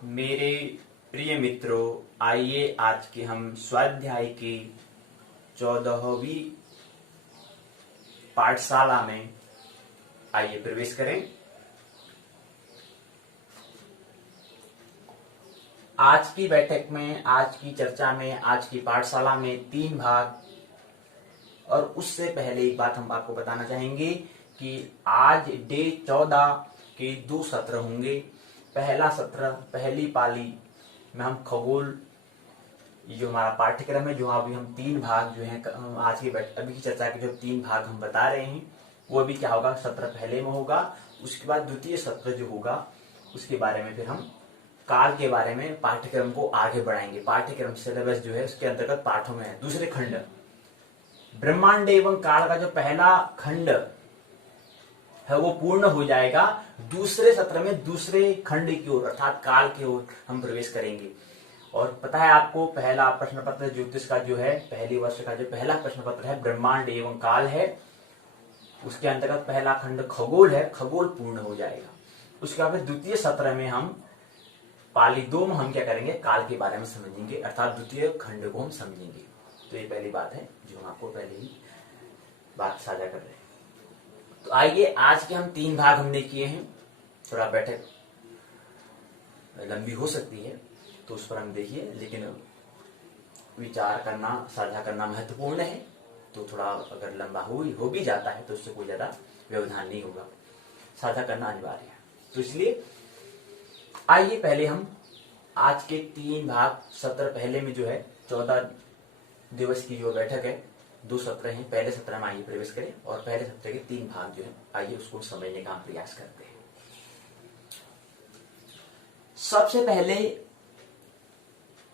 मेरे प्रिय मित्रों, आइए आज के हम स्वाध्याय की 14वीं पाठशाला में आइए प्रवेश करें। आज की बैठक में, आज की चर्चा में, आज की पाठशाला में 3 भाग, और उससे पहले एक बात हम आपको बताना चाहेंगे कि आज डे 14 के 2 सत्र होंगे। पहला सत्र, पहली पाली में हम खगोल, जो हमारा पाठ्यक्रम है, जो अभी हम 3 भाग जो हैं आज की अभी की चर्चा के जो 3 भाग हम बता रहे हैं, वो अभी क्या होगा, सत्र पहले में होगा। उसके बाद द्वितीय सत्र जो होगा उसके बारे में फिर हम काल के बारे में पाठ्यक्रम को आगे बढ़ाएंगे। पाठ्यक्रम सिलेबस जो है उसके अंतर्गत पाठों में है दूसरे खंड ब्रह्मांड एवं काल का जो पहला खंड है वो पूर्ण हो जाएगा। दूसरे सत्र में दूसरे खंड की ओर अर्थात काल की ओर हम प्रवेश करेंगे। और पता है आपको, पहला प्रश्न पत्र ज्योतिष का जो है पहली वर्ष का जो पहला प्रश्न पत्र है ब्रह्मांड एवं काल है, उसके अंतर्गत पहला खंड खगोल है, खगोल पूर्ण हो जाएगा। उसके बाद द्वितीय सत्र में हम पाली 2 में हम क्या करेंगे, काल के बारे में समझेंगे, अर्थात द्वितीय खंड को हम समझेंगे। तो ये पहली बात है जो हम आपको पहले ही बात साझा कर रहे हैं। तो आइए, आज के हम 3 भाग हमने किए हैं। थोड़ा बैठक लंबी हो सकती है तो उस पर हम देखिए, लेकिन विचार करना, साझा करना महत्वपूर्ण है। तो थोड़ा अगर लंबा हो भी जाता है तो उससे कोई ज्यादा व्यवधान नहीं होगा, साझा करना अनिवार्य है। तो इसलिए आइए पहले हम आज के 3 भाग, सत्र पहले में जो है 14 दिवस की जो बैठक है, 2 सत्र हैं। पहले सत्र में आइए प्रवेश करें और पहले सत्र के 3 भाग जो है आइए उसको समझने का हम प्रयास करते हैं। सबसे पहले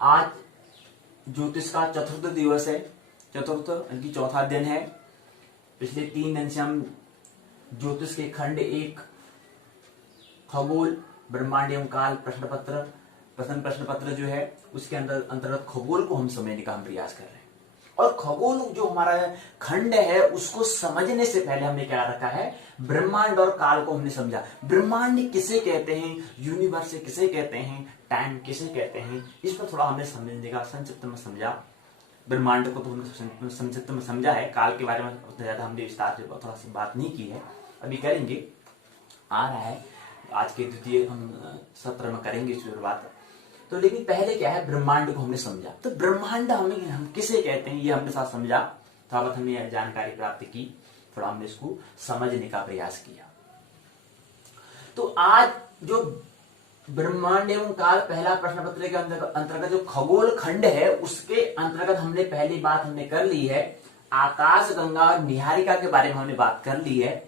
आज ज्योतिष का चतुर्थ दिवस है, चतुर्थ यानी चौथा दिन है। पिछले 3 दिन से हम ज्योतिष के खंड 1 खगोल, ब्रह्मांड एवं काल प्रश्न प्रश्न पत्र जो है उसके अंतर्गत खगोल को हम समझने का हम प्रयास कर रहे हैं। और खगोल जो हमारा खंड है उसको समझने से पहले हमने क्या रखा है, ब्रह्मांड और काल को हमने समझा। ब्रह्मांड किसे कहते हैं, यूनिवर्स किसे कहते हैं, टाइम किसे कहते हैं, इस पर थोड़ा हमने समझने का संक्षिप्त में समझा। ब्रह्मांड को तो हमने संक्षिप्त में समझा है, काल के बारे में उतना ज्यादा हमने विस्तार से थोड़ा सी बात नहीं की है, अभी करेंगे, आ रहा है। आज के द्वितीय हम सत्र में करेंगे इस पर बात। तो लेकिन पहले क्या है, ब्रह्मांड को हमने समझा। तो ब्रह्मांड हम किसे कहते हैं ये हमने साथ समझा, थोड़ा बहुत हमने जानकारी प्राप्त की, थोड़ा हमने इसको समझने का प्रयास किया। तो आज जो ब्रह्मांड एवं काल पहला प्रश्न पत्र के अंतर्गत जो खगोल खंड है उसके अंतर्गत हमने पहली बात हमने कर ली है, आकाश गंगा और निहारिका के बारे में हमने बात कर ली है।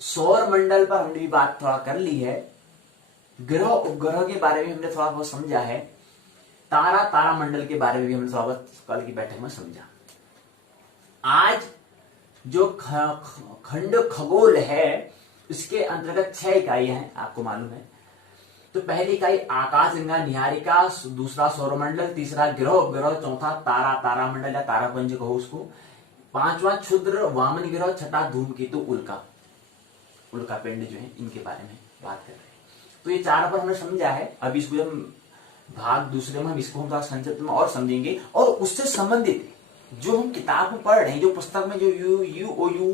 सौर मंडल पर हमने भी बात थोड़ा कर ली है। ग्रह उपग्रह के बारे में हमने थोड़ा बहुत समझा है। तारा मंडल के बारे में भी हमने थोड़ा बहुत कल की बैठक में समझा। आज जो खंड खगोल है इसके अंतर्गत 6 इकाइयां हैं, आपको मालूम है। तो पहली इकाई आकाश गंगा निहारिका, दूसरा सौरमंडल, तीसरा ग्रह उपग्रह, चौथा तारामंडल या तारापुंज कहो उसको, 5वां क्षुद्र वामन ग्रह, छठा धूमकेतु उल्का पिंड जो है, इनके बारे में बात कर रहे हैं। तो ये 4 पर हमने समझा है। अभी इसको हम भाग दूसरे में हम इसको हम संक्षिप्त में और समझेंगे। और उससे संबंधित जो हम किताब में पढ़ रहे हैं, जो पुस्तक में जो यूओयू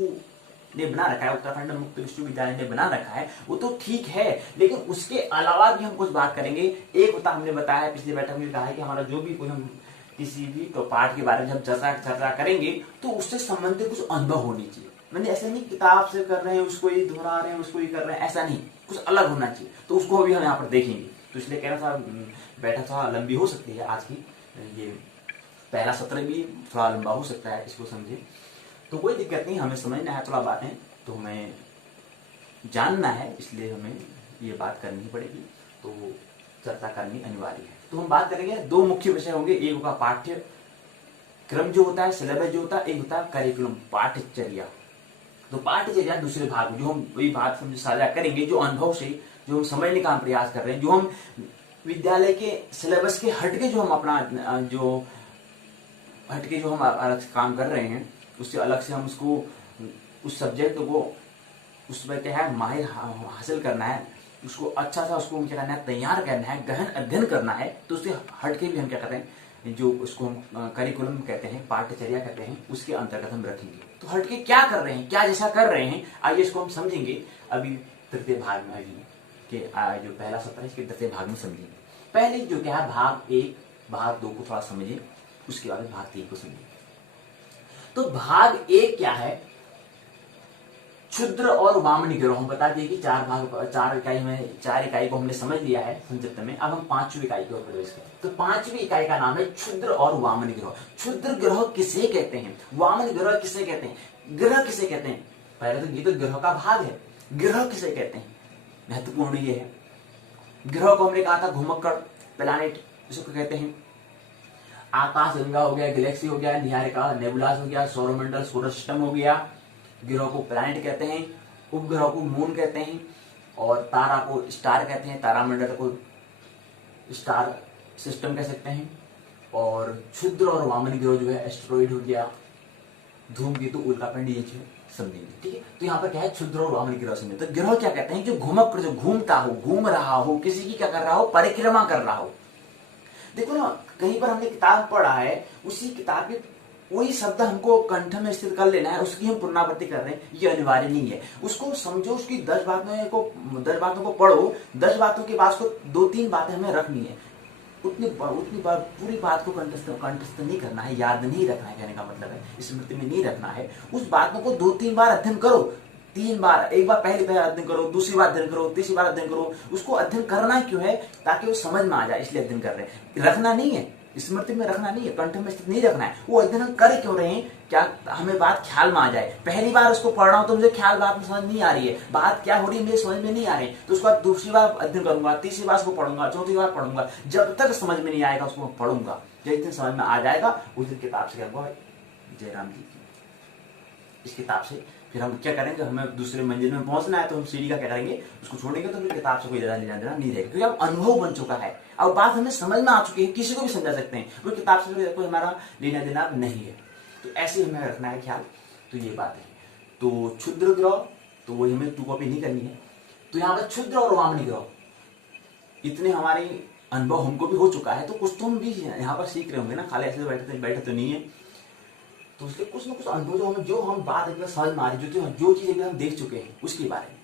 ने बना रखा है, उत्तराखंड मुक्त विश्वविद्यालय ने बना रखा है, वो तो ठीक है, लेकिन उसके अलावा भी हम कुछ बात करेंगे। एक होता हमने बताया, पिछली बैठक में कहा है कि हमारा जो भी कोई हम किसी भी तो पाठ के बारे में जब चर्चा करेंगे तो उससे संबंधित कुछ अनुभव होनी चाहिए। मैंने ऐसा नहीं किताब से कर रहे हैं उसको ही दोहरा रहे हैं, उसको ही कर रहे हैं, ऐसा नहीं, कुछ अलग होना चाहिए। तो उसको भी हम यहाँ पर देखेंगे। तो इसलिए कह रहा था बैठक थोड़ा लंबी हो सकती है आज की, ये पहला सत्र भी थोड़ा लंबा हो सकता है, इसको समझे तो कोई दिक्कत नहीं। हमें समझना है थोड़ा बातें, तो हमें जानना है, इसलिए हमें ये बात करनी पड़ेगी, तो चर्चा करनी अनिवार्य है। तो हम बात करेंगे, 2 मुख्य विषय होंगे। एक होगा पाठ्यक्रम जो होता है, सिलेबस जो होता है, एक होता है करिकुलम, पाठचर्या। तो पाठचर्या दूसरे भाग में जो हम वही बात हम साझा करेंगे, जो अनुभव से जो हम समझने का हम प्रयास कर रहे हैं, जो हम विद्यालय के सिलेबस के हटके जो हम अपना जो हटके जो हम अलग काम कर रहे हैं, उससे अलग से हम उसको उस सब्जेक्ट को उसमें क्या है माहिर हासिल करना है, उसको अच्छा सा उसको क्या करना है, तैयार करना है, गहन अध्ययन करना है, तो उससे हटके भी हम क्या करते हैं, जो उसको हम करिकुलम कहते हैं, पाठ्यचर्या कहते हैं, उसके अंतर्गत हम रखेंगे। तो हटके क्या कर रहे हैं, क्या जैसा कर रहे हैं, आइए इसको हम समझेंगे अभी तृतीय भाग में। अभी के जो पहला सत्र है इसके तृतीय भाग में समझेंगे। पहले जो क्या है भाग 1 भाग 2 को थोड़ा समझिए, उसके बाद भाग 3 को समझिए। तो भाग 1 क्या है, क्षुद्र और वामनी गिरोह। हम बता दिए कि 4 इकाई को हमने समझ लिया है संक्षिप्त में। अब हम 5वीं इकाई की ओर प्रवेश करें। तो 5वीं इकाई का नाम है क्षुद्र और वामनी गिरोह। क्षुद्र गिरोह किसे कहते हैं, वामनी गिरोह किसे कहते हैं, ग्रह किसे कहते हैं। पहले तो ये तो ग्रह का भाग है, ग्रह किसे कहते हैं, महत्वपूर्ण ये है। ग्रह को हमने कहा था घुमक्कड़, प्लैनेट इसको कहते हैं। आकाश गंगा हो गया, गैलेक्सी हो गया, निहारिका नेबुलास हो गया, सौरमंडल सोलर सिस्टम हो गया। ग्रह को प्लैनेट कहते हैं, उपग्रह को मून कहते हैं, और तारा को स्टार कहते हैं, तारामंडल को स्टार सिस्टम कह सकते हैं। और क्षुद्र और वामन ग्रह जो है एस्टेरॉइड हो गया, धूमकेतु, उल्कापिंड, ये समझेंगे। ठीक है, तो यहाँ पर क्या है, क्षुद्र और वामन ग्रह समझे। तो ग्रह क्या कहते हैं, जो घुमक्कड़, जो घूमता हो, घूम रहा हो, किसी की क्या कर रहा हो, परिक्रमा कर रहा हो। देखो ना, कहीं पर हमने किताब पढ़ा है, उसी किताब के वही शब्द हमको कंठ में स्थित कर लेना है, उसकी हम पुनरावृत्ति कर रहे हैं, ये अनिवार्य नहीं है। उसको समझो, उसकी 10 बातों को पढ़ो, 10 बातों के बाद उसको 2-3 बातें हमें रखनी है। उतनी पूरी बात को कंठस्थ नहीं करना है, याद नहीं रखना है, कहने का मतलब है स्मृति में नहीं रखना है। उस बातों को 2-3 बार अध्ययन करो, 3 बार, एक बार पहली बार अध्ययन करो, दूसरी बार अध्ययन करो, तीसरी बार अध्ययन करो। उसको अध्ययन करना क्यों है, ताकि वो समझ में आ जाए, इसलिए अध्ययन कर रहे हैं। रखना नहीं है, स्मृति में रखना नहीं है, कंठ में स्थित नहीं रखना है। वो अध्ययन कर क्यों रहे हैं, क्या हमें बात ख्याल में आ जाए। पहली बार उसको पढ़ रहा हूं तो मुझे ख्याल बात में समझ नहीं आ रही है, बात क्या हो रही है मेरे समझ में नहीं आ रही, तो उसके बाद दूसरी बार अध्ययन करूंगा, तीसरी बार उसको पढ़ूंगा, चौथी बार पढ़ूंगा, जब तक समझ में नहीं आएगा उसको पढ़ूंगा। जिस दिन समझ में आ जाएगा उस दिन किताब से करूंगा, जयराम जी इस किताब से फिर हम क्या करेंगे, हमें दूसरे मंजिल में पहुंचना है तो हम सीढ़ी का क्या करेंगे, उसको छोड़ेंगे, तो फिर किताब से कोई ज्यादा लेना देना नहीं रहेगा, क्योंकि अब अनुभव बन चुका है, अब बात हमें समझ में आ चुकी है, किसी को भी समझा सकते हैं, वो किताब से कोई हमारा लेना देना नहीं है। तो ऐसे हमें रखना है ख्याल। तो ये बात है। तो क्षुद्र ग्रह, तो वही हमें 2 कॉपी नहीं करनी है। तो यहाँ पर क्षुद्र और वामनी ग्रह, इतने हमारे अनुभव हमको भी हो चुका है, तो कुछ तो हम भी यहाँ पर सीख रहे होंगे ना, खाली ऐसे बैठे तो नहीं है। तो उसके कुछ ना कुछ अनुभव जो हम बात एकदम समझ में आ रही, जो चीजें हम देख चुके हैं उसके बारे में,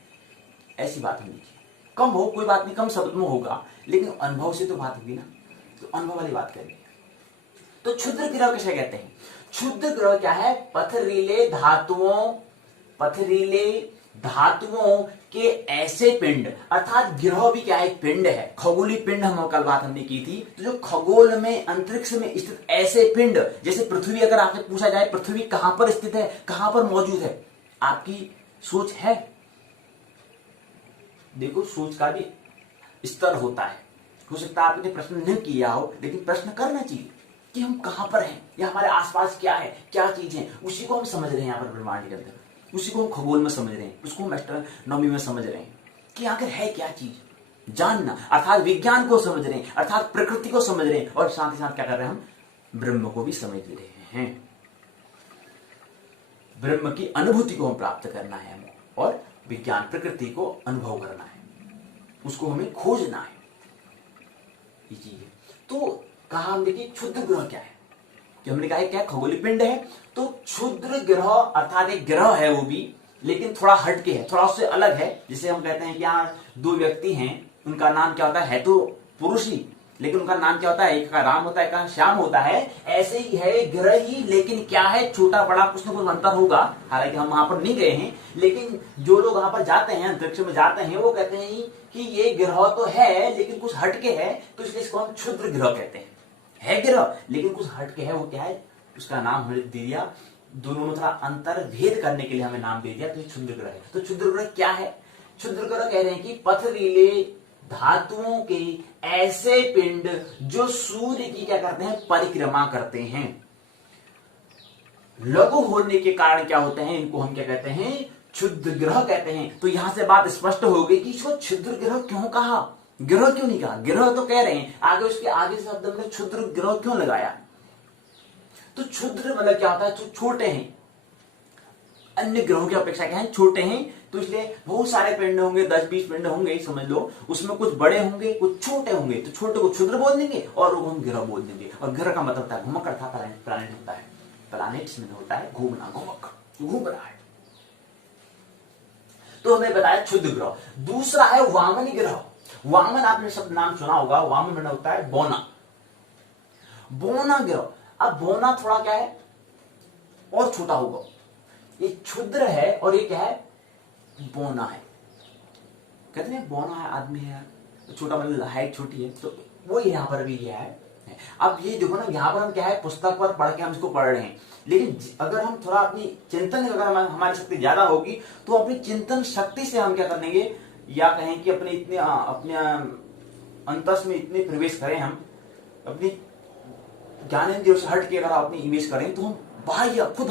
ऐसी बात होनी चाहिए। कम हो कोई बात नहीं, कम शब्द में होगा, लेकिन अनुभव से तो बात होगी ना, तो अनुभव वाली बात करेंगे। तो क्षुद्र ग्रह किसे कहते हैं, क्षुद्र ग्रह क्या है, पथरीले धातुओं के ऐसे पिंड, अर्थात ग्रह भी क्या है, एक पिंड है, खगोलीय पिंड हम कल बात हमने की थी। तो जो खगोल में, अंतरिक्ष में स्थित ऐसे पिंड, जैसे पृथ्वी, अगर आपसे पूछा जाए पृथ्वी कहां पर स्थित है, कहां पर मौजूद है, आपकी सोच है। देखो, सोच का भी स्तर होता है, हो सकता है आपने प्रश्न नहीं किया हो, लेकिन प्रश्न करना चाहिए कि हम कहां पर हैं, या हमारे आसपास क्या है, क्या चीज है, उसी को हम समझ रहे हैं यहाँ पर ब्रह्मांड के अंदर, उसी को हम खगोल में समझ रहे हैं, उसको हम एस्ट्रोनॉमी में समझ रहे हैं कि आखिर है क्या चीज, जानना, अर्थात विज्ञान को समझ रहे हैं, अर्थात प्रकृति को समझ रहे हैं, और साथ ही साथ क्या कर रहे हैं, हम ब्रह्म को भी समझ रहे हैं। ब्रह्म की अनुभूति को हम प्राप्त करना है हमें, और विज्ञान प्रकृति को अनुभव करना है, उसको हमें खोजना है, ये चीज है। तो कहा हम देखिए क्षुद्र ग्रह क्या है, कि हमने कहा क्या खगोलीय पिंड है। तो क्षुद्र ग्रह अर्थात एक ग्रह है वो भी, लेकिन थोड़ा हटके है, थोड़ा उससे अलग है। जिसे हम कहते हैं कि यहाँ 2 व्यक्ति हैं, उनका नाम क्या होता है तो पुरुष ही, लेकिन उनका नाम क्या होता है, एक का राम होता है, एक का श्याम होता है। ऐसे ही है ग्रह ही, लेकिन क्या है, छोटा बड़ा कुछ न कुछ अंतर होगा। हालांकि हम वहां पर नहीं गए हैं, लेकिन जो लोग वहां पर जाते हैं, अंतरिक्ष में जाते हैं, वो कहते हैं कि ये ग्रह तो है लेकिन कुछ हटके है, तो इसलिए इसको हम क्षुद्र ग्रह कहते हैं। है ग्रह लेकिन कुछ हटके है, वो क्या है, उसका नाम हमने दे दिया, दोनों में थोड़ा अंतर भेद करने के लिए हमें नाम दे दिया, तो ये क्षुद्र ग्रह है। तो क्षुद्र ग्रह क्या है, क्षुद्र ग्रह कह रहे हैं कि पथरीले धातुओं के ऐसे पिंड जो सूर्य की क्या करते हैं, परिक्रमा करते हैं। लघु होने के कारण क्या होते हैं, इनको हम क्या कहते हैं, क्षुद्र ग्रह कहते हैं। तो यहां से बात स्पष्ट हो गई कि इसको क्षुद्र ग्रह क्यों कहा, ग्रह क्यों नहीं कहा, ग्रह तो कह रहे हैं, आगे उसके आगे शब्द में क्षुद्र ग्रह क्यों लगाया। तो क्षुद्र मतलब क्या होता है, तो छोटे हैं, अन्य ग्रहों की अपेक्षा क्या है, छोटे हैं। तो इसलिए बहुत सारे पिंड होंगे, 10-20 पिंड होंगे समझ लो, उसमें कुछ बड़े होंगे कुछ छोटे होंगे। तो छोटे को क्षुद्र बोल देंगे और वो हम ग्रह बोल देंगे। और ग्रह का मतलब होता है घुमक्कड़ था, प्लानेट होता है, प्लानेट्स में होता है घूमना, घुमक्कड़ घूम रहा है। तो हमने बताया क्षुद्र ग्रह। दूसरा है वामन ग्रह। वामन आपने सब नाम सुना होगा, वामन में होता है बोना, बोना ग्रह। अब बोना थोड़ा क्या है और छोटा होगा, ये क्षुद्र है और ये क्या है, बोना है। कहते हैं बोना है आदमी है, छोटा मतलब हाइट छोटी है, तो वो यहाँ पर भी ये है। अब ये देखो ना, यहाँ पर हम क्या है, पुस्तक पर पढ़ के हम इसको पढ़ रहे हैं, लेकिन अगर हम थोड़ा अपनी चिंतन, अगर हमारी शक्ति ज्यादा होगी तो अपनी चिंतन शक्ति से हम क्या कर लेंगे, या कहें कि अपने अंतस में इतने प्रवेश करें, हम अपनी ज्ञानेंद्रियों से हट के अगर अपनी इमेज करें, तो हम बाह्य खुद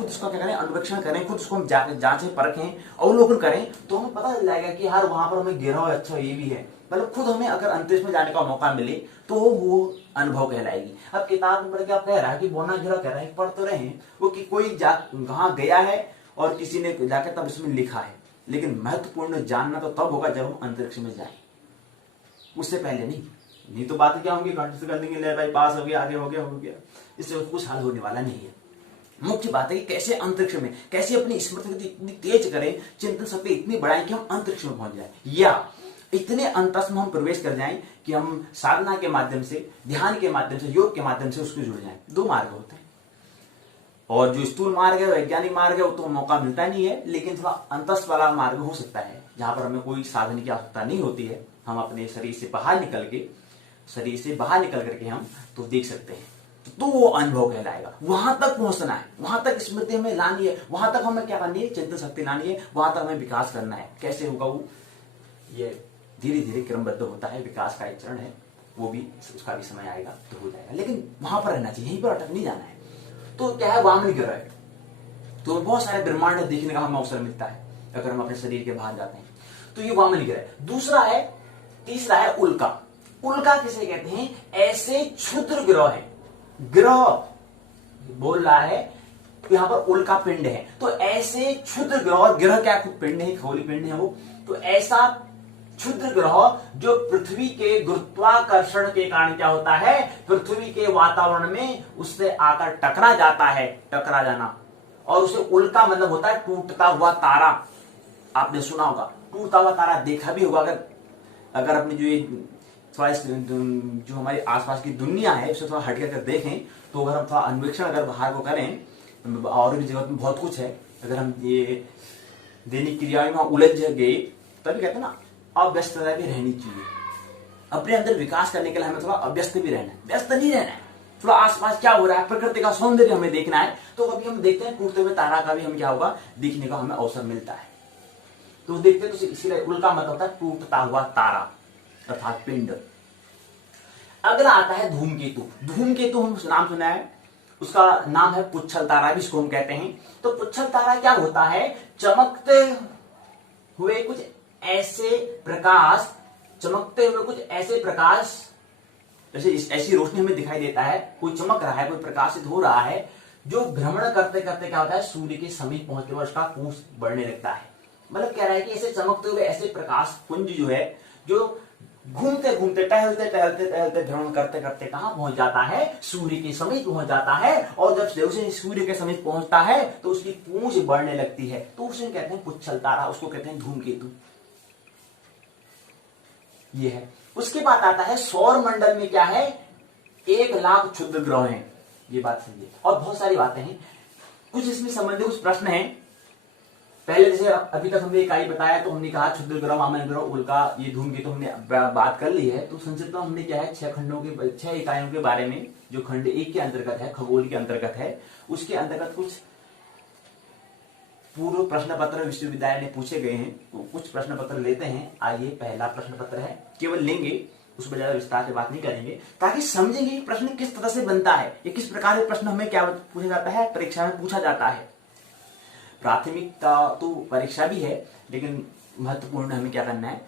उसका क्या करें, अन्वेषण करें, खुद उसको हम जांचें परखें, अवलोकन करें, तो हमें पता चल जाएगा कि यार वहां पर हमें गिरा हुआ अच्छा ये भी है। मतलब खुद हमें अगर अंतरिक्ष में जाने का मौका मिले तो वो अनुभव कहलाएगी। अब किताब में पढ़ के आप कह रहा है कि बोना गिरा कह रहा है, पढ़ तो रहे हैं वो कि कोई वहां गया है और किसी ने जाकर तब इसमें लिखा है, लेकिन महत्वपूर्ण जानना तो तब होगा जब हम अंतरिक्ष में जाए, उससे पहले नहीं। तो बातें क्या होंगी, घंटे से कर देंगे, ले भाई पास हो गया, आगे हो गया, इससे कुछ हल होने वाला नहीं है। मुख्य बात है कि कैसे अंतरिक्ष में, कैसे अपनी स्मृति इतनी तेज करें, चिंतन शक्ति इतनी बढ़ाएं कि हम अंतरिक्ष में पहुंच जाए, या इतने अंतस में हम प्रवेश कर जाएं कि हम साधना के माध्यम से, ध्यान के माध्यम से, योग के माध्यम से उसको जुड़ जाएं। 2 मार्ग होते हैं, और जो स्थूल मार्ग है, वैज्ञानिक मार्ग है, वो तो मौका मिलता नहीं है, लेकिन थोड़ा अंतस वाला मार्ग हो सकता है जहां पर हमें कोई साधन की आवश्यकता नहीं होती है। हम अपने शरीर से बाहर निकल करके हम तो देख सकते हैं, तो वो अनुभव कहलाएगा। वहां तक पहुंचना है, वहां तक स्मृति हमें लानी है, वहां तक हमें क्या करनी है, चिंतन शक्ति लानी है, वहां तक हमें विकास करना है। कैसे होगा वो, ये धीरे धीरे क्रमबद्ध होता है, विकास का एक चरण है, वो भी उसका भी समय आएगा तो हो जाएगा, लेकिन वहां पर रहना चाहिए, यहीं पर अटक नहीं जाना है। तो क्या है, वामन ग्रह है, तो बहुत सारे ब्रह्मांड देखने का हमें अवसर मिलता है अगर हम अपने शरीर के बाहर जाते हैं, तो ये वामन ग्रह है। तीसरा है उल्का। उल्का किसे कहते हैं, ऐसे क्षुद्र ग्रह है, ग्रह बोल रहा है यहां पर उल्का पिंड है, तो ऐसे क्षुद्र ग्रह, ग्रह क्या खुद पिंड है, खगोलीय पिंड है वो, तो ऐसा क्षुद्र ग्रह जो पृथ्वी के गुरुत्वाकर्षण के कारण क्या होता है, पृथ्वी के वातावरण में उससे आकर टकरा जाता है, टकरा जाना, और उसे उल्का मतलब होता है टूटता हुआ तारा। आपने सुना होगा, टूटता हुआ तारा देखा भी होगा। अगर अपने जो हमारे आसपास की दुनिया है उसे थोड़ा हट कर देखें, तो अगर हम थोड़ा अन्वेषण अगर बाहर को करें, और भी जगत में बहुत कुछ है, अगर हम ये दैनिक क्रियाओं में उलझ गए, तभी कहते हैं ना अव्यस्तता भी रहनी चाहिए। अपने अंदर विकास करने के लिए हमें थोड़ा अव्यस्त भी रहना है, व्यस्त नहीं रहना है, थोड़ा आसपास क्या हो रहा है, प्रकृति का सौंदर्य हमें देखना है। तो कभी हम देखते हैं टूटते हुए तारा का भी हम क्या होगा, दिखने का हमें अवसर मिलता है, तो देखते हैं। तो इसीलिए उल्का मतलब होता है टूटता हुआ तारा अर्थात पिंड। अगला आता है धूमकेतु। धूमकेतु हम नाम सुना है, उसका नाम है पुच्छल तारा भी इसको हम कहते हैं। तो पुच्छल तारा क्या होता है, चमकते हुए कुछ ऐसे प्रकाश, जैसे ऐसी रोशनी हमें दिखाई देता है, कोई चमक रहा है, कोई प्रकाशित हो रहा है, जो भ्रमण करते करते क्या होता है, सूर्य के समीप पहुंचते हुए उसका कोष बढ़ने लगता है। मतलब कह रहा है कि ऐसे चमकते हुए ऐसे प्रकाश पुंज जो है, जो घूमते घूमते टहलते भ्रमण करते करते कहां पहुंच जाता है, सूर्य के समीप पहुंच जाता है। और जब उसे सूर्य के समीप पहुंचता है तो उसकी पूंछ बढ़ने लगती है, तो उसे कहते हैं पुच्छल तारा, उसको कहते हैं धूमकेतु। ये है। उसके बाद आता है सौर मंडल में क्या है, 1,00,000 क्षुद्र ग्रह हैं। ये बात समझिए, और बहुत सारी बातें हैं, कुछ इसमें संबंधित कुछ प्रश्न हैं। पहले जैसे अभी तक हमने इकाई बताया, तो हमने कहा क्षुद्र ग्रह, वामन ग्रह, उल्का, ये धूमकेतु हमने बात कर ली है। तो संक्षिप्त में हमने क्या है, 6 इकाइयों के बारे में, जो खंड 1 के अंतर्गत है, खगोल के अंतर्गत है, उसके अंतर्गत कुछ पूर्व प्रश्न पत्र विश्वविद्यालय ने पूछे गए हैं, तो कुछ प्रश्न पत्र लेते हैं। आइए, पहला प्रश्न पत्र है, केवल लेंगे, उस पर ज्यादा विस्तार से बात नहीं करेंगे, ताकि समझेंगे प्रश्न किस तरह से बनता है, ये किस प्रकार के प्रश्न हमें क्या पूछा जाता है, परीक्षा में पूछा जाता है। प्राथमिकता तो परीक्षा भी है, लेकिन महत्वपूर्ण हमें क्या करना है,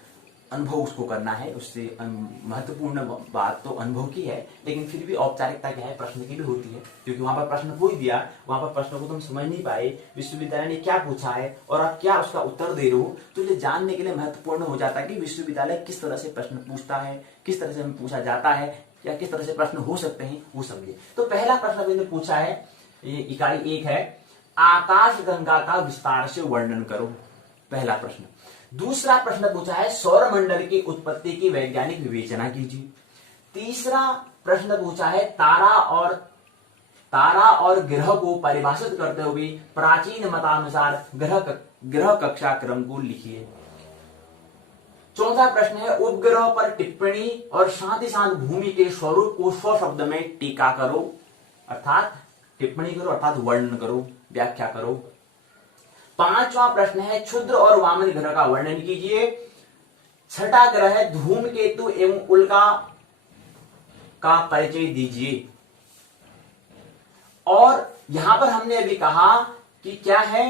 अनुभव उसको करना है, उससे महत्वपूर्ण बात तो अनुभव की है, लेकिन फिर भी औपचारिकता क्या है, प्रश्न की भी होती है, क्योंकि वहां पर प्रश्न पूछ दिया, वहां पर प्रश्न को तुम समझ नहीं पाए, विश्वविद्यालय ने क्या पूछा है और आप क्या उसका उत्तर दे रहे हो, तो ये जानने के लिए महत्वपूर्ण हो जाता है कि विश्वविद्यालय किस तरह से प्रश्न पूछता है, किस तरह से हमें पूछा जाता है, या किस तरह से प्रश्न हो सकते हैं, वो समझिए। तो पहला प्रश्न मैंने पूछा है, ये इकाई 1 है, आकाश गंगा का विस्तार से वर्णन करो, पहला प्रश्न। दूसरा प्रश्न पूछा है, सौर मंडल की उत्पत्ति की वैज्ञानिक विवेचना कीजिए। तीसरा प्रश्न पूछा है, तारा और ग्रह को परिभाषित करते हुए प्राचीन मतानुसार ग्रह कक्षा क्रम को लिखिए। चौथा प्रश्न है, उपग्रह पर टिप्पणी और साथ ही साथ भूमि के स्वरूप को 100 शब्द में टीका करो, अर्थात टिप्पणी करो, अर्थात वर्णन करो, व्याख्या करो। पांचवा प्रश्न है, क्षुद्र और वामन ग्रह का वर्णन कीजिए। छठा ग्रह है, धूमकेतु एवं उल्का का परिचय दीजिए। और यहां पर हमने अभी कहा कि क्या है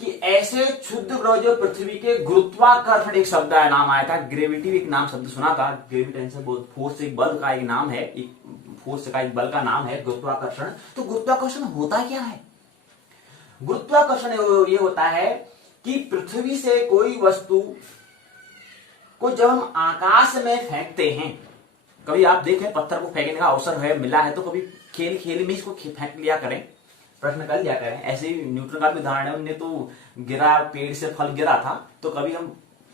कि ऐसे क्षुद्र ग्रह जो पृथ्वी के गुरुत्वाकर्षण, एक शब्द का नाम आया था, ग्रेविटी एक नाम शब्द सुना था, ग्रेविटेंशन फोर्स, एक बल का एक नाम है, एक फोर्स का एक बल का नाम है गुरुत्वाकर्षण। तो गुरुत्वाकर्षण होता क्या है? गुरुत्वाकर्षण ये होता है कि पृथ्वी से कोई वस्तु को जब हम आकाश में फेंकते हैं, कभी आप देखें पत्थर को फेंकने का अवसर है, मिला है, तो कभी खेल खेल में इसको फेंक लिया करें, प्रश्न कर लिया करें। ऐसे ही न्यूटन का भी उदाहरण है, उनने तो गिरा, पेड़ से फल गिरा था, तो कभी हम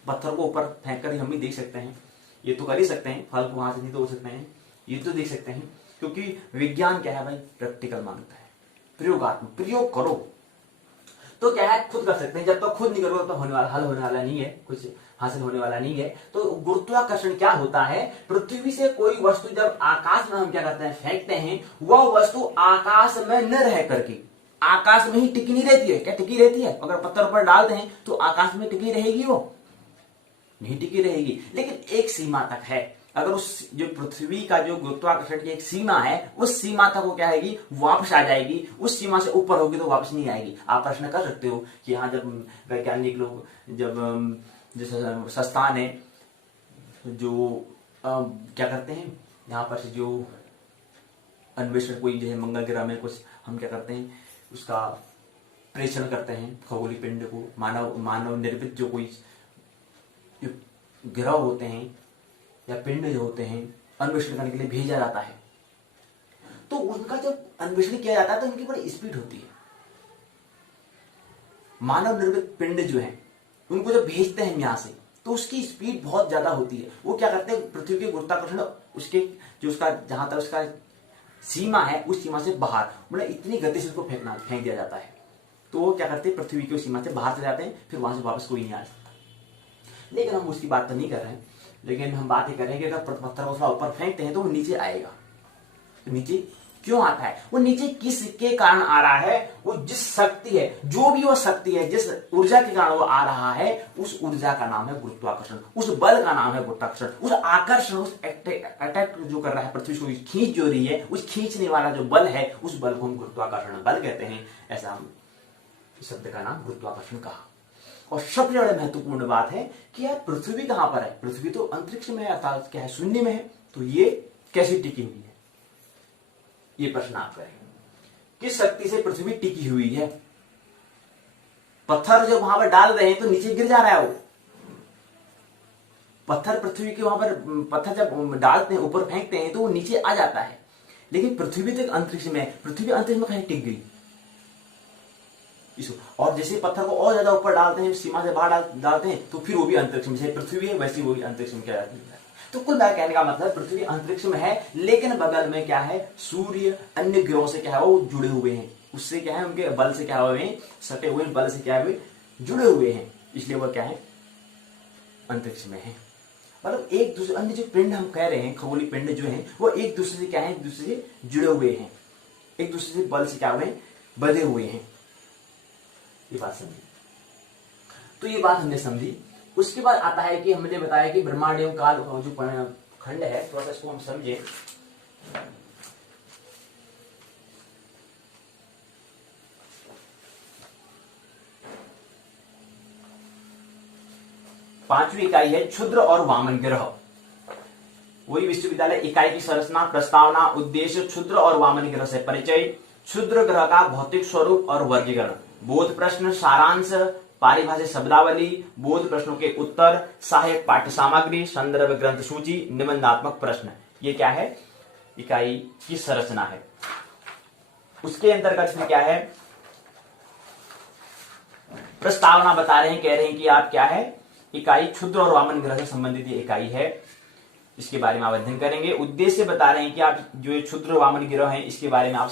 पत्थर को ऊपर फेंक कर हम भी देख सकते हैं, ये तो कर ही सकते हैं, फल को वहां से नहीं तोड़ सकते हैं, ये तो देख सकते हैं, क्योंकि विज्ञान क्या है भाई, प्रैक्टिकल मांगता है, प्रयोगात्मक, प्रयोग करो तो क्या है, खुद कर सकते हैं। जब तक खुद नहीं करोगे तो होने वाला नहीं है, कुछ हासिल होने वाला नहीं है। तो गुरुत्वाकर्षण क्या होता है, पृथ्वी से कोई वस्तु जब आकाश में हम क्या करते हैं, फेंकते हैं, वह वस्तु आकाश में न रह करके आकाश में ही टिकी नहीं रहती है। क्या टिकी रहती है? अगर पत्थर पर डालते हैं तो आकाश में टिकी रहेगी? वो नहीं टिकी रहेगी, लेकिन एक सीमा तक है। अगर उस जो पृथ्वी का जो गुरुत्वाकर्षण की एक सीमा है, उस सीमा तक वो क्या आएगी, वापस आ जाएगी। उस सीमा से ऊपर होगी तो वापस नहीं आएगी। आप प्रश्न कर सकते हो कि हाँ, जब वैज्ञानिक लोग जब जैसे संस्थान है जो क्या करते हैं, यहाँ पर से जो अन्वेषण, कोई जो है मंगल ग्रह में कुछ हम क्या करते हैं, उसका प्रेषण करते हैं, खगोलीय पिंड को, मानव निर्मित जो कोई ग्रह होते हैं या पिंड जो होते हैं, अन्वेषण करने के लिए भेजा जाता है। तो उनका जब अन्वेषण किया जाता है तो उनकी बड़ी स्पीड होती है। मानव निर्मित पिंड जो है उनको जब भेजते हैं यहां से, तो उसकी स्पीड बहुत ज्यादा होती है। वो क्या करते हैं, पृथ्वी के गुरुत्वाकर्षण उसके जो उसका जहां तक उसका सीमा है, उस सीमा से बाहर, मतलब इतनी गति से उसको फेंक दिया जाता है। तो वो क्या करते हैं, पृथ्वी की सीमा से बाहर चले जाते हैं, फिर वहां से वापस कोई नहीं आ सकता। लेकिन हम उसकी बात तो नहीं कर रहे हैं, लेकिन हम बात ये कर रहे हैं कि अगर पत्थर को थोड़ा ऊपर फेंकते हैं तो वो नीचे आएगा। तो नीचे क्यों आता है, वो नीचे किसके कारण आ रहा है, वो जिस शक्ति है, जो भी वो शक्ति है, जिस ऊर्जा के कारण वो आ रहा है, उस ऊर्जा का नाम है गुरुत्वाकर्षण, उस बल का नाम है गुरुत्वाकर्षण। उस आकर्षण, उस अटैक जो कर रहा है पृथ्वी को, खींच जो रही है, उस खींचने वाला जो बल है, उस बल को हम गुरुत्वाकर्षण बल कहते हैं। ऐसा हम शब्द का नाम गुरुत्वाकर्षण कहा। और सबसे बड़ी महत्वपूर्ण बात है कि यार पृथ्वी कहां पर है, पृथ्वी तो अंतरिक्ष में है, अर्थात क्या है, शून्य में है। तो ये कैसी टिकी हुई है, ये प्रश्न आप करें, किस शक्ति से पृथ्वी टिकी हुई है। पत्थर जब वहां पर डाल रहे हैं तो नीचे गिर जा रहा है, वो पत्थर पृथ्वी के वहां पर, पत्थर जब डालते हैं, ऊपर फेंकते हैं तो वो नीचे आ जाता है। लेकिन पृथ्वी तो अंतरिक्ष में है, पृथ्वी अंतरिक्ष में कहीं टिक गई। और जैसे पत्थर को और ज्यादा ऊपर डालते हैं, सीमा से बाहर डालते हैं, तो फिर वो भी अंतरिक्ष में, जैसे पृथ्वी है वैसे वो भी अंतरिक्ष में क्या जाती है। तो कुल बात कहने का मतलब, पृथ्वी अंतरिक्ष में है, लेकिन बगल में क्या है, सूर्य अन्य ग्रहों से क्या है, वो जुड़े हुए हैं। उससे क्या है, उनके बल से क्या हुए हैं, सटे हुए बल से क्या हुए, जुड़े हुए हैं, इसलिए वो क्या है, अंतरिक्ष में है। मतलब एक दूसरे, अन्य जो पिंड हम कह रहे हैं, खगोलीय पिंड जो है, वो एक दूसरे से क्या है, एक दूसरे से जुड़े हुए हैं, एक दूसरे से बल से क्या हुए, बंधे हुए हैं। ये बात समझी। तो ये बात हमने समझी। उसके बाद आता है कि हमने बताया कि ब्रह्मांड एवं काल जो खंड है, थोड़ा सा इसको हम समझे। 5वीं इकाई है क्षुद्र और वामन ग्रह। वही विश्वविद्यालय इकाई की संरचना, प्रस्तावना, उद्देश्य, क्षुद्र और वामन ग्रह से परिचय, क्षुद्र ग्रह का भौतिक स्वरूप और वर्गीकरण, बोध प्रश्न, सारांश, पारिभाषिक शब्दावली, बोध प्रश्नों के उत्तर, सहायक पाठ्य सामग्री, संदर्भ ग्रंथ सूची, निबंधात्मक प्रश्न। ये क्या है? इकाई की संरचना है। उसके अंतर्गत इसमें क्या है? प्रस्तावना बता रहे हैं, कह रहे हैं कि आप क्या है, इकाई क्षुद्र और वामन ग्रह से संबंधित ये इकाई है, इसके बारे में आप अध्ययन करेंगे। उद्देश्य बता रहे हैं कि आप जो क्षुद्र वामन ग्रह है इसके बारे में आप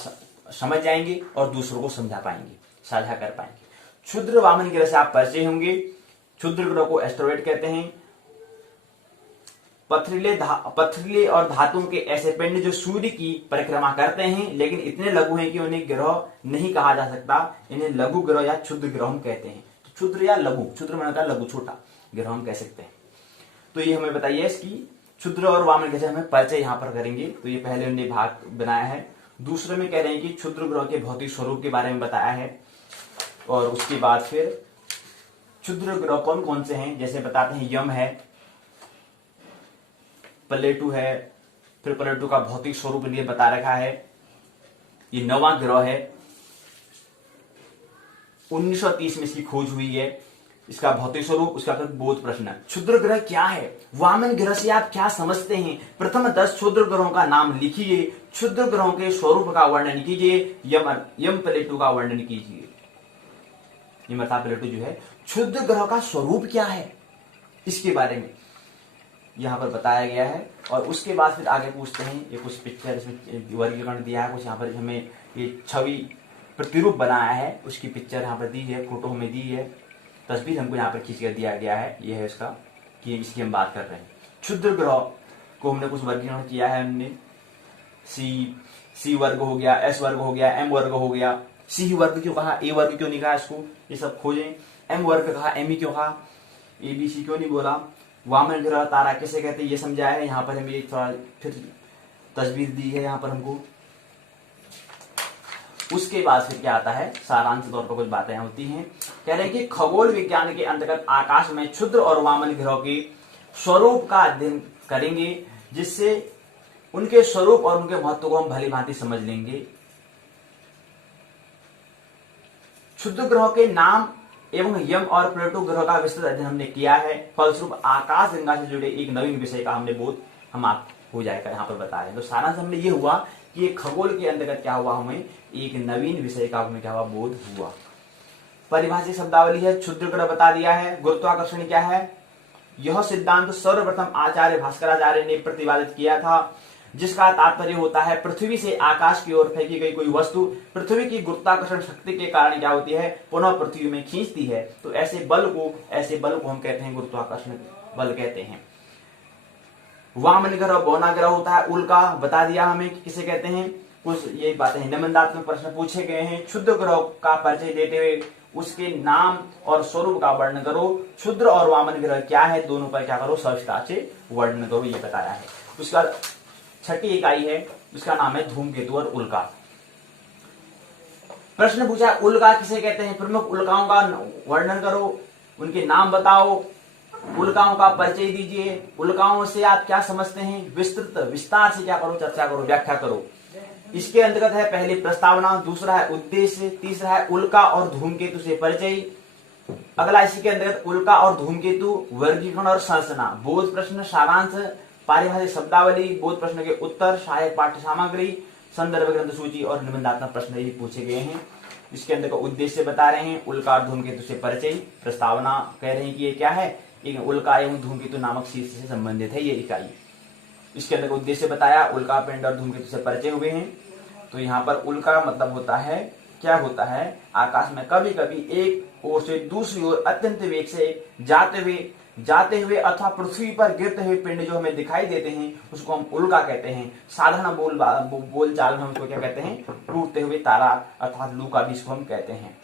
समझ जाएंगे और दूसरों को समझा पाएंगे, साझा कर पाएंगे। क्षुद्र वामन ग्रह से आप परिचय होंगे। क्षुद्र ग्रह को एस्ट्रोइड कहते हैं। पथरीले और धातुओं के ऐसे पिंड जो सूर्य की परिक्रमा करते हैं लेकिन इतने लघु हैं कि उन्हें ग्रह नहीं कहा जा सकता, इन्हें लघु ग्रह या क्षुद्र ग्रह हम कहते हैं। तो क्षुद्र या लघु, क्षुद्र माना लघु, छोटा, ग्रह हम कह सकते हैं। तो ये हमें बताइए इसकी क्षुद्र और वामन ग्रह से हमें परिचय यहाँ पर करेंगे। तो ये पहले उन्हें भाग बनाया है। दूसरे में कह रहे हैं कि क्षुद्र ग्रह के भौतिक स्वरूप के बारे में बताया है और उसके बाद फिर क्षुद्र ग्रह कौन कौन से हैं, जैसे बताते हैं यम है, प्लेटो है, फिर प्लेटो का भौतिक स्वरूप लिए बता रखा है। ये 9वां ग्रह है, 1930 में इसकी खोज हुई है। इसका भौतिक स्वरूप, उसका फिर बोध प्रश्न। क्षुद्र ग्रह क्या है? वामन ग्रह से आप क्या समझते हैं? प्रथम 10 क्षुद्र ग्रहों का नाम लिखिए, क्षुद्र ग्रहों के स्वरूप का वर्णन कीजिए, यम प्लेटो का वर्णन कीजिए। यमर्था प्लेटो जो है, क्षुद्र ग्रह का स्वरूप क्या है इसके बारे में यहां पर बताया गया है। और उसके बाद फिर आगे पूछते हैं, ये कुछ पिक्चर इसमें वर्गीकरण दिया है, कुछ यहाँ पर हमें ये छवि प्रतिरूप बनाया है, उसकी पिक्चर यहाँ पर दी है, फोटो हमें दी है, तस्वीर हमको यहाँ पर खींच कर दिया गया है। ये है इसका कि इसकी हम बात कर रहे हैं। क्षुद्र ग्रह को हमने कुछ वर्गीकरण किया है। हमने सी वर्ग हो गया, एस वर्ग हो गया, एम वर्ग हो गया। सी वर्ग क्यों कहा, ए वर्ग क्यों नहीं कहा, इसको ये सब खोजें। एम वर्ग कहा, एम ही क्यों कहा, ए बी सी क्यों नहीं बोला। वामन ग्रह तारा किसे कहते हैं ये समझाया है। यहाँ पर हमें थोड़ा फिर तस्वीर दी है यहाँ पर हमको। उसके बाद फिर क्या आता है, सारांश तौर पर कुछ बातें होती हैं। कह रहे हैं कि खगोल विज्ञान के अंतर्गत आकाश में क्षुद्र और वामन ग्रह के स्वरूप का अध्ययन करेंगे, जिससे उनके स्वरूप और उनके महत्व को हम भली भांति समझ लेंगे। क्षुद्र ग्रहों के नाम एवं यम और प्लेटो ग्रह का विस्तृत अध्ययन हमने किया है। फलस्वरूप आकाश गंगा से जुड़े एक नवीन विषय का हमने बोध हम आप हो जाएगा यहाँ पर बता रहे हैं। तो सारांश हमने ये हुआ कि ये खगोल के अंतर्गत क्या हुआ, हमें एक नवीन विषय का हमें क्या हुआ, बोध हुआ। परिभाषिक शब्दावली है, क्षुद्र ग्रह बता दिया है। गुरुत्वाकर्षण क्या है? यह सिद्धांत सर्वप्रथम आचार्य भास्कराचार्य ने प्रतिपादित किया था, जिसका तात्पर्य होता है पृथ्वी से आकाश की ओर फेंकी गई कोई वस्तु पृथ्वी की गुरुत्वाकर्षण शक्ति के कारण क्या होती है, पुनः पृथ्वी में खींचती है। तो ऐसे बल को हम कहते हैं गुरुत्वाकर्षण बल कहते हैं। वामन ग्रह बौना ग्रह होता है। उल्का बता दिया हमें कि किसे कहते हैं, कुछ ये बातें हैं। निबंधात्मक प्रश्न पूछे गए हैं। क्षुद्र ग्रह का परिचय देते हुए उसके नाम और स्वरूप का वर्णन करो। क्षुद्र और वामन ग्रह क्या है, दोनों पर क्या करो, सविस्तार से वर्णन करो, ये बताया है। उसका 6ठी इकाई है, उसका नाम है धूमकेतु और उल्का। प्रश्न पूछा उल्का किसे कहते हैं, प्रमुख उल्काओं का वर्णन करो, उनके नाम बताओ, उल्काओं का परिचय दीजिए, उल्काओं से आप क्या समझते हैं, विस्तार से क्या करो, चर्चा करो, व्याख्या करो। इसके अंतर्गत है पहले प्रस्तावना, दूसरा है उद्देश्य, तीसरा है उल्का और धूमकेतु से परिचय। अगला इसी के अंतर्गत उल्का और धूमकेतु, वर्गीकरण और संरचना, बोध प्रश्न, सारांश, पारिभाषिक शब्दावली, बोध प्रश्न के उत्तर, सहायक पाठ्य सामग्री, संदर्भ ग्रंथ सूची और निबंधात्मक प्रश्न ये पूछे गए हैं। इसके अंदर का उद्देश्य बता रहे हैं, उल्का और धूमकेतु से परिचय। प्रस्तावना कह रहे हैं कि ये क्या है, एक उल्का एवं धूमकेतु नामक शीर्ष से संबंधित है ये इकाई। इसके अंदर उद्देश्य बताया, उल्का पिंड और धूमकेतु से परिचय हुए हैं। तो यहाँ पर उल्का मतलब होता है, क्या होता है, आकाश में कभी कभी एक ओर से दूसरी ओर अत्यंत वेग से जाते हुए अथवा पृथ्वी पर गिरते हुए पिंड जो हमें दिखाई देते हैं उसको हम उल्का कहते हैं। साधारण बोलचाल में उसको क्या कहते हैं, टूटते हुए तारा अर्थात लूका भी इसको हम कहते हैं।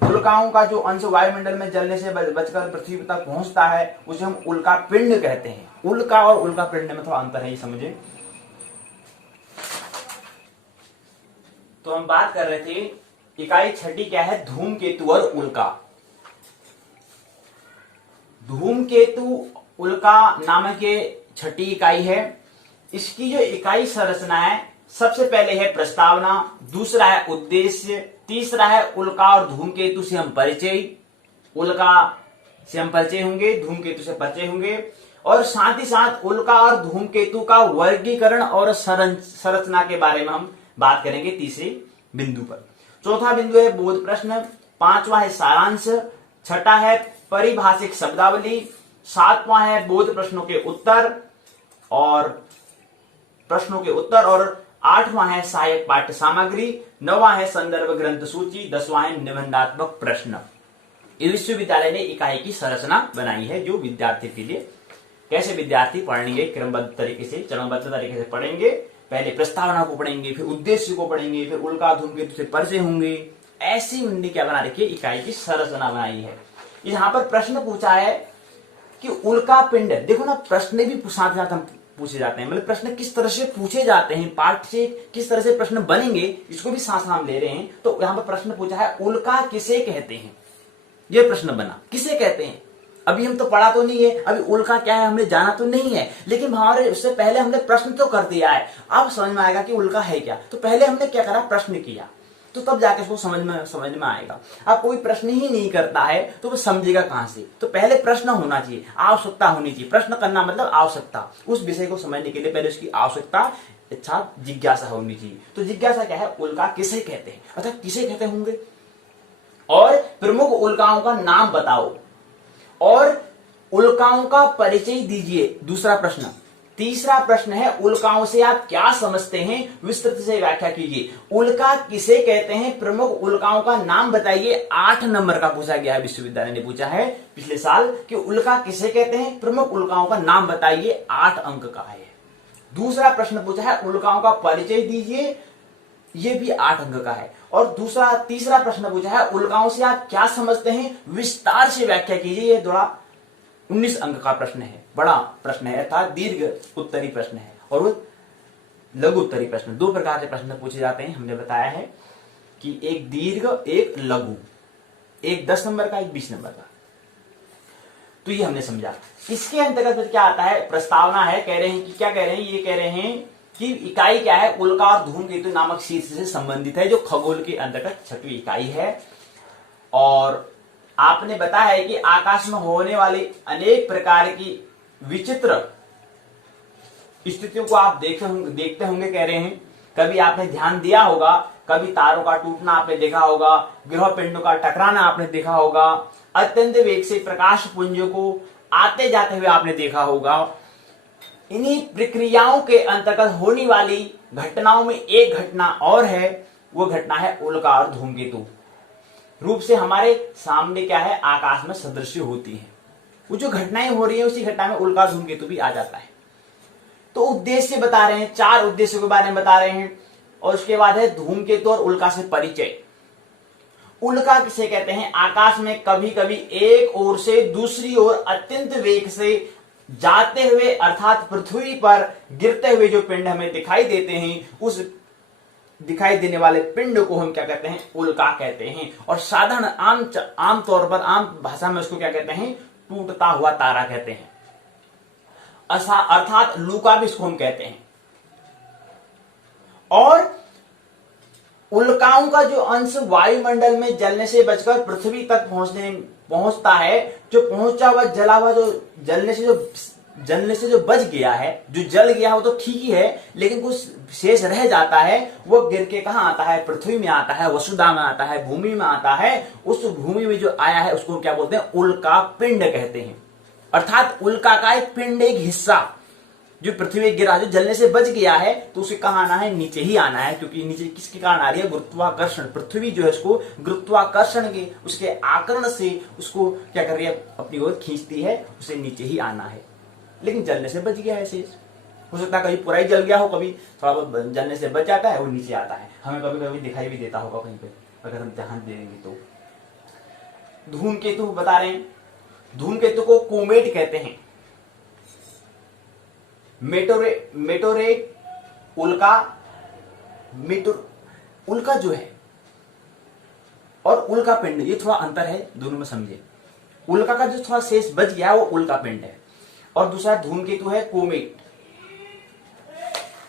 उल्काओं का जो अंश वायुमंडल में जलने से बचकर पृथ्वी तक पहुंचता है उसे हम उल्का पिंड कहते हैं। उल्का और उल्का पिंड में थोड़ा अंतर है, ये समझे। तो हम बात कर रहे थे इकाई 6ठी क्या है, धूमकेतु और उल्का। धूमकेतु उल्का नामक ये छठी इकाई है। इसकी जो इकाई संरचना है, सबसे पहले है प्रस्तावना, दूसरा है उद्देश्य, तीसरा है उल्का और धूमकेतु से हम परिचय, उल्का से हम परिचय होंगे, धूमकेतु से परिचय होंगे, और साथ ही साथ उल्का और धूमकेतु का वर्गीकरण और संरचना के बारे में हम बात करेंगे तीसरे बिंदु पर। चौथा बिंदु है बोध प्रश्न, पांचवा है सारांश, छठा है परिभाषिक शब्दावली, सातवां है बोध प्रश्नों के उत्तर और आठवां है सहायक पाठ्य सामग्री, नौवां है संदर्भ ग्रंथ सूची, 10वां है निबंधात्मक प्रश्न। इस विश्वविद्यालय ने इकाई की संरचना बनाई है जो विद्यार्थी के लिए, कैसे विद्यार्थी पढ़ेंगे क्रमबद्ध तरीके से, चरणबद्ध तरीके से पढ़ेंगे। पहले प्रस्तावना को पढ़ेंगे, फिर उद्देश्य को पढ़ेंगे, फिर उल्का धूमकेतु से परिचय होंगे। ऐसी उन्होंने क्या बना रखी है, इकाई की संरचना बनाई है। यहाँ पर प्रश्न पूछा है कि उल्का पिंड, देखो ना प्रश्न भी साथ साथ हम पूछे जाते हैं, मतलब प्रश्न किस तरह से पूछे जाते हैं, पाठ से किस तरह से प्रश्न बनेंगे, इसको भी साथ साथ ले रहे हैं। तो यहाँ पर प्रश्न पूछा है उल्का किसे कहते हैं, यह प्रश्न बना, किसे कहते हैं। अभी हम तो पढ़ा तो नहीं है, अभी उल्का क्या है हमने जाना तो नहीं है, लेकिन हमारे उससे पहले हमने प्रश्न तो कर दिया है। अब समझ में आएगा कि उल्का है क्या, तो पहले हमने क्या करा, प्रश्न किया, तो तब जाके उसको समझ में आएगा। अब कोई प्रश्न ही नहीं करता है तो वो समझेगा कहां से। तो पहले प्रश्न होना चाहिए, आवश्यकता होनी चाहिए। प्रश्न करना मतलब आवश्यकता, उस विषय को समझने के लिए पहले उसकी आवश्यकता, इच्छा, जिज्ञासा होनी चाहिए। तो जिज्ञासा क्या है, उल्का किसे कहते हैं, अर्थात किसे कहते होंगे, और प्रमुख उल्काओं का नाम बताओ, और उल्काओं का परिचय दीजिए, दूसरा प्रश्न। तीसरा प्रश्न है उल्काओं से आप क्या समझते हैं, विस्तृत से व्याख्या कीजिए। उल्का किसे कहते हैं, प्रमुख उल्काओं का नाम बताइए। 8 नंबर का पूछा गया है, विश्वविद्यालय ने पूछा है पिछले साल कि उल्का किसे कहते हैं, प्रमुख उल्काओं का नाम बताइए, 8 अंक का है। दूसरा प्रश्न पूछा है उल्काओं का परिचय दीजिए, ये भी 8 अंक का है। और तीसरा प्रश्न पूछा है उल्काओं से आप क्या समझते हैं, विस्तार से व्याख्या कीजिए, ये थोड़ा 19 अंक का प्रश्न है, बड़ा प्रश्न है, अर्थात दीर्घ उत्तरी प्रश्न है और वो लघु उत्तरी प्रश्न। 2 प्रकार के प्रश्न पूछे जाते हैं, हमने बताया है कि एक दीर्घ, एक लघु, एक 10 नंबर का, एक 20 नंबर का। तो ये हमने समझा। इसके अंतर्गत क्या आता है, प्रस्तावना है, कह रहे हैं कि क्या कह रहे हैं, ये कह रहे हैं कि इकाई क्या है, उल्का और धूमकेतु नामक शीर्ष से संबंधित है, जो खगोल के अंतर्गत छठी इकाई है। और आपने बताया है कि आकाश में होने वाली अनेक प्रकार की विचित्र स्थितियों को आप देखते होंगे, कह रहे हैं। कभी आपने ध्यान दिया होगा, कभी तारों का टूटना आपने देखा होगा, ग्रह पिंडों का टकराना आपने देखा होगा, अत्यंत वेग से प्रकाश पुंजों को आते जाते हुए आपने देखा होगा। इन्हीं प्रक्रियाओं के अंतर्गत होने वाली घटनाओं में एक घटना और है, वो घटना है उल्का और धूमकेतु रूप से हमारे सामने क्या है, आकाश में सदृश्य होती है। वो जो घटनाएं हो रही है, उसी घटना में उल्का धूमकेतु भी आ जाता है। तो उद्देश्य बता रहे हैं, 4 उद्देश्यों के बारे में बता रहे हैं। और उसके बाद है धूमकेतु और उल्का से परिचय। उल्का किसे कहते हैं, आकाश में कभी कभी एक ओर से दूसरी ओर अत्यंत वेग से जाते हुए, अर्थात पृथ्वी पर गिरते हुए जो पिंड हमें दिखाई देते हैं, उस दिखाई देने वाले पिंड को हम क्या कहते हैं, उल्का कहते हैं। और साधारण आम तौर पर, आम भाषा में उसको क्या कहते हैं, टूटता हुआ तारा कहते हैं, अर्थात लूका भी इसको हम कहते हैं। और उल्काओं का जो अंश वायुमंडल में जलने से बचकर पृथ्वी तक पहुंचता है, जो पहुंचा हुआ जला हुआ, जो जलने से जो बच गया है, जो जल गया वो तो ठीक ही है, लेकिन कुछ शेष रह जाता है, वो गिर के कहां आता है, पृथ्वी में आता है, वसुधा में आता है, भूमि में आता है। उस भूमि में जो आया है उसको क्या बोलते हैं, उल्का पिंड कहते हैं। अर्थात उल्का का एक पिंड, एक हिस्सा जो पृथ्वी में गिरा, जो जलने से बच गया है, तो उसे कहां आना है, नीचे ही आना है। क्योंकि नीचे किसके कारण आ रही है, गुरुत्वाकर्षण। पृथ्वी जो है उसको गुरुत्वाकर्षण के, उसके आकर्ण से उसको क्या कर रही है, अपनी ओर खींचती है, उसे नीचे ही आना है। लेकिन जलने से बच गया है शेष। हो सकता है कभी पूरा ही जल गया हो, कभी थोड़ा बहुत जलने से बच जाता है, वो नीचे आता है। हमें कभी कभी दिखाई भी देता होगा कहीं पे, अगर हम ध्यान देंगे तो। धूमकेतु बता रहे हैं, धूमकेतु को कोमेट कहते हैं। मेटोरेट उल्का, उल्का जो है और उल्का पिंड, ये थोड़ा अंतर है दोनों में, समझे। उल्का का जो थोड़ा शेष बच गया वो उल्का पिंड है। और दूसरा धूमकेतु है कोमेट।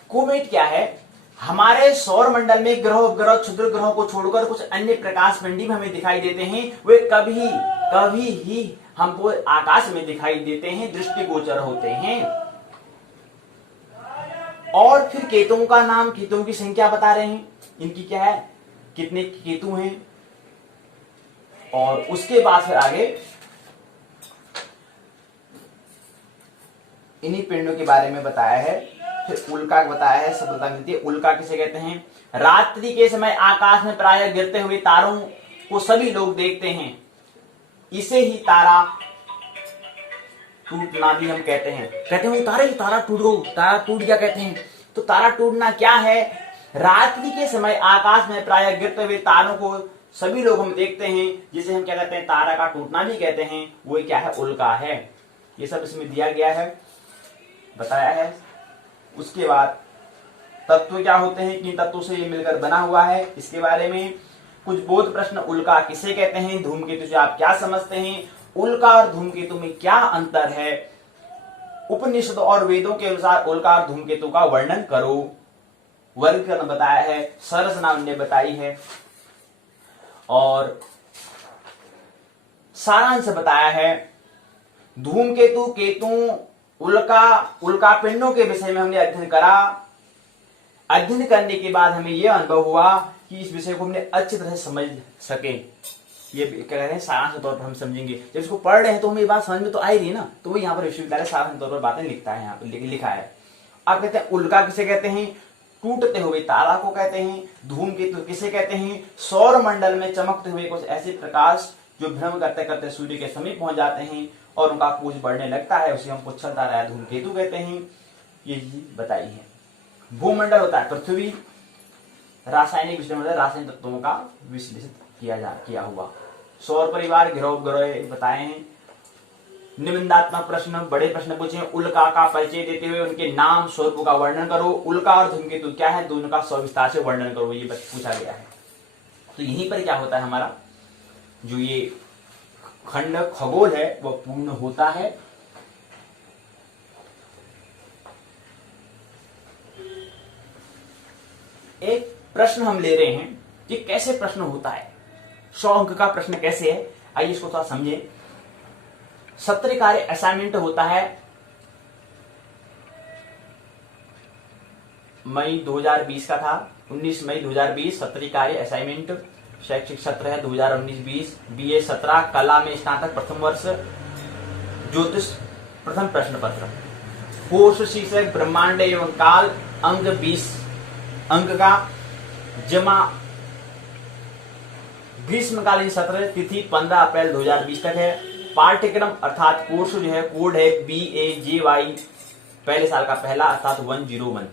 कोमेट क्या है? हमारे सौर मंडल में ग्रह उपग्रह क्षुद्र ग्रहों को छोड़कर कुछ अन्य प्रकाश पिंडी में हमें दिखाई देते हैं, वे कभी कभी ही हमको आकाश में दिखाई देते हैं, दृष्टिगोचर होते हैं। और फिर केतुओं का नाम, केतुओं की संख्या बता रहे हैं, इनकी क्या है, कितने केतु हैं। और उसके बाद फिर आगे इन्हीं पिंडों के बारे में बताया है। फिर उल्का बताया है, सफलता मिलती है। उल्का किसे कहते हैं? रात्रि के समय आकाश में प्रायः गिरते हुए तारों को सभी लोग देखते हैं, इसे ही तारा टूटना भी हम कहते हैं। कहते हैं तारा टूट गया, तारा टूट गया कहते हैं। तो तारा टूटना क्या है? रात्रि के समय आकाश में प्रायः गिरते हुए तारों को सभी लोग हम देखते हैं, जिसे हम क्या कहते हैं, तारा का टूटना भी कहते हैं। वो क्या है? उल्का है। ये सब इसमें दिया गया है, बताया है। उसके बाद तत्व क्या होते हैं, किन तत्वों से ये मिलकर बना हुआ है, इसके बारे में कुछ बोध प्रश्न। उल्का किसे कहते हैं? धूमकेतु से आप क्या समझते हैं? उल्का और धूमकेतु में क्या अंतर है? उपनिषद और वेदों के अनुसार उल्का और धूमकेतु का वर्णन करो। वर्गीकरण बताया है, संरचना ने बताई है और सारांश बताया है। धूमकेतु, केतु, उल्का पिंडों के विषय में हमने अध्ययन करा। अध्ययन करने के बाद हमें यह अनुभव हुआ कि इस विषय को हमने अच्छी तरह समझ सके। ये कह रहे हैं सारांश के तौर पर हम समझेंगे। जब इसको पढ़ रहे हैं तो हमें ये बात समझ में तो आई रही ना, तो वो यहाँ पर विश्वविद्यालय सारांश के तौर पर बातें लिखता है, यहाँ पर लिखा है। आप कहते हैं उल्का किसे कहते हैं? टूटते हुए तारा को कहते हैं। धूमकेतु किसे कहते हैं? सौर मंडल में चमकते हुए कुछ ऐसे प्रकाश जो भ्रमण करते करते सूर्य के समीप पहुंच जाते हैं और उनका पूज बढ़ने लगता है, उसे हम पुच्छल तारा धूमकेतु कहते हैं। ये चीज बताई है। भूमंडल होता है पृथ्वी। रासायनिक विश्लेषण, रासायनिक तत्वों का विश्लेषण किया हुआ। सौर परिवार, ग्रह उपग्रह बताए हैं। निबंधात्मक प्रश्न, बड़े प्रश्न पूछे। उल्का का परिचय देते हुए उनके नाम स्वरूप का वर्णन करो। उल्का और धूमकेतु क्या है, दोनों का सविस्तार से वर्णन करो, ये पूछा गया है। तो यहीं पर क्या होता है, हमारा जो ये खंड खगोल है वह पूर्ण होता है। एक प्रश्न हम ले रहे हैं कि कैसे प्रश्न होता है, 100 अंक का प्रश्न कैसे है, आइए इसको थोड़ा समझे। सत्र कार्य असाइनमेंट होता है मई 2020 का था, 19 मई 2020 सत्र कार्य असाइनमेंट। शैक्षिक सत्र है 2019-20। BA 17 कला में स्नातक प्रथम वर्ष, ज्योतिष प्रथम प्रश्न पत्र। कोर्स शीर्षक ब्रह्मांड एवं काल, अंक 20 अंक का। जमा ग्रीष्मकालीन सत्र, तिथि 15 अप्रैल 2020 तक है। पाठ्यक्रम अर्थात कोर्स जो है कोड है BAJY, पहले साल का पहला अर्थात 101।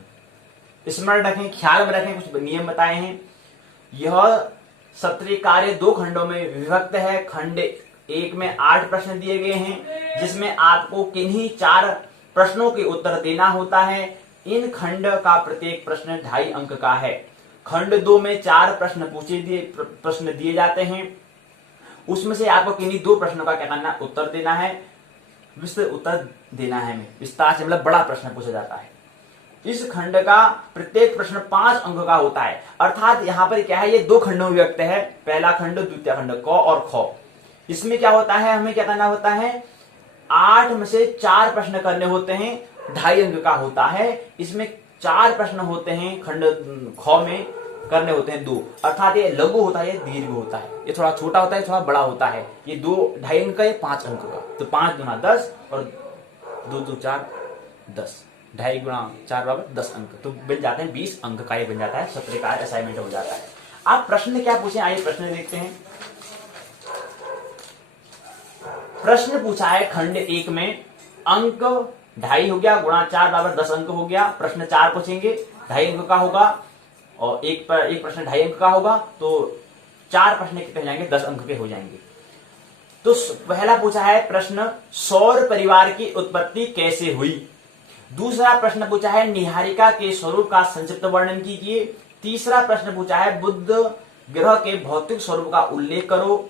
स्मरण रखें, ख्याल में रखें, कुछ नियम बताए हैं। यह सत्रीय कार्य 2 खंडों में विभक्त है। खंड 1 में 8 प्रश्न दिए गए हैं, जिसमें आपको किन्हीं 4 प्रश्नों के उत्तर देना होता है। इन खंड का प्रत्येक प्रश्न 2.5 अंक का है। खंड 2 में 4 प्रश्न दिए जाते हैं, उसमें से आपको किन्हीं 2 प्रश्नों का क्या करना, उत्तर देना है, विस्तृत उत्तर देना है। विस्तार से मतलब बड़ा प्रश्न पूछा जाता है। इस खंड का प्रत्येक प्रश्न 5 अंक का होता है। अर्थात यहाँ पर क्या है, ये 2 खंडों में व्यक्त है। पहला खंड, द्वितीय खंड, क और ख। इसमें क्या होता है, हमें क्या करना होता है, 8 में से 4 प्रश्न करने होते हैं, 2.5 अंक का होता है। इसमें 4 प्रश्न होते हैं, खंड ख में करने होते हैं 2। अर्थात ये लघु होता है, ये दीर्घ होता है, ये थोड़ा छोटा होता है, थोड़ा बड़ा होता है। ये 2.5 अंक का, ये 5 अंक का। तो 5 गुना 10 और 2 2 4 10, 2.5 गुना 4 बराबर 10 अंक, तो बन जाते हैं 20 अंक का। ये बन जाता है सत्र का असाइनमेंट हो जाता है। आप प्रश्न क्या पूछे, आइए प्रश्न देखते हैं। प्रश्न पूछा है खंड 1 में, अंक 2.5 हो गया, गुणा 4 बराबर 10 अंक हो गया। प्रश्न 4 पूछेंगे, 2.5 अंक का होगा, और एक प्रश्न 2.5 अंक का होगा, तो 4 प्रश्न कितने हो जाएंगे, 10 अंक के हो जाएंगे। तो पहला पूछा है प्रश्न, सौर परिवार की उत्पत्ति कैसे हुई। दूसरा प्रश्न पूछा है, निहारिका के स्वरूप का संक्षिप्त वर्णन कीजिए। तीसरा प्रश्न पूछा है, बुध ग्रह के भौतिक स्वरूप का उल्लेख करो।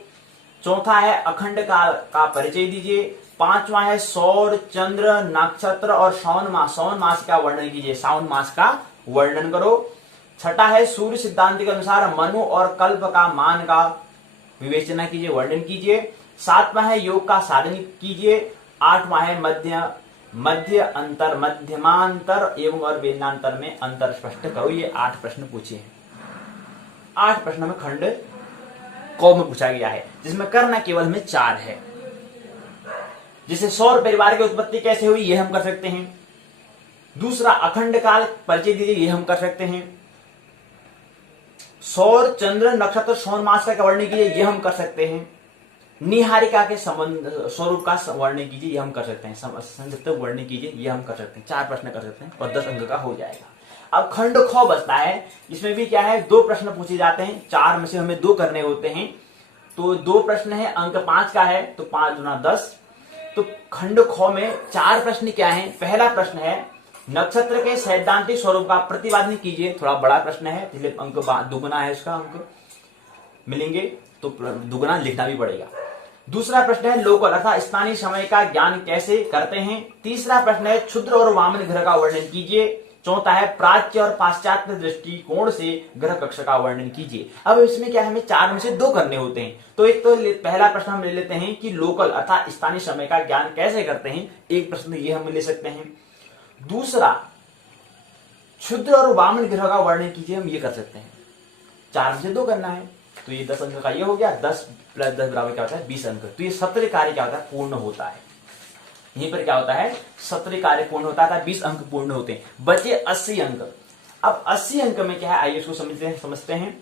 चौथा है अखंड काल का परिचय दीजिए। पांचवा है सौर, चंद्र, नक्षत्र और सावन मास का वर्णन कीजिए, सावन मास का वर्णन करो। छठा है सूर्य सिद्धांत के अनुसार मनु और कल्प का मान का विवेचना कीजिए, वर्णन कीजिए। सातवां है योग का साधन कीजिए। आठवां है मध्य अंतर, मध्यमांतर एवं और वेदांतर में अंतर स्पष्ट करो। ये 8 प्रश्न पूछे हैं। 8 प्रश्न में खंड क में पूछा गया है, जिसमें करना केवल हमें 4 है। जिसे सौर परिवार की उत्पत्ति कैसे हुई ये हम कर सकते हैं। दूसरा अखंड काल परिचय दीजिए, ये हम कर सकते हैं। सौर, चंद्र, नक्षत्र, सौर मास का वर्णन कीजिए, ये हम कर सकते हैं। निहारिका के संबंध स्वरूप का वर्णन कीजिए, ये हम कर सकते हैं। संक्षिप्त वर्णन कीजिए, ये हम कर सकते हैं। 4 प्रश्न कर सकते हैं और 10 अंक का हो जाएगा। अब खंड ख बचता है, इसमें भी क्या है 2 प्रश्न पूछे जाते हैं। 4 में से हमें 2 करने होते हैं, तो 2 प्रश्न है, अंक 5 का है, तो 5 गुना 10। तो खंड ख में 4 प्रश्न क्या है। पहला प्रश्न है नक्षत्र के सैद्धांतिक स्वरूप का प्रतिपादन कीजिए। थोड़ा बड़ा प्रश्न है, इसलिए अंक दुगुना है, उसका अंक मिलेंगे तो दुगुना लिखना भी पड़ेगा। दूसरा प्रश्न है लोकल अर्थात स्थानीय समय का ज्ञान कैसे करते हैं। तीसरा प्रश्न है क्षुद्र और वामन ग्रह का वर्णन कीजिए। चौथा है प्राच्य और पाश्चात्य दृष्टिकोण से ग्रह कक्ष का वर्णन कीजिए। अब इसमें क्या है, हमें 4 में से 2 करने होते हैं। तो एक तो पहला प्रश्न हम ले लेते हैं कि लोकल अर्थात स्थानीय समय का ज्ञान कैसे करते हैं। एक प्रश्न ये हम ले सकते हैं। दूसरा क्षुद्र और वामन ग्रह का वर्णन कीजिए, हम ये कर सकते हैं। 4 में से 2 करना है, तो ये 10 अंक का ये हो गया। 10 + 10 बराबर क्या होता है 20 अंक। तो ये सत्र कार्य क्या होता है पूर्ण होता है। यहीं पर क्या होता है सत्र कार्य पूर्ण होता है, 20 अंक पूर्ण होते हैं। बचे 80 अंक। अब 80 अंक में क्या है आइए इसको समझते हैं।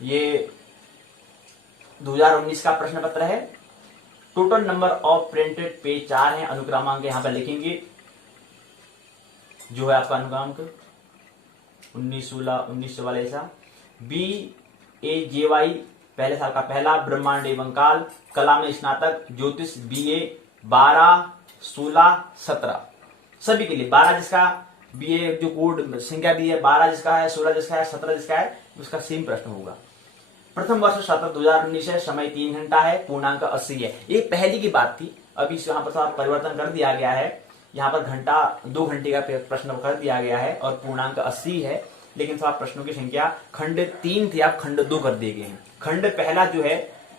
ये 2019 का प्रश्न पत्र है। Total number of printed page 4 है। अनुक्रमांक यहां पर लिखेंगे, जो है आपका अनुक्रमांक 19, 16, 19 वाले ऐसा। BAJY पहले साल का पहला, ब्रह्मांड एवं काल, कला में स्नातक, ज्योतिष BA 12, 16, 17 सभी के लिए। 12 जिसका BA जो कोड संख्या दी है, 12 जिसका है, 16 जिसका है, 17 जिसका है, उसका सेम प्रश्न होगा। प्रथम वर्ष छात्र 2019 है, समय 3 घंटा है, पूर्णांक 80 है। ये पहली की बात थी, अभी यहाँ पर थोड़ा परिवर्तन कर दिया गया है। यहाँ पर 2 घंटे का प्रश्न कर दिया गया है और पूर्णांक 80 है। लेकिन थोड़ा प्रश्नों की संख्या खंड 3 थी, आप खंड 2 कर दिए गए हैं। खंड पहला जो है,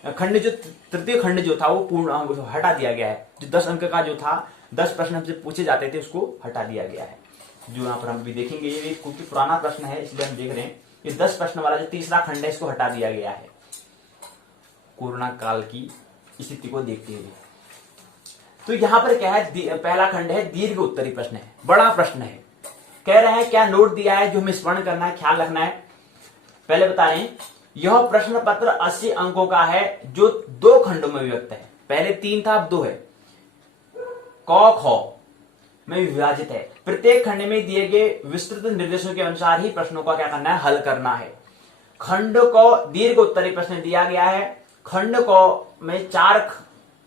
खंड जो तृतीय खंड जो था वो पूर्ण हटा दिया गया है। जो 10 अंक का जो था, 10 प्रश्न हमसे पूछे जाते थे, उसको हटा दिया गया है। जो यहाँ पर हम भी देखेंगे, ये क्योंकि पुराना प्रश्न है इसलिए हम देख रहे हैं। ये 10 प्रश्न वाला जो तीसरा खंड है, इसको हटा दिया गया है कोरोना काल की स्थिति को देखते हुए। तो यहाँ पर क्या है, पहला खंड है दीर्घ उत्तरी प्रश्न है, बड़ा प्रश्न है। कह रहे हैं क्या नोट दिया है जो हमें स्मरण करना है, ख्याल रखना है। पहले बता रहे हैं यह प्रश्न पत्र 80 अंकों का है, जो 2 खंडों में विभक्त है। पहले 3 था, अब 2 है। क ख में विभाजित है। प्रत्येक खंड में दिए गए विस्तृत निर्देशों के अनुसार ही प्रश्नों का क्या करना है, हल करना है। खंड को दीर्घ उत्तरी प्रश्न दिया गया है। खंड को में 4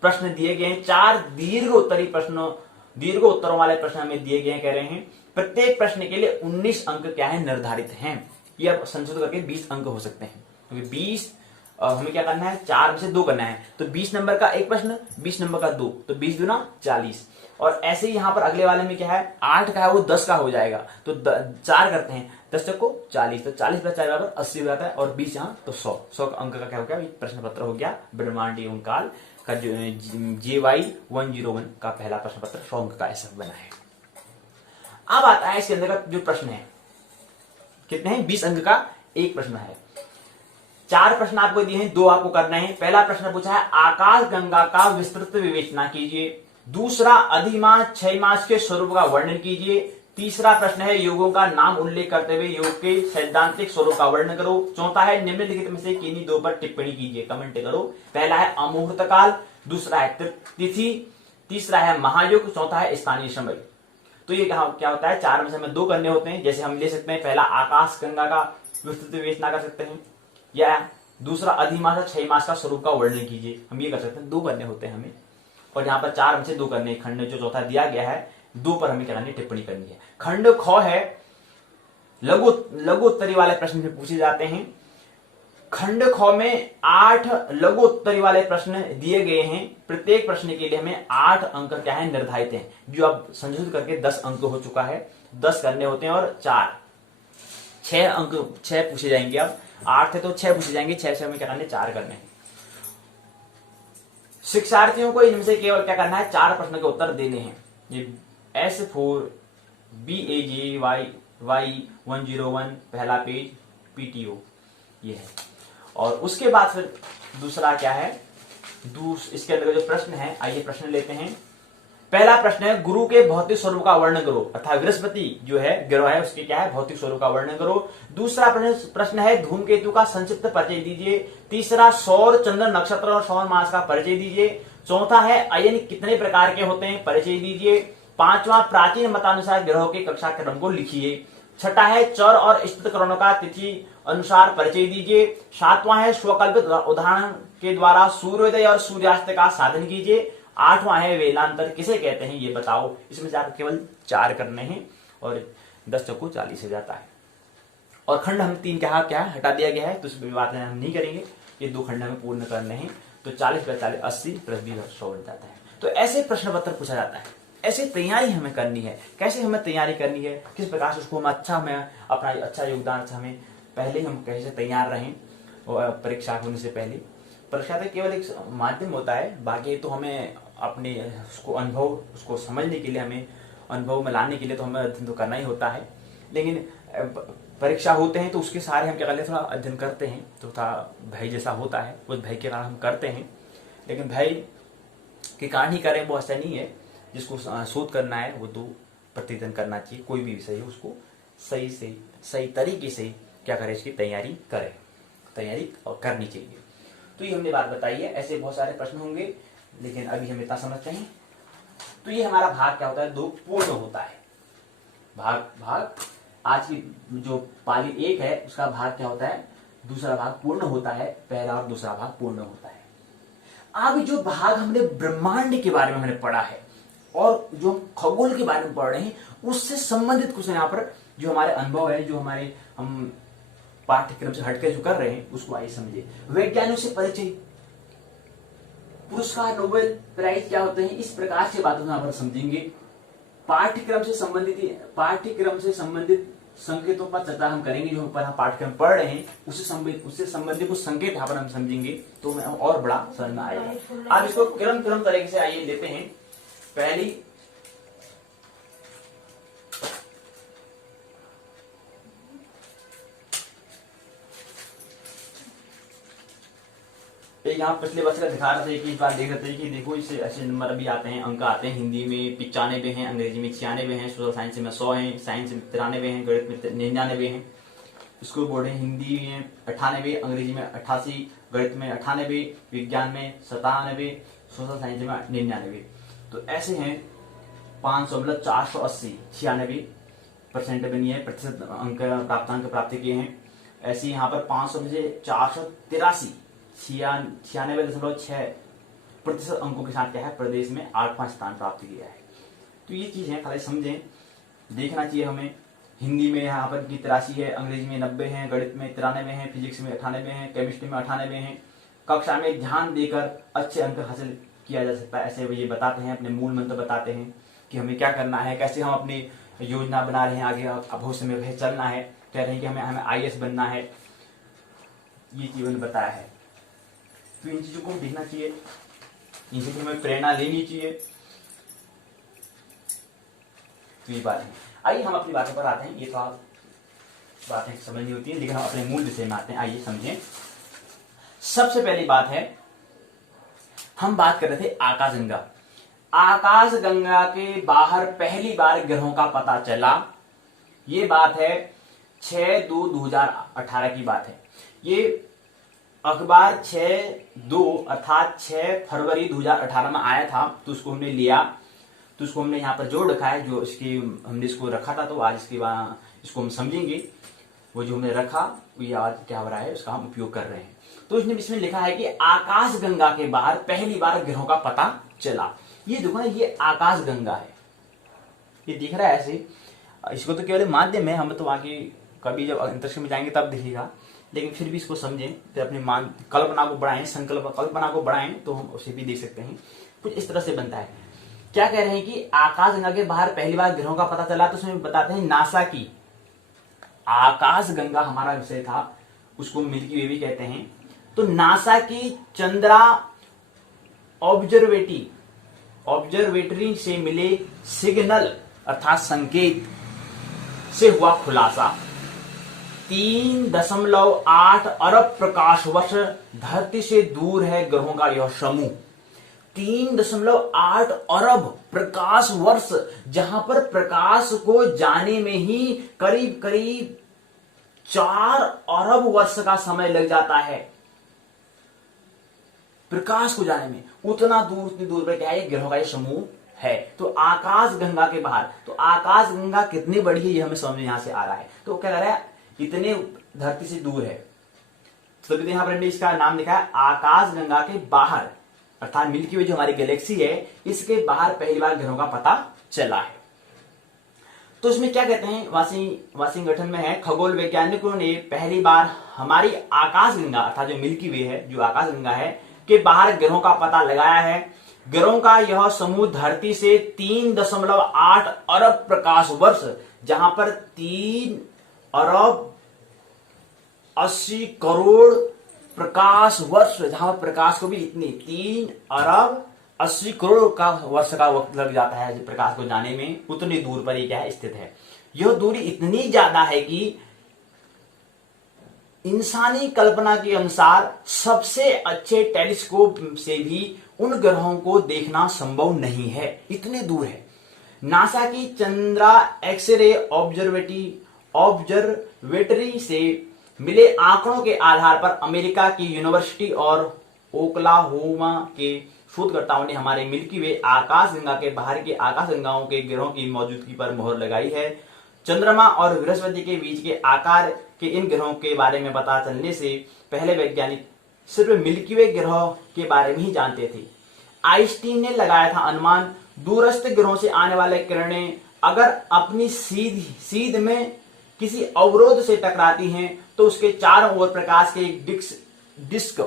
प्रश्न दिए गए हैं। 4 दीर्घ उत्तरी प्रश्नों, दीर्घ उत्तरों वाले प्रश्न हमें दिए गए हैं। कह रहे हैं प्रत्येक प्रश्न के लिए 19 अंक क्या है निर्धारित हैं। ये अब संशोधित करके 20 अंक हो सकते हैं, क्योंकि 20 हमें क्या करना है, 4 में से 2 करना है। तो 20 नंबर का एक प्रश्न, 20 नंबर का 2, तो 20 दूना 40। और ऐसे ही यहाँ पर अगले वाले में क्या है, 8 का है वो 10 का हो जाएगा। तो 4 करते हैं, 10 तक को 40, तो 40 + 4 बराबर 80 हो जाता है। और 20 यहाँ तो 100 अंक का क्या हो गया, प्रश्न पत्र हो गया ब्रह्मांड एवं काल का जो JY 101 का पहला प्रश्न पत्र 100 अंक का ऐसा बना है। अब आता है इसके अंदर का जो प्रश्न है, कितने हैं, 20 अंक का एक प्रश्न है। 4 प्रश्न आपको दिए हैं, 2 आपको करना है। पहला प्रश्न पूछा है आकाश गंगा का विस्तृत विवेचना कीजिए। दूसरा अधिमास 6 मास के स्वरूप का वर्णन कीजिए। तीसरा प्रश्न है योगों का नाम उल्लेख करते हुए योग के सैद्धांतिक स्वरूप का वर्णन करो। चौथा है निम्नलिखित में से किन्हीं 2 पर टिप्पणी कीजिए, कमेंट करो। पहला है अमुहूर्त काल, दूसरा है तिथि, तीसरा है महायुग, चौथा है स्थानीय समय। तो ये क्या होता है, 4 में से हमें 2 करने होते हैं। जैसे हम ले सकते हैं पहला आकाश गंगा का विस्तृत विवेचना कर सकते हैं, या दूसरा अधिमास 6 मास का स्वरूप का वर्णन कीजिए, हम ये कर सकते हैं। 2 करने होते हैं हमें, और यहाँ पर 4 में से 2 करने। खंड जो चौथा दिया गया है, 2 पर हमें क्या करनी, टिप्पणी करनी है। खंड ख है लघु उत्तरी वाले प्रश्न पूछे जाते हैं। खंड ख में 8 लघु उत्तरी वाले प्रश्न दिए गए हैं। प्रत्येक प्रश्न के लिए हमें 8 अंक क्या है निर्धारित हैं, जो अब संशोधित करके 10 अंक हो चुका है। 10 करने होते हैं और 6 अंक 6 पूछे जाएंगे। अब 8 थे तो 6 पूछे जाएंगे, 6 से हमें क्या करने 4 करने हैं। शिक्षार्थियों को इनमें से केवल क्या करना है 4 प्रश्न के उत्तर देने हैं। ये S4 BAJY101 पहला पेज PTO ये है। और उसके बाद फिर दूसरा क्या है, इसके अंदर जो प्रश्न है, आइए प्रश्न लेते हैं। पहला प्रश्न है गुरु के भौतिक स्वरूप का वर्णन करो, अर्थात बृहस्पति जो है ग्रह है उसके क्या है भौतिक स्वरूप का वर्णन करो। दूसरा प्रश्न है धूमकेतु का संक्षिप्त परिचय दीजिए। तीसरा सौर चंद्र नक्षत्र और सौर मास का परिचय दीजिए। चौथा है अयन कितने प्रकार के होते हैं, परिचय दीजिए। पांचवा प्राचीन मतानुसार ग्रहों के कक्षा क्रम को लिखिए। छठा है चर और स्थित करणों का तिथि अनुसार परिचय दीजिए। सातवां है स्वकल्पित उदाहरण के द्वारा सूर्योदय और सूर्यास्त का साधन कीजिए। आठवां है वेलांतर किसे कहते हैं ये बताओ। इसमें से आपको केवल 4 करने हैं और 10 चौको 40 हो जाता है। और खंड हम 3 क्या हटा दिया गया है, तो इस बात हम नहीं करेंगे। ये 2 खंड हमें पूर्ण करने हैं, तो 40 + 40 80 + 20 100 बन जाता है। तो ऐसे प्रश्न पत्र पूछा जाता है, ऐसे तैयारी हमें करनी है। कैसे हमें तैयारी करनी है, किस प्रकार से उसको हम अपना अच्छा योगदान हमें पहले हम कैसे तैयार रहें परीक्षा होने से पहले। परीक्षा तो केवल एक माध्यम होता है, बाकी तो हमें अपने उसको अनुभव उसको समझने के लिए, हमें अनुभव में लाने के लिए तो हमें अध्ययन तो करना ही होता है। लेकिन परीक्षा होते हैं तो उसके सारे हम क्या करते हैं, थोड़ा अध्ययन करते हैं, तो थोड़ा भय जैसा होता है, उस भय के कारण हम करते हैं। लेकिन भय के कारण ही करें वो ऐसा नहीं है। जिसको शोध करना है वो तो प्रतिदिन करना चाहिए, कोई भी विषय हो उसको सही तरीके से क्या करें, इसकी तैयारी करनी चाहिए। तो ये हमने बात बताई है। ऐसे बहुत सारे प्रश्न होंगे, लेकिन अभी हम इतना समझते हैं। तो ये हमारा भाग क्या होता है 2 पूर्ण होता है। भाग आज की जो पाली 1 है उसका भाग क्या होता है, दूसरा भाग पूर्ण होता है। पहला और दूसरा भाग पूर्ण होता है। अब जो भाग हमने ब्रह्मांड के बारे में हमने पढ़ा है और जो खगोल के बारे में पढ़ रहे हैं, उससे संबंधित कुछ यहाँ पर जो हमारे अनुभव है, जो हमारे हम पाठ्यक्रम से हटके जो कर रहे हैं, उसको आइए समझिए। वैज्ञानिकों से परिचय, पुरस्कार, नोबेल प्राइज क्या होते हैं, इस प्रकार से बातों को यहाँ पर समझेंगे। पाठ्यक्रम से संबंधित संकेतों पर चर्चा हम करेंगे। जो हम पाठ्यक्रम पढ़ रहे हैं उससे संबंधित कुछ संकेत यहाँ पर हम समझेंगे, तो हमें और बड़ा समझ में आएगा। अब इसको क्रम तरीके से आइए लेते हैं। पहली यहाँ पिछले वर्ष का दिखा रहे थे कि इस बार देख रहे थे कि देखो इससे ऐसे नंबर भी आते हैं, अंक आते हैं। हिंदी में 95 हैं, अंग्रेजी में 96 हैं, सोशल साइंस में 100 हैं, साइंस में 93 हैं, गणित में 99 हैं। स्कूल बोर्ड है हिंदी में 98, अंग्रेजी में 88, गणित में 98, विज्ञान में 97, सोशल साइंस में 99। तो ऐसे हैं 500 मतलब 480 96% बनी है, प्रतिशत अंक प्राप्ति किए हैं। ऐसे यहाँ पर 500 में से 483 96.6% अंकों के साथ क्या है प्रदेश में 8वां स्थान प्राप्त किया है। तो ये चीज है, खाली समझें, देखना चाहिए हमें। हिंदी में यहाँ पर 83 है, अंग्रेजी में 90 है, गणित में 93 है, फिजिक्स में 98 है, केमिस्ट्री में 98 है। कक्षा में ध्यान देकर अच्छे अंक हासिल किया जा सकता है, ऐसे ये बताते हैं, अपने मूल मंत्र बताते हैं कि हमें क्या करना है, कैसे हम अपनी योजना बना रहे हैं, आगे भविष्य में चलना है, कह रहे हैं कि हमें IAS बनना है, ये चीज उन्होंने बताया है। तो इन चीजों को देखना चाहिए, इनसे हमें प्रेरणा लेनी चाहिए। तो ये बात है। आइए हम अपनी बातों पर आते हैं। ये तो आप बातें समझनी होती है, लेकिन हम अपने मूल विषय में आते हैं। आइए समझें। सबसे पहली बात है, हम बात कर रहे थे आकाशगंगा। आकाशगंगा के बाहर पहली बार ग्रहों का पता चला। ये बात है 6/2/2018 की बात है। ये अखबार 6/2 अर्थात 6 फरवरी 2018 में आया था, तो उसको हमने लिया, तो उसको हमने यहाँ पर जोड़ रखा है। जो इसकी हमने इसको रखा था, तो आज इसको हम समझेंगे। वो जो हमने रखा वो ये आज क्या हो रहा है, उसका हम उपयोग कर रहे हैं। तो इसमें लिखा है कि आकाशगंगा के बाहर पहली बार ग्रहों का पता चला। ये देखो ना, ये आकाशगंगा है, ये दिख रहा है ऐसे। इसको तो केवल माध्यम है, हम तो वहां की कभी जब अंतरिक्ष में जाएंगे तब दिखेगा। लेकिन फिर भी इसको समझें, फिर अपनी मान कल्पना को बढ़ाएं, कल्पना को बढ़ाएं तो हम उसे भी देख सकते हैं। कुछ इस तरह से बनता है। क्या कह रहे हैं कि आकाशगंगा के बाहर पहली बार ग्रहों का पता चला, तो उसमें बताते हैं नासा की आकाशगंगा हमारा विषय था, उसको मिल्की वे भी कहते हैं। तो नासा की चंद्रा ऑब्जर्वेटरी से मिले सिग्नल अर्थात संकेत से हुआ खुलासा। 3.8 अरब प्रकाश वर्ष धरती से दूर है ग्रहों का यह समूह। 3.8 अरब प्रकाश वर्ष, जहां पर प्रकाश को जाने में ही करीब करीब 4 अरब वर्ष का समय लग जाता है। प्रकाश को जाने में उतना दूर, उतनी दूर पर क्या है, ग्रहों का ये समूह है। तो आकाश गंगा के बाहर, तो आकाश गंगा कितनी बड़ी है ये हमें समझ में यहां से आ रहा है। तो क्या कह रहा है, इतने धरती से दूर है, तो यहां पर इसका नाम लिखा है आकाश गंगा के बाहर, अर्थात मिल्की वे जो हमारी गैलेक्सी है इसके बाहर पहली बार ग्रहों का पता चला है। तो इसमें क्या कहते हैं, वाशिंगटन में है, खगोल वैज्ञानिकों ने पहली बार हमारी आकाश गंगा अर्थात जो मिल्की वे है, जो आकाश गंगा है के बाहर ग्रहों का पता लगाया है। ग्रहों का यह समूह धरती से 3.8 अरब प्रकाश वर्ष, जहां पर 3 अरब 80 करोड़ प्रकाश वर्ष, जहां प्रकाश को भी इतनी 3 अरब 80 करोड़ का वर्ष का वक्त लग जाता है प्रकाश को जाने में, उतनी दूर पर ये क्या है, स्थित है। यह दूरी इतनी ज्यादा है कि इंसानी कल्पना के अनुसार सबसे अच्छे टेलीस्कोप से भी उन ग्रहों को देखना संभव नहीं है, इतने दूर है। नासा की चंद्रा एक्सरे ऑब्जर्वेटरी से मिले आंकड़ों के आधार पर अमेरिका की यूनिवर्सिटी और ओक्लाहोमा के शोधकर्ताओं ने हमारे मिल्की वे आकाशगंगा के बाहर के आकाशगंगाओं के ग्रहों की मौजूदगी पर मोहर लगाई है। चंद्रमा और बृहस्पति के बीच के आकार के इन ग्रहों के बारे में पता चलने से पहले वैज्ञानिक सिर्फ मिल्की वे ग्रह के बारे में ही जानते थे। आइंस्टीन ने लगाया था अनुमान, दूरस्थ ग्रहों से आने वाले किरणें अगर अपनी सीध में किसी अवरोध से टकराती हैं तो उसके चारों ओर प्रकाश के एक डिस्क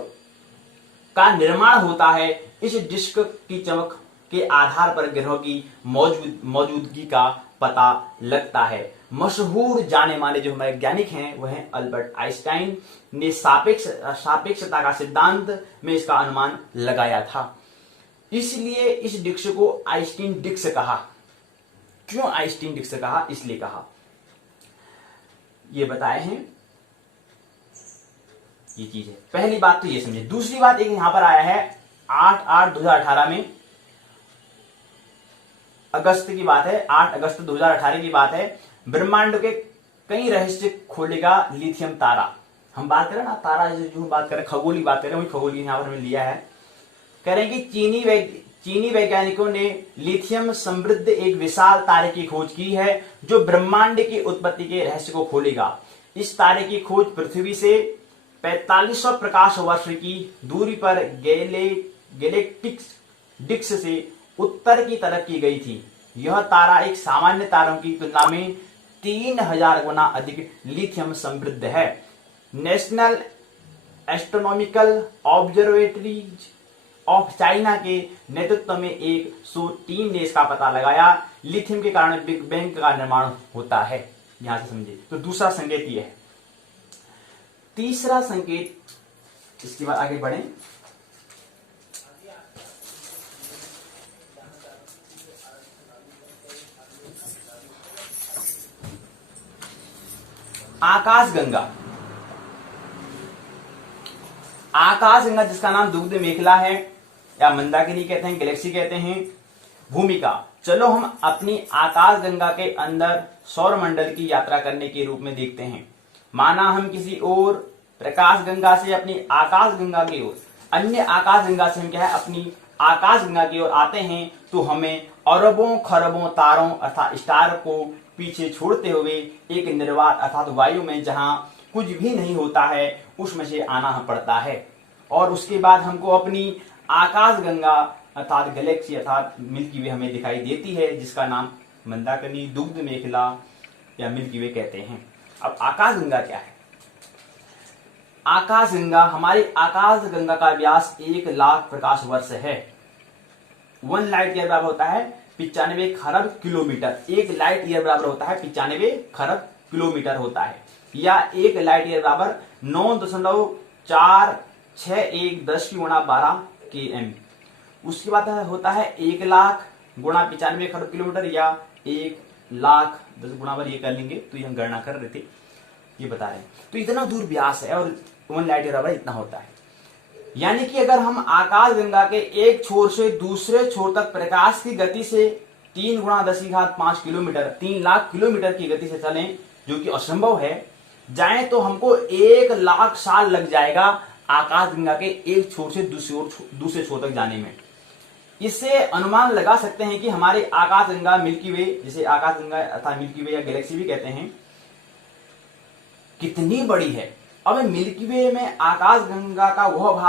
का निर्माण होता है। इस डिस्क की चमक के आधार पर ग्रहों की मौजूदगी का पता लगता है। मशहूर जाने माने जो वैज्ञानिक हैं वह हैं अल्बर्ट आइंस्टाइन ने सापेक्षता का सिद्धांत में इसका अनुमान लगाया था। इसलिए इस डिस्क को आइंस्टीन डिस्क कहा। क्यों आइंस्टीन डिस्क कहा, इसलिए कहा, ये बताए हैं, ये चीज है। पहली बात तो ये समझे। दूसरी बात एक यहां पर आया है 8/8/2018 में, अगस्त की बात है, 8 अगस्त 2018 की बात है। ब्रह्मांड के कई रहस्य खोलेगा लिथियम तारा। हम बात करें ना तारा, जो हम बात करें खगोली बात करें, वही खगोली यहां पर हमें लिया है। कह रहे हैं कि चीनी वैज्ञानिकों ने लिथियम समृद्ध एक विशाल तारे की खोज की है जो ब्रह्मांड की उत्पत्ति के रहस्य को खोलेगा। इस तारे की खोज पृथ्वी से 4500 प्रकाश वर्ष की दूरी पर गैलेक्टिक डिस्क से उत्तर की तरफ की गई थी। यह तारा एक सामान्य तारों की तुलना में 3000 गुना अधिक लिथियम समृद्ध है। National astronomical observatories of China के नेतृत्व में एक टीम ने इसका पता लगाया। लिथियम के कारण बिग बैंग का निर्माण होता है। यहां से समझिए। तो दूसरा संकेत यह है। तीसरा संकेत, इसके बाद आगे बढ़ें। आकाशगंगा, आकाशगंगा जिसका नाम दुग्ध मेखला है या मंदाकिनी कहते हैं, गैलेक्सी कहते हैं। भूमिका, चलो हम अपनी आकाशगंगा के अंदर सौरमंडल की यात्रा करने के रूप में देखते हैं। माना हम किसी और प्रकाशगंगा से अपनी आकाशगंगा की ओर, अन्य आकाशगंगा से हम क्या है अपनी आकाशगंगा की ओर आते हैं, तो हमें अरबों खरबों तारों अर्थात स्टार को पीछे छोड़ते हुए एक निर्वात अर्थात वायु में जहां कुछ भी नहीं होता है उसमें से आना पड़ता है। और उसके बाद हमको अपनी आकाशगंगा अर्थात गैलेक्सी अर्थात मिल्की वे हमें दिखाई देती है, जिसका नाम मंदाकिनी, दुग्ध मेखला या मिल्की वे कहते हैं। अब आकाशगंगा क्या है? आकाशगंगा, हमारी आकाशगंगा का व्यास 1,00,000 प्रकाश वर्ष है। 1 लाइट ईयर बराबर होता है 95 खरब किलोमीटर। 1 लाइट ईयर बराबर होता है 95 खरब किलोमीटर होता है, या 1 लाइट ईयर बराबर 9.4610 km। उसके बाद होता है 1,00,000 गुणा 95 खरब किलोमीटर, या 1,00,000 10 गुणा पर ये कर लेंगे, तो ये हम गणना कर रहे थे, ये बता रहे हैं। तो इतना दूर व्यास है और 1 लाइट ईयर बराबर इतना होता है। यानी कि अगर हम आकाशगंगा के एक छोर से दूसरे छोर तक प्रकाश की गति से 3 गुणा 10⁵5 किलोमीटर, 3,00,000 किलोमीटर की गति से चलें, जो कि असंभव है, जाएं तो हमको 1,00,000 साल लग जाएगा आकाशगंगा के एक छोर से दूसरे छोर तक जाने में। इससे अनुमान लगा सकते हैं कि हमारी आकाशगंगा मिल्की वे, जिसे आकाशगंगा अर्थात मिल्की वे या गैलेक्सी भी कहते हैं, कितनी बड़ी है। अब मिल्की वे में आकाशगंगा का वह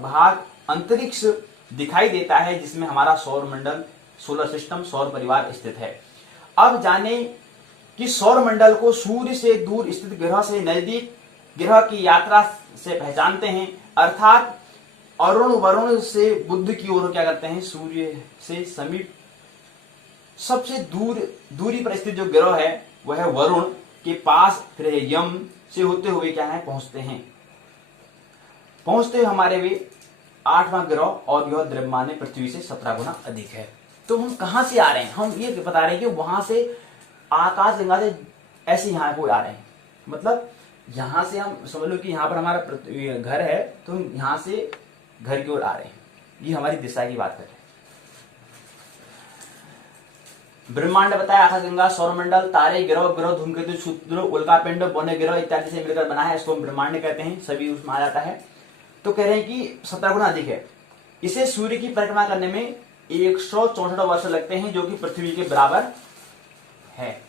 भाग अंतरिक्ष दिखाई देता है जिसमें हमारा सौर मंडल, सोलर सिस्टम, सौर परिवार स्थित है। अब जाने कि सौर मंडल को सूर्य से दूर स्थित ग्रह से नजदीक ग्रह की यात्रा से पहचानते हैं, अर्थात अरुण वरुण से बुध की ओर क्या करते हैं, सूर्य से समीप सबसे दूरी पर स्थित जो ग्रह है वह है वरुण के पास, फिर यम से होते हुए क्या है पहुंचते हमारे वे 8वां ग्रह, और यह द्रव्यमान में पृथ्वी से 17 गुना अधिक है। तो हम कहां से आ रहे हैं, हम ये बता रहे हैं कि वहां से आकाशगंगा से ऐसे यहाँ को आ रहे हैं, मतलब यहां से हम समझ लो कि यहाँ पर हमारा घर है, तो हम यहां से घर की ओर आ रहे हैं, ये हमारी दिशा की बात कर रहे हैं। ब्रह्मांड बताया आकाशगंगा, सौरमंडल, तारे, ग्रह, धूमकेतु, क्षुद्र, उल्कापिंड, बौने ग्रह इत्यादि से मिलकर बना है, इसको हम ब्रह्मांड कहते हैं, सभी उसमें आ जाता है। तो कह रहे हैं कि 17 गुना अधिक है। इसे सूर्य की परिक्रमा करने में 164 वर्ष लगते हैं, जो कि पृथ्वी के बराबर है।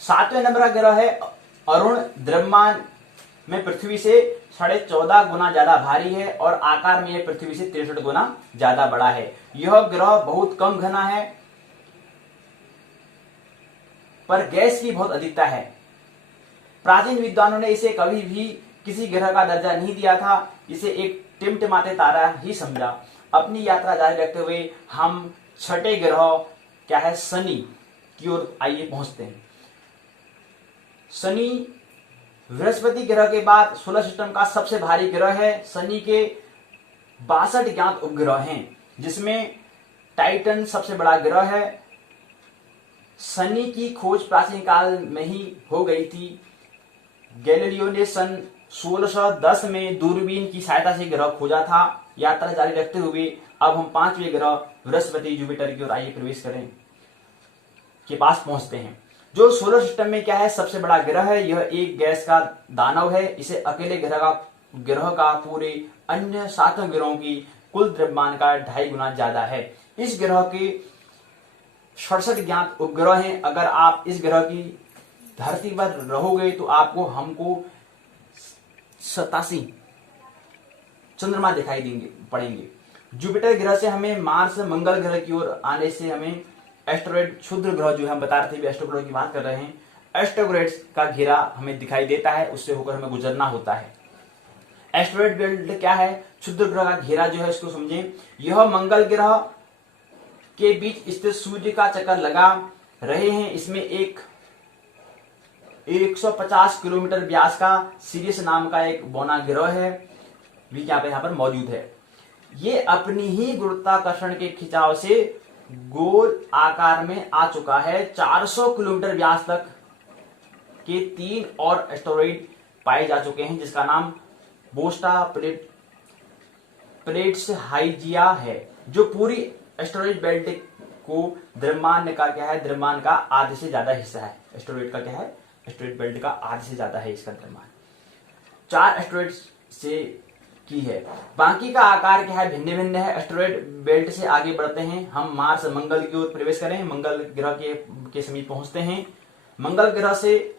7वें नंबर का ग्रह है अरुण, द्रव्यमान में पृथ्वी से 14.5 गुना ज्यादा भारी है, और आकार में यह पृथ्वी से 63 गुना ज्यादा बड़ा है। यह ग्रह बहुत कम घना है, पर गैस की बहुत अधिकता है। प्राचीन विद्वानों ने इसे कभी भी किसी ग्रह का दर्जा नहीं दिया था, इसे एक टिमटिमाते तारा ही समझा। अपनी यात्रा जारी रखते हुए हम 6ठे ग्रह क्या है, शनि की ओर आइए पहुंचते हैं। शनि बृहस्पति ग्रह के बाद सोलर सिस्टम का सबसे भारी ग्रह है। शनि के 62 ज्ञात उपग्रह हैं, जिसमें टाइटन सबसे बड़ा ग्रह है। शनि की खोज प्राचीन काल में ही हो गई थी। गैलीलियो ने सन 1610 में दूरबीन की सहायता से ग्रह खोजा था। यात्रा जारी रखते हुए अब हम 5वें ग्रह बृहस्पति जुपिटर की ओर आइए प्रवेश करें के पास पहुंचते हैं, जो सोलर सिस्टम में क्या है, सबसे बड़ा ग्रह है। यह एक गैस का दानव है। इसे अकेले ग्रह का पूरे अन्य 7 ग्रहों की कुल द्रव्यमान का 2.5 गुना ज्यादा है। इस ग्रह के 67 ज्ञात उपग्रह हैं। अगर आप इस ग्रह की धरती पर रहोगे तो आपको हमको 87 चंद्रमा दिखाई पड़ेंगे। जुपिटर ग्रह से हमें मार्स, मंगल ग्रह की ओर आने से हमें एस्टेरॉइड, क्षुद्र ग्रह जो हम बता रहे थे, एस्ट्रोग्रह की बात कर रहे हैं, एस्टेरॉइड्स का घेरा हमें दिखाई देता है, उससे होकर हमें गुजरना होता है। एस्टेरॉइड बेल्ट क्या है, क्षुद्र ग्रह का घेरा जो है, इसको समझें। यह मंगल ग्रह के बीच स्थित सूर्य का चक्कर लगा रहे हैं। इसमें एक 150 किलोमीटर व्यास का सीरियस नाम का एक बौना ग्रह है, भी यहाँ पर मौजूद है। ये अपनी ही गुरुत्वाकर्षण के खिंचाव से गोल आकार में आ चुका है। 400 किलोमीटर व्यास तक के 3 और एस्टेरॉइड पाए जा चुके हैं, जिसका नाम बोस्टा प्लेट्स हाइजिया है, जो पूरी एस्टेरॉइड बेल्ट को द्रव्यमान का क्या है, द्रव्यमान का आधे से ज्यादा हिस्सा है। एस्टेरॉइड का क्या है, एस्टेरॉइड बेल्ट का आधे से ज्यादा है इसका द्रव्यमान। 4 एस्टेरॉइड से की है, बाकी का आकार क्या है, भिन्न भिन्न है। एस्टेरॉइड बेल्ट से आगे बढ़ते हैं हम, मार्स, मंगल की ओर प्रवेश करें, मंगल ग्रह के समीप पहुंचते हैं। मंगल ग्रह से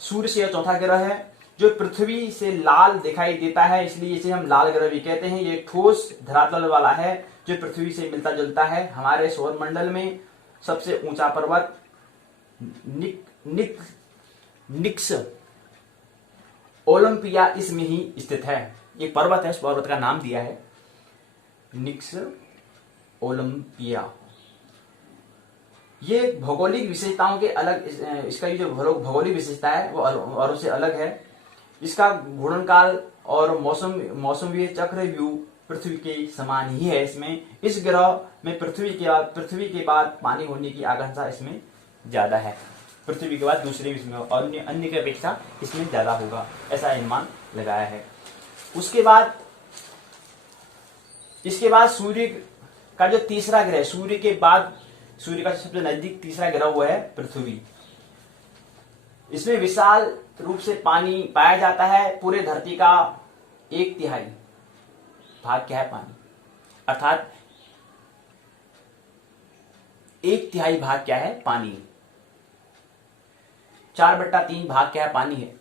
सूर्य से यह चौथा ग्रह है, जो पृथ्वी से लाल दिखाई देता है, इसलिए इसे हम लाल ग्रह भी कहते हैं। ये ठोस धरातल वाला है, जो पृथ्वी से मिलता जुलता है। हमारे सौर मंडल में सबसे ऊंचा पर्वत निक्स ओलंपिया इसमें ही स्थित है। एक पर्वत है, उस पर्वत का नाम दिया है निक्स ओलंपिया। ये भौगोलिक विशेषताओं के अलग, इसका ये जो भौगोलिक विशेषता है वो औरों से अलग है। इसका घूर्णनकाल और मौसमीय चक्र व्यू पृथ्वी के समान ही है। इसमें इस ग्रह में पृथ्वी के बाद पानी होने की आकांक्षा इसमें ज्यादा है। पृथ्वी के बाद दूसरे इसमें और अन्य की अपेक्षा इसमें ज्यादा होगा, ऐसा अनुमान लगाया है। उसके बाद इसके बाद सूर्य का जो तीसरा ग्रह, सूर्य के बाद सूर्य का सबसे नजदीक तीसरा ग्रह वो है पृथ्वी। इसमें विशाल रूप से पानी पाया जाता है। पूरे धरती का 1/3 भाग क्या है पानी, अर्थात 1/3 भाग क्या है पानी। 4/3 भाग क्या है पानी है।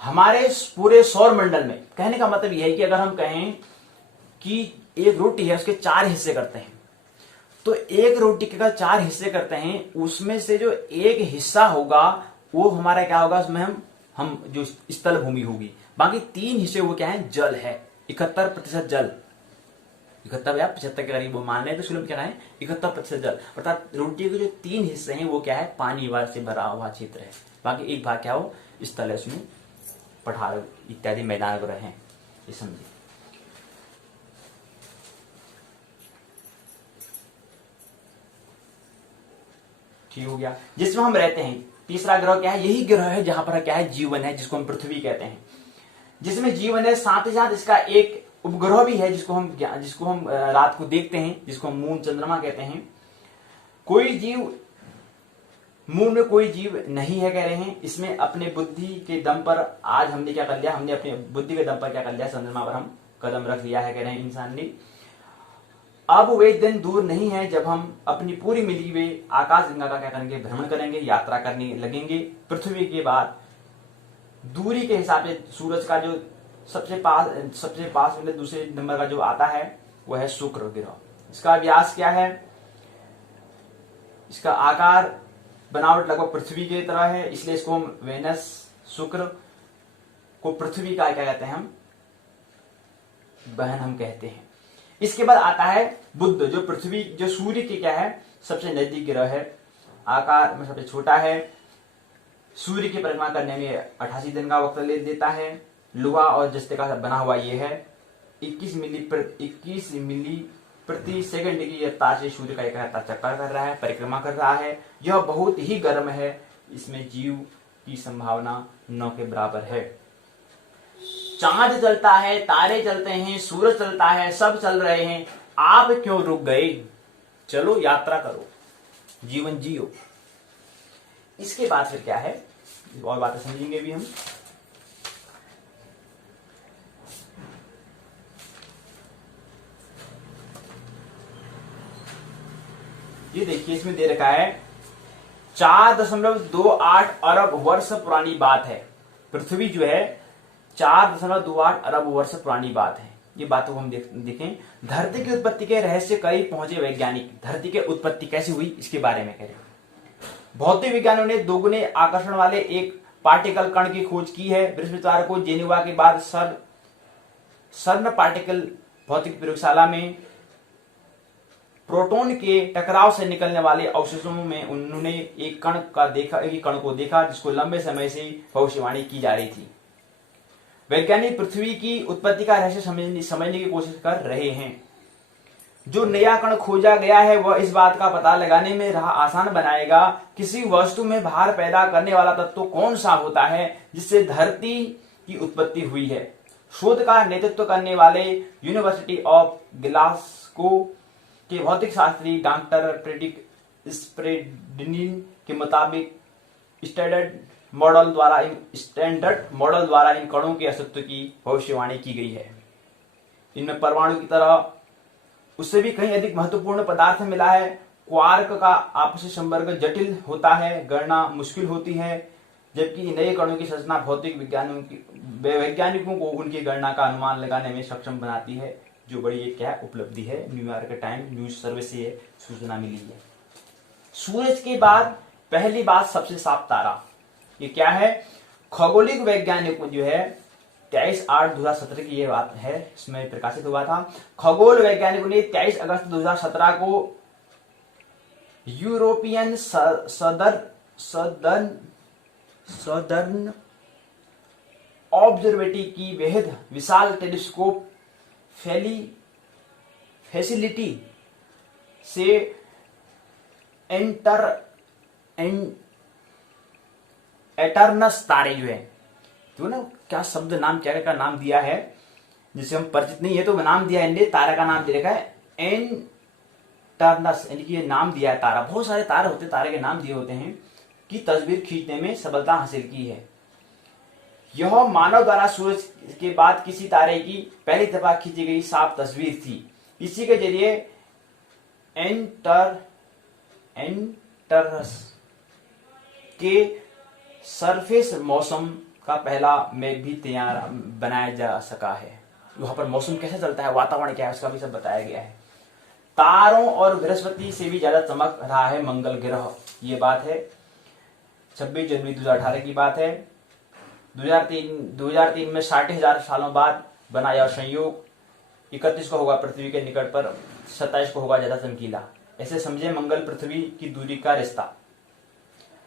हमारे पूरे सौर मंडल में, कहने का मतलब यह है कि अगर हम कहें कि एक रोटी है उसके 4 हिस्से करते हैं, तो एक रोटी के अगर 4 हिस्से करते हैं, उसमें से जो एक हिस्सा होगा वो हमारा क्या होगा, उसमें हम जो स्थल भूमि होगी। बाकी 3 हिस्से वो क्या है, जल है। 71% जल, 71 या 75 के करीब वो मान रहे, तो इसलिए क्या है 71% जल। अर्थात रोटी के जो 3 हिस्से हैं वो क्या है, पानी वार से भरा हुआ क्षेत्र है। बाकी एक भाग क्या हो, स्थल है, उसमें पठार इत्यादि मैदान वगैरह हैं, ये समझिए। ठीक हो गया। जिसमें हम रहते हैं, तीसरा ग्रह क्या है, यही ग्रह है जहां पर क्या है, जीवन है, जिसको हम पृथ्वी कहते हैं। जिसमें जीवन है, साथ ही साथ इसका एक उपग्रह भी है जिसको हम रात को देखते हैं, जिसको हम मून चंद्रमा कहते हैं। कोई जीव, मून में कोई जीव नहीं है कह रहे हैं। इसमें अपने बुद्धि के दम पर आज हमने क्या कर लिया, हमने अपनी बुद्धि के दम पर क्या कर लिया, चंद्रमा पर हम कदम रख लिया है कह रहे हैं इंसान ने। अब वे दिन दूर नहीं है जब हम अपनी पूरी मिली हुई आकाश गंगा का क्या करेंगे, भ्रमण करेंगे, यात्रा करने लगेंगे। पृथ्वी के बाद दूरी के हिसाब से सूरज का जो सबसे पास मतलब दूसरे नंबर का जो आता है वह है शुक्र ग्रह। इसका व्यास क्या है, इसका आकार बनावट लगभग पृथ्वी की तरह है, इसलिए इसको हम वेनस, शुक्र को पृथ्वी का क्या कहते हैं, हम बहन हम कहते हैं। इसके बाद आता है बुध, जो पृथ्वी, जो सूर्य की क्या है, सबसे नजदीक ग्रह है, आकार में सबसे छोटा है, सूर्य की परिक्रमा करने में 88 दिन का वक्त ले देता है। लोहा और जस्ते का बना हुआ ये है। 21 मिली प्रति सेकंड की रफ्तार से सूर्य का एक चक्कर कर रहा है, परिक्रमा कर रहा है। यह बहुत ही गर्म है, इसमें जीव की संभावना 9 के बराबर है। चांद चलता है, तारे चलते हैं, सूरज चलता है, सब चल रहे हैं, आप क्यों रुक गए, चलो यात्रा करो, जीवन जियो। इसके बाद फिर क्या है, और बातें समझेंगे भी हम। ये देखिए, इसमें दे रखा है 4.28 अरब वर्ष पुरानी बात है। पृथ्वी जो है 4.28 अरब वर्ष पुरानी बात है। ये बातों को हम देखें। धरती की उत्पत्ति के रहस्य करीब पहुंचे वैज्ञानिक। धरती की उत्पत्ति कैसे हुई इसके बारे में कह रहे हैं। भौतिक विज्ञानियों ने दोगुने आकर्षण वाले एक पार्टिकल कण की खोज की है। बृहस्पतिवार को जेनेवा के बाद सर्न पार्टिकल भौतिक प्रयोगशाला में प्रोटॉन के टकराव से निकलने वाले अवशेषों में उन्होंने एक कण को देखा जिसको लंबे समय से भविष्यवाणी की जा रही थी। वैज्ञानिक पृथ्वी की उत्पत्ति का रहस्य समझने की कोशिश कर रहे हैं। जो नया कण खोजा गया है वह इस बात का पता लगाने में राह आसान बनाएगा किसी वस्तु में भार पैदा करने वाला तत्व कौन सा होता है जिससे धरती की उत्पत्ति हुई है। शोध का नेतृत्व करने वाले यूनिवर्सिटी ऑफ ग्लासगो के भौतिक शास्त्री डॉक्टर प्रेडिक स्प्रेडिनिन के मुताबिक स्टैंडर्ड मॉडल द्वारा इन कणों के अस्तित्व की भविष्यवाणी की गई है। इनमें परमाणु की तरह उससे भी कहीं अधिक महत्वपूर्ण पदार्थ मिला है। क्वार्क का आपसी संपर्क जटिल होता है, गणना मुश्किल होती है, जबकि नए कणों की संरचना भौतिक वैज्ञानिकों को उनकी गणना का अनुमान लगाने में सक्षम बनाती है। जो बड़ी एक क्या उपलब्धि है, न्यूयॉर्क टाइम न्यूज सर्विस से ये सूचना मिली है। सूरज के बाद पहली बात सबसे साफ तारा, ये क्या है? खगोलिक वैज्ञानिक जो है 23/8/2017 की ये बात है, इसमें प्रकाशित हुआ था। खगोल वैज्ञानिकों ने 23 अगस्त 2017 को यूरोपियन सदर्न ऑब्जर्वेटरी की बेहद विशाल टेलीस्कोप फैसिलिटी से एटर्नस तारे जो है, तो ना क्या शब्द नाम क्या का नाम दिया है जिसे हम परिचित नहीं है, तो नाम दिया है, तारा का नाम दे रखा है एंटरनस, यानी कि ये नाम दिया है तारा। बहुत सारे तारे होते हैं, तारे के नाम दिए होते हैं, की तस्वीर खींचने में सफलता हासिल की है। यह मानव द्वारा सूरज के बाद किसी तारे की पहली दफा खींची गई साफ तस्वीर थी। इसी के जरिए एंटरस के सरफेस मौसम का पहला मैप भी तैयार बनाया जा सका है। वहां पर मौसम कैसे चलता है, वातावरण क्या है, उसका भी सब बताया गया है। तारों और बृहस्पति से भी ज्यादा चमक रहा है मंगल ग्रह, ये बात है। 26 जनवरी 2018 की बात है। 2003 में 60,000 सालों बाद बना यह संयोग 31 को होगा पृथ्वी के निकट पर, 27 को होगा ज्यादा चमकीला। ऐसे समझे मंगल पृथ्वी की दूरी का रिश्ता।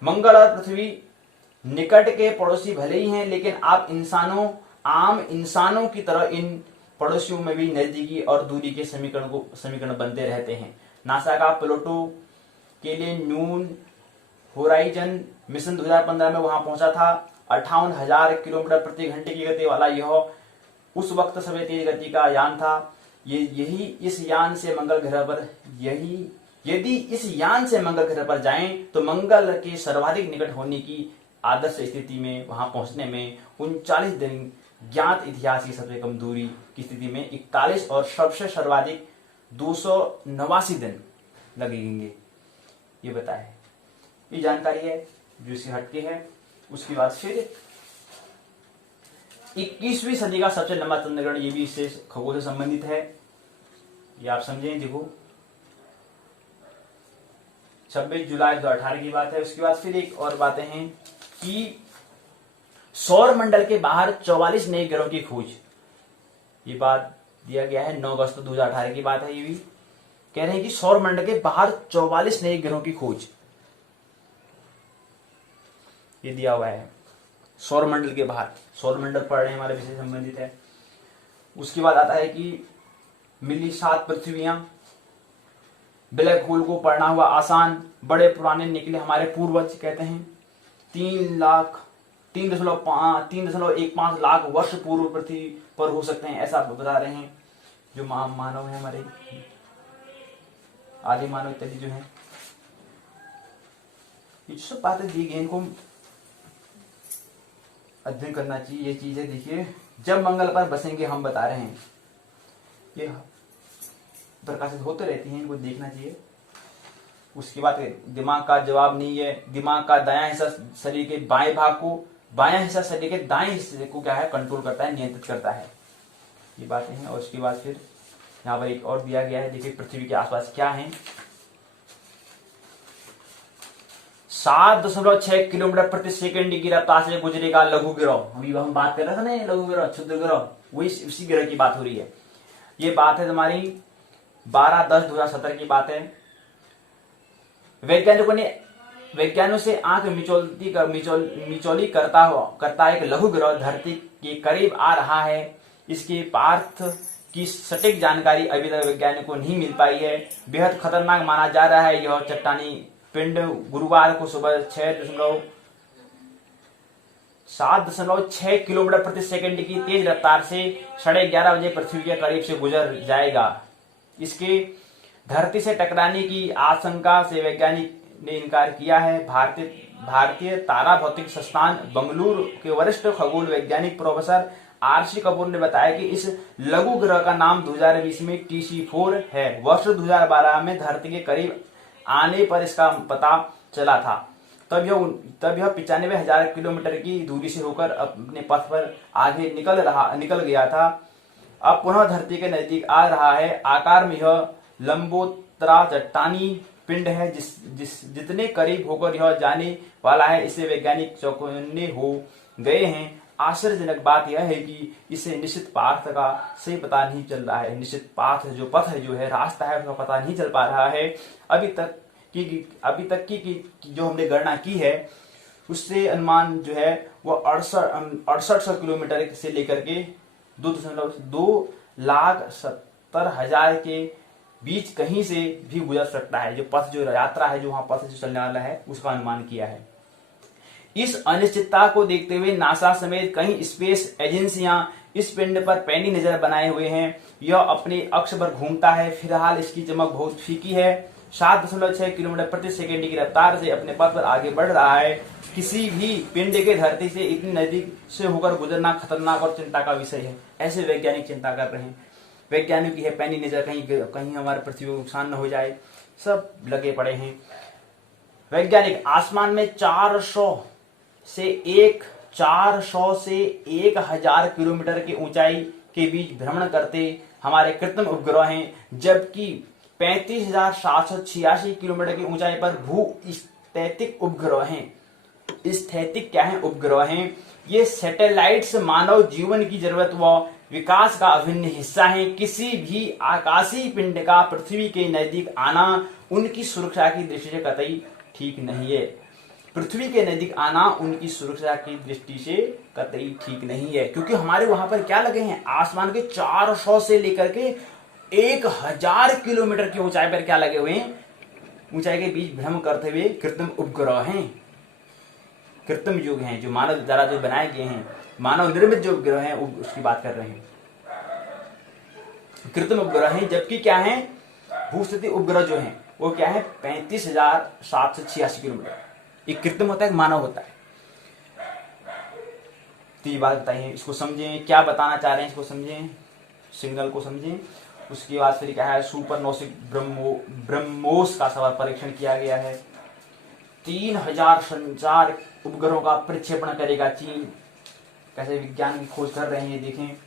मंगल और पृथ्वी निकट के पड़ोसी भले ही हैं, लेकिन आप आम इंसानों की तरह इन पड़ोसियों में भी नजदीकी और दूरी के समीकरण बनते रहते हैं। नासा का प्लूटो के लिए न्यून होराइजन मिशन 2015 में वहां पहुंचा था। 58,000 किलोमीटर प्रति घंटे की गति वाला यह उस वक्त सबसे तेज गति का यान था। यदि इस यान से मंगल ग्रह पर जाएं तो मंगल के सर्वाधिक निकट होने की आदर्श स्थिति में वहां पहुंचने में 39 दिन, ज्ञात इतिहास की सबसे कम दूरी की स्थिति में 41 और सबसे सर्वाधिक 289 दिन लगेंगे, ये बताया। ये जानकारी है जो इससे हटके है। उसके बाद फिर 21वीं सदी का सबसे लंबा चंद्रग्रहण, ये भी इससे खगोल से संबंधित है, ये आप समझें। देखो 26 जुलाई 2018 की बात है। उसके बाद फिर एक और बातें हैं कि सौर मंडल के बाहर 44 नए ग्रहों की खोज, ये बात दिया गया है। 9 अगस्त 2018 की बात है। ये भी कह रहे हैं कि सौर मंडल के बाहर 44 नए ग्रहों की खोज, ये दिया हुआ है। सौर मंडल के बाहर, सौर मंडल पढ़ रहे हैं, हमारे विषय से संबंधित है। उसके बाद आता है कि मिली 7 पृथ्वियां, ब्लैक होल को पढ़ना हुआ आसान, बड़े पुराने निकले हमारे पूर्वज, कहते हैं 3.15 लाख वर्ष पूर्व पृथ्वी पर हो सकते हैं, ऐसा बता रहे हैं जो मानव है, हमारे आदि मानव इत्यादि जो है। ये सब बातें दी गई, इनको अध्ययन करना चाहिए। ये चीजें देखिए, जब मंगल पर बसेंगे हम बता रहे हैं, ये प्रकाशित होते रहती हैं, इनको देखना चाहिए। उसके बाद दिमाग का जवाब नहीं है। दिमाग का दायां हिस्सा शरीर के बाएं भाग को, बायां हिस्सा शरीर के दाएं हिस्से को क्या है, कंट्रोल करता है, नियंत्रित करता है, ये बातें हैं। और उसके बाद फिर यहाँ पर एक और दिया गया है, देखिए पृथ्वी के आसपास क्या है। 7.6 किलोमीटर प्रति सेकंड की रफ्तार से गुजरेगा लघु ग्रह। अभी हम बात कर रहे थे ना, लघु ग्रह, क्षुद्र ग्रह, वही उसी ग्रह की बात हो रही है। ये बात है तुम्हारी 12/10/2017 की बात है। वैज्ञानिकों से आंख मिचौली करता एक लघु ग्रह धरती के करीब आ रहा है। इसके पार्थ की सटीक जानकारी अभी तक वैज्ञानिकों को नहीं मिल पाई है। बेहद खतरनाक माना जा रहा है यह चट्टानी पिंड। गुरुवार को सुबह 7.6 किलोमीटर प्रति सेकंड की तेज रफ्तार से 11:30 बजे पृथ्वी के करीब से गुजर जाएगा। इसके धरती से टकराने की आशंका से वैज्ञानिक ने इनकार किया है। भारतीय तारा भौतिक संस्थान बंगलुरु के वरिष्ठ खगोल वैज्ञानिक प्रोफेसर आरसी कपूर ने बताया कि इस लघु ग्रह का नाम 2020 में TC4 है। वर्ष 2012 में धरती के करीब आने पर इसका पता चला था। तब यह 95,000 किलोमीटर की दूरी से होकर अपने पथ पर आगे निकल गया था। अब पुनः धरती के नजदीक आ रहा है। आकार में यह लंबोत्तरा चट्टानी पिंड है, जितने करीब होकर यह जाने वाला है, इससे वैज्ञानिक चौकन्ने हो गए हैं। आश्चर्यजनक बात यह है कि इसे निश्चित पाथ का सही पता नहीं चल रहा है। निश्चित पाथ जो पथ है, जो है रास्ता है, उसका पता नहीं चल पा रहा है। अभी तक की जो हमने गणना की है, उससे अनुमान जो है वो 68 किलोमीटर से लेकर के 2,70,000 के बीच कहीं से भी गुजर सकता है। जो पथ, जो यात्रा है, जो वहां पथ जो चलने वाला है, उसका अनुमान किया है। इस अनिश्चितता को देखते हुए नासा समेत कई स्पेस एजेंसियां इस पिंड पर पैनी नजर बनाए हुए हैं। यह अपने अक्ष पर घूमता है। फिलहाल इसकी चमक बहुत फीकी है। 7.6 किलोमीटर प्रति सेकेंड की रफ्तार से अपने पथ पर आगे बढ़ रहा है। किसी भी पिंड के धरती से इतनी नजदीक से होकर गुजरना खतरनाक और चिंता का विषय है, ऐसे वैज्ञानिक चिंता कर रहे हैं। वैज्ञानिक की है पैनी नजर, कहीं हमारे पृथ्वी को नुकसान न हो जाए, सब लगे पड़े हैं। वैज्ञानिक आसमान में 400 से 1,000 किलोमीटर की ऊंचाई के बीच भ्रमण करते हमारे कृत्रिम उपग्रह हैं, जबकि 35,786 किलोमीटर की ऊंचाई पर भू स्थैतिक उपग्रह हैं। स्थैतिक क्या है? उपग्रह हैं। ये सैटेलाइट्स मानव जीवन की जरूरत व विकास का अभिन्न हिस्सा हैं। किसी भी आकाशीय पिंड का पृथ्वी के नजदीक आना उनकी सुरक्षा की दृष्टि से कतई ठीक नहीं है। पृथ्वी के नजदीक आना उनकी सुरक्षा की दृष्टि से कतई ठीक नहीं है, क्योंकि हमारे वहां पर क्या लगे हैं? आसमान के 400 से लेकर के 1,000 किलोमीटर की ऊंचाई पर क्या लगे हुए हैं? ऊंचाई के बीच भ्रमण करते हुए कृत्रिम उपग्रह हैं, कृत्रिम युग हैं, जो मानव द्वारा जो बनाए गए हैं, मानव निर्मित जो उपग्रह हैं, उसकी बात कर रहे हैं। कृत्रिम उपग्रह हैं, जबकि क्या है? भूस्थिति उपग्रह जो हैं वो क्या है? 35,786 किलोमीटर। एक कृत्रिम होता है, एक मानव होता है। तो ये बात बताइए, इसको समझें, क्या बताना चाह रहे हैं इसको समझें, सिग्नल को समझें। उसके बाद फिर क्या है? सुपरनोसिक ब्रह्मोस का सवाल परीक्षण किया गया है। 3,000 संचार उपग्रहों का प्रक्षेपण करेगा चीन। कैसे विज्ञान की खोज कर रहे हैं, देखें।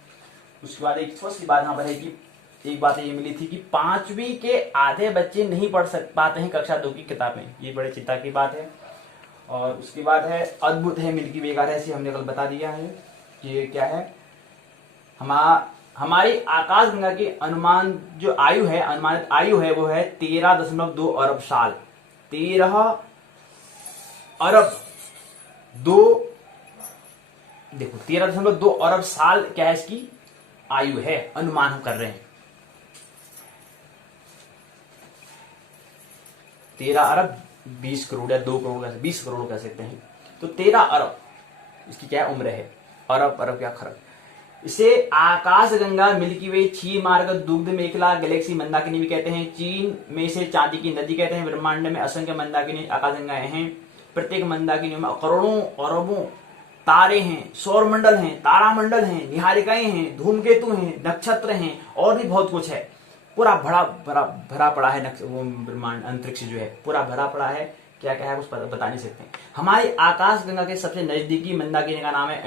उसके बाद एक छोटी सी बात यहाँ पर है कि एक बात ये मिली थी कि 5वीं के आधे बच्चे नहीं पढ़ पाते हैं कक्षा 2 की किताबें। ये बड़े चिंता की बात है। और उसके बाद है अद्भुत है मिल्की वे का रहस्य, हमने कल बता दिया है कि ये क्या है। हमारी आकाशगंगा की अनुमान जो आयु है, अनुमानित आयु है, वो है 13.2 अरब साल। 13 अरब 2 देखो 13.2 अरब साल क्या है इसकी आयु है, अनुमान हम कर रहे हैं। 13 अरब 20 करोड़ या 2 करोड़, 20 करोड़ कह सकते हैं। तो 13 अरब इसकी क्या उम्र है? अरब क्या खरब। इसे आकाशगंगा, मिल्की वे, क्षीर मार्ग, दुग्ध मेखला, गैलेक्सी, मंदाकिनी भी कहते हैं। चीन में से चांदी की नदी कहते हैं। ब्रह्मांड में असंख्य मंदाकिनी आकाशगंगाएं हैं। प्रत्येक मंदाकिनी में करोड़ों अरबों तारे हैं, सौर मंडल हैं, तारामंडल हैं, निहारिकाएं हैं, धूमकेतु हैं, नक्षत्र हैं और भी बहुत कुछ है। पूरा भरा पड़ा है ब्रह्मांड, अंतरिक्ष जो है पूरा भरा पड़ा है। क्या क्या है कुछ बता नहीं सकते। हमारी आकाशगंगा के सबसे नजदीकी मंदाकिनी का नाम है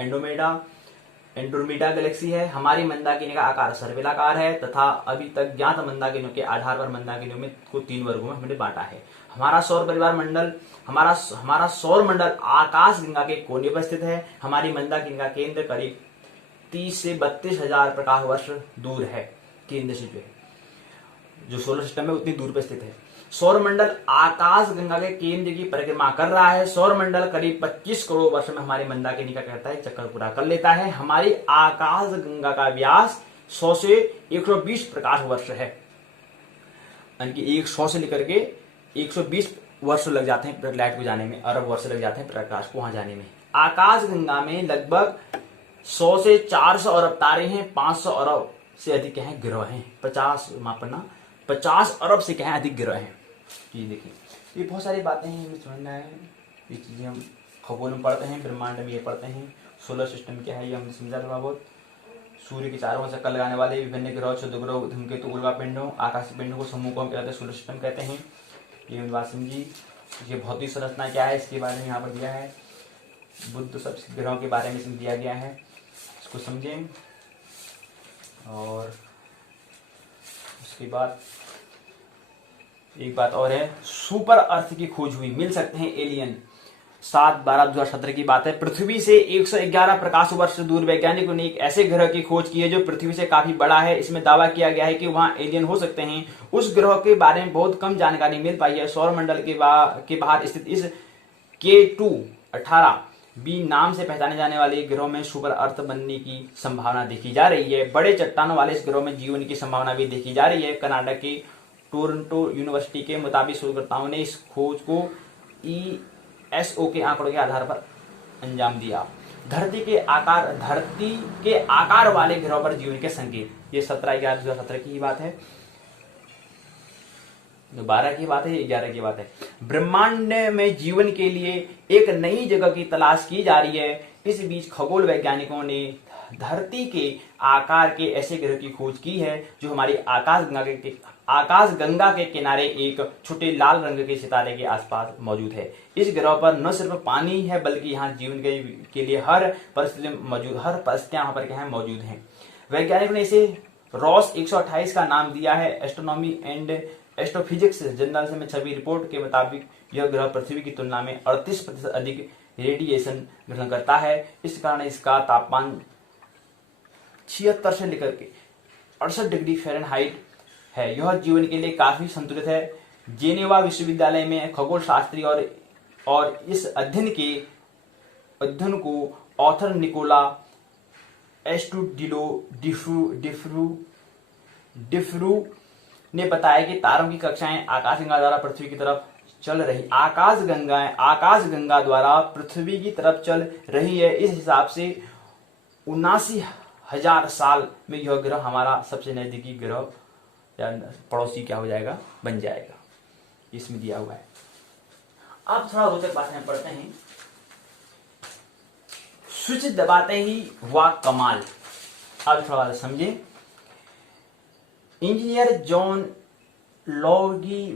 एंड्रोमेडा गैलेक्सी है। हमारी मंदाकिनी का आकार सर्पिलाकार है तथा अभी तक ज्ञात मंदाकिनियों के आधार पर मंदाकिनियों में को 3 वर्गों में हमने बांटा है। हमारा सौर परिवार मंडल, हमारा सौर मंडल आकाशगंगा के कोने पर स्थित है। हमारी मंदाकिनी का केंद्र करीब 30 से 32,000 प्रकाश वर्ष दूर है। केंद्र से जो सोलर सिस्टम है उतनी दूर पर स्थित है। सौर मंडल आकाशगंगा के केंद्र की परिक्रमा कर रहा है। सौर मंडल करीब 25 करोड़ वर्ष में हमारी मंदाकिनी का कहता है चक्कर पूरा कर लेता है। हमारी आकाशगंगा का व्यास 100 से 120 प्रकाश वर्ष है, यानी कि 100 से लेकर के 120 वर्ष लग जाते हैं लाइट को जाने में, अरब वर्ष लग जाते हैं प्रकाश को वहां जाने में। आकाशगंगा में लगभग 100 से 400 अरब तारे हैं। 500 अरब से अधिक क्या है ग्रह हैं। 50 अरब से क्या है अधिक ग्रह हैं। ये देखिए, ये बहुत सारी बातें हैं, हमें समझना है। ये चीजें हम खगोल में पढ़ते हैं, ब्रह्मांड में ये पढ़ते हैं। सोलर सिस्टम क्या है ये हमने समझा थोड़ा बहुत। सूर्य के चारों ओर चक्कर लगाने वाले विभिन्न ग्रह, क्षुद्र ग्रह, धूमकेतु, उल्का पिंडों, आकाशीय पिंडों को समूह को हम कहते हैं सोलर सिस्टम कहते हैं। ये बात समझी। ये भौतिक संरचना क्या है इसके बारे में यहाँ पर दिया है। बुध सब ग्रहों के बारे में इसमें दिया गया है, इसको समझें। और उसके बाद एक बात और है, सुपर अर्थ की खोज हुई, मिल सकते हैं एलियन। 7/12/2017 की बात है। पृथ्वी से 111 प्रकाश वर्ष दूर वैज्ञानिकों ने एक ऐसे ग्रह की खोज की है जो पृथ्वी से काफी बड़ा है। इसमें दावा किया गया है कि वहां एलियन हो सकते हैं। उस ग्रह के बारे में बहुत कम जानकारी मिल पाई है। सौर मंडल के बाहर स्थित इस K2-18b नाम से पहचाने जाने वाले ग्रह में सुपर अर्थ बनने की संभावना देखी जा रही है। बड़े चट्टानों वाले इस ग्रह में जीवन की संभावना भी देखी जा रही है। कनाडा के टोरंटो यूनिवर्सिटी के मुताबिक शोधकर्ताओं ने इस खोज को ESO के आंकड़ों के आधार पर अंजाम दिया। धरती के आकार वाले ग्रहों पर जीवन के संकेत। ये 17/11/2017 की ही बात है, 12 की बात है, 11 की बात है। ब्रह्मांड में जीवन के लिए एक नई जगह की तलाश की जा रही है। इस बीच खगोल वैज्ञानिकों ने धरती के आकार के ऐसे ग्रह की खोज की है जो हमारी आकाशगंगा के किनारे एक छोटे लाल रंग के सितारे के आसपास मौजूद है। इस ग्रह पर न सिर्फ पानी है बल्कि यहाँ जीवन के लिए हर परिस्थितियां यहाँ पर क्या है मौजूद हैं। वैज्ञानिकों ने इसे रॉस 128 का नाम दिया है। एस्ट्रोनॉमी एंड एस्ट्रोफिजिक्स जर्नल में छपी रिपोर्ट के मुताबिक यह ग्रह पृथ्वी की तुलना में 38% अधिक रेडिएशन ग्रहण करता है। इस कारण इसका तापमान 76 से लेकर के 68 डिग्री फ़ारेनहाइट है। यह जीवन के लिए काफी संतुलित है। जेनेवा विश्वविद्यालय में खगोल शास्त्री और इस अध्ययन को ऑथर निकोला एस्टुडिलो डिफ्रू ने बताया कि तारों की कक्षाएं आकाशगंगा द्वारा पृथ्वी की तरफ चल रही आकाशगंगा द्वारा पृथ्वी की तरफ चल रही है। इस हिसाब से 79,000 साल में यह ग्रह हमारा सबसे नजदीकी ग्रह या पड़ोसी क्या हो जाएगा, बन जाएगा। इसमें दिया हुआ है। अब थोड़ा रोचक बातें पढ़ते हैं। स्विच दबाते ही हुआ कमाल। अब थोड़ा समझे। इंजीनियर जॉन लॉगी